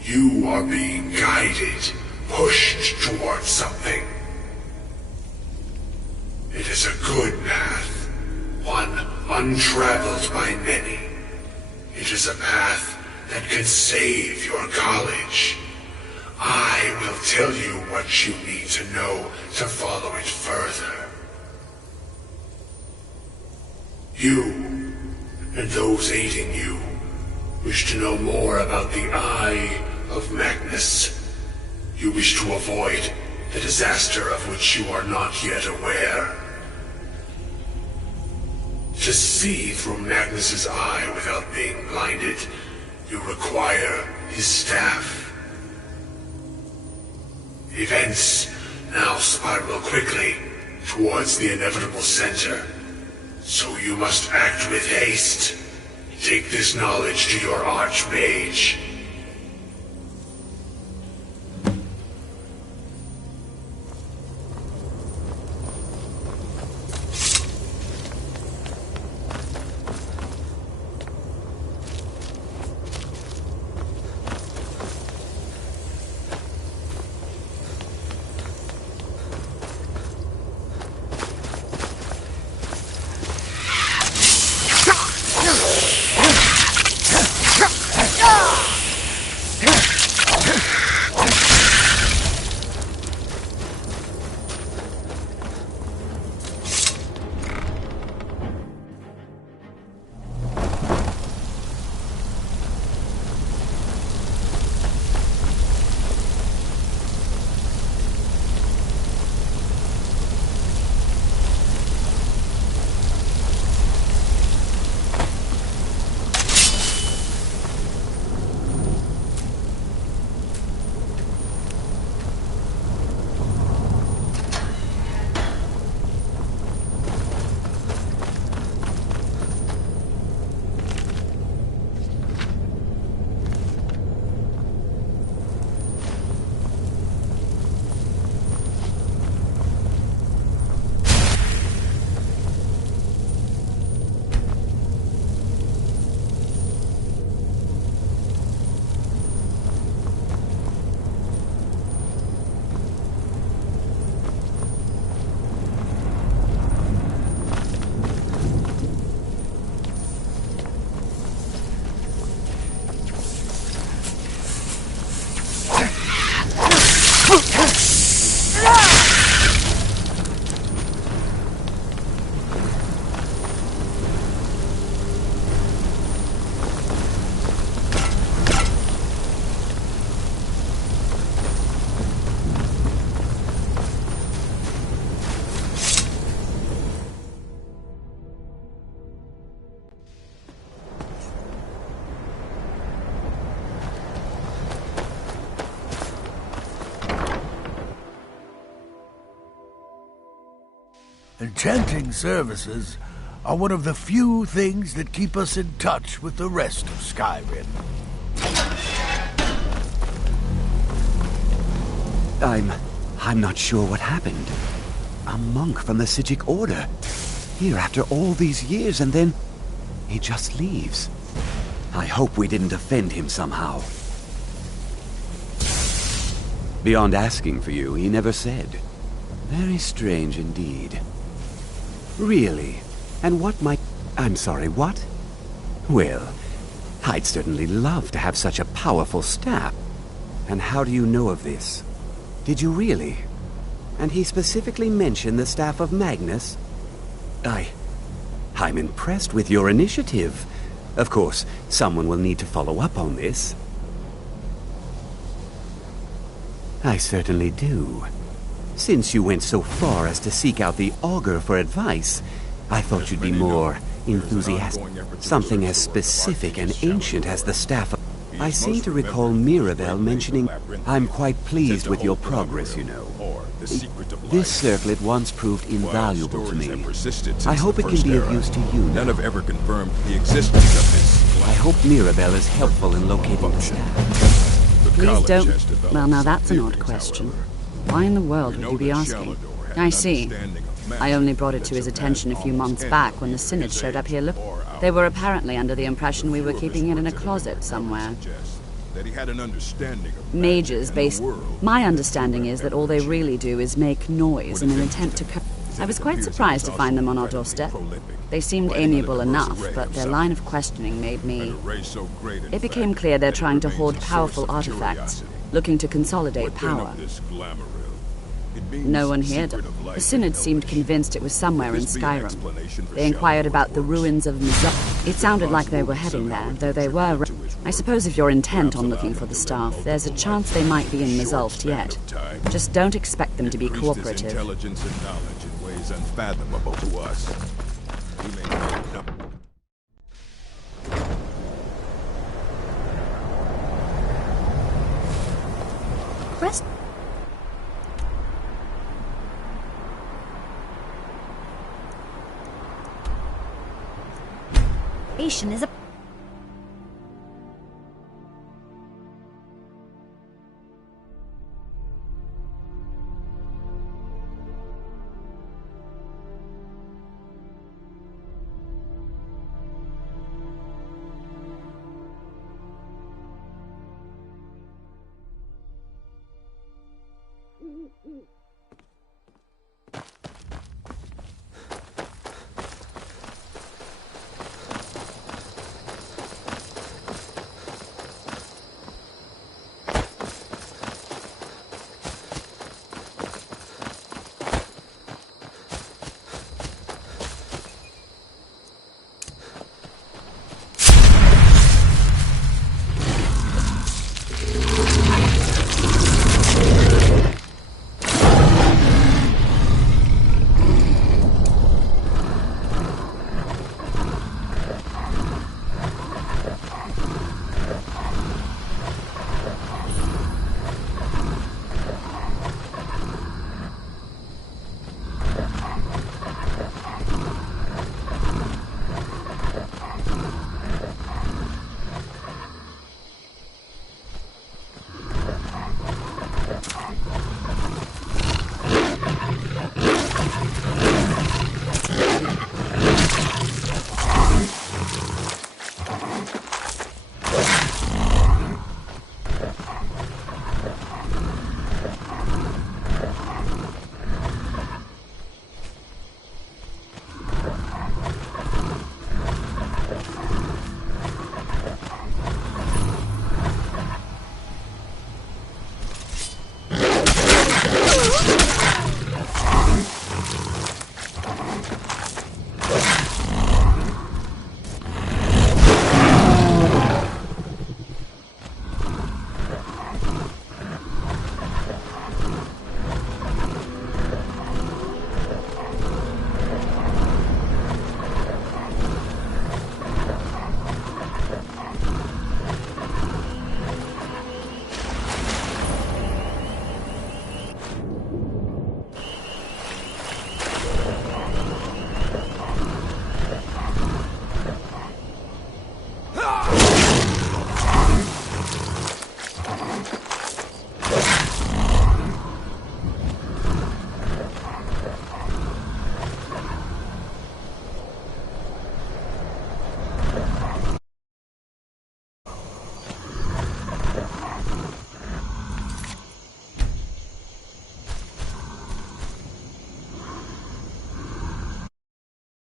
You are being guided, pushed towards something. It is a good path, one untraveled by many. It is a path that can save your college. I will tell you what you need to know to follow it further. You, and those aiding you, wish to know more about the Eye of Magnus. You wish to avoid the disaster of which you are not yet aware. To see through Magnus's eye without being blinded, you require his staff. Events now spiral quickly towards the inevitable center, so you must act with haste. Take this knowledge to your Archmage. Enchanting services are one of the few things that keep us in touch with the rest of Skyrim. I'm not sure what happened. A monk from the Psijic Order. Here after all these years, and then he just leaves. I hope we didn't offend him somehow. Beyond asking for you, he never said. Very strange indeed. Really? And what might... I'm sorry, what? Well, I'd certainly love to have such a powerful staff. And how do you know of this? Did you really? And he specifically mentioned the staff of Magnus? I'm impressed with your initiative. Of course, someone will need to follow up on this. I certainly do. Since you went so far as to seek out the Augur for advice, I thought you'd be more enthusiastic. Something as specific and ancient as the staff of... I seem to recall Mirabelle mentioning... I'm quite pleased with your progress, you know. This circlet once proved invaluable to me. I hope it can be of use to you now. None have ever confirmed the existence of this. I hope Mirabelle is helpful in locating the staff. Please don't... Well, now that's an odd question. Why in the world would you be asking? I see. I only brought it to his attention a few months back when the Synod showed up here. They were apparently under the impression we were keeping it in a closet somewhere. Mages based... My understanding is that all they really do is make noise in an attempt to... I was quite surprised to find them on our doorstep. They seemed amiable enough, but their line of questioning made me... It became clear they're trying to hoard powerful artifacts, looking to consolidate power. No one here. The Synod seemed convinced it was somewhere in Skyrim. They inquired about the ruins of Mizal. It sounded like they were heading there, though they were... I suppose if you're intent on looking for the staff, there's a chance they might be in Mizalt yet. Just don't expect them to be cooperative. Intelligence and knowledge in ways unfathomable to us. Crest. Is a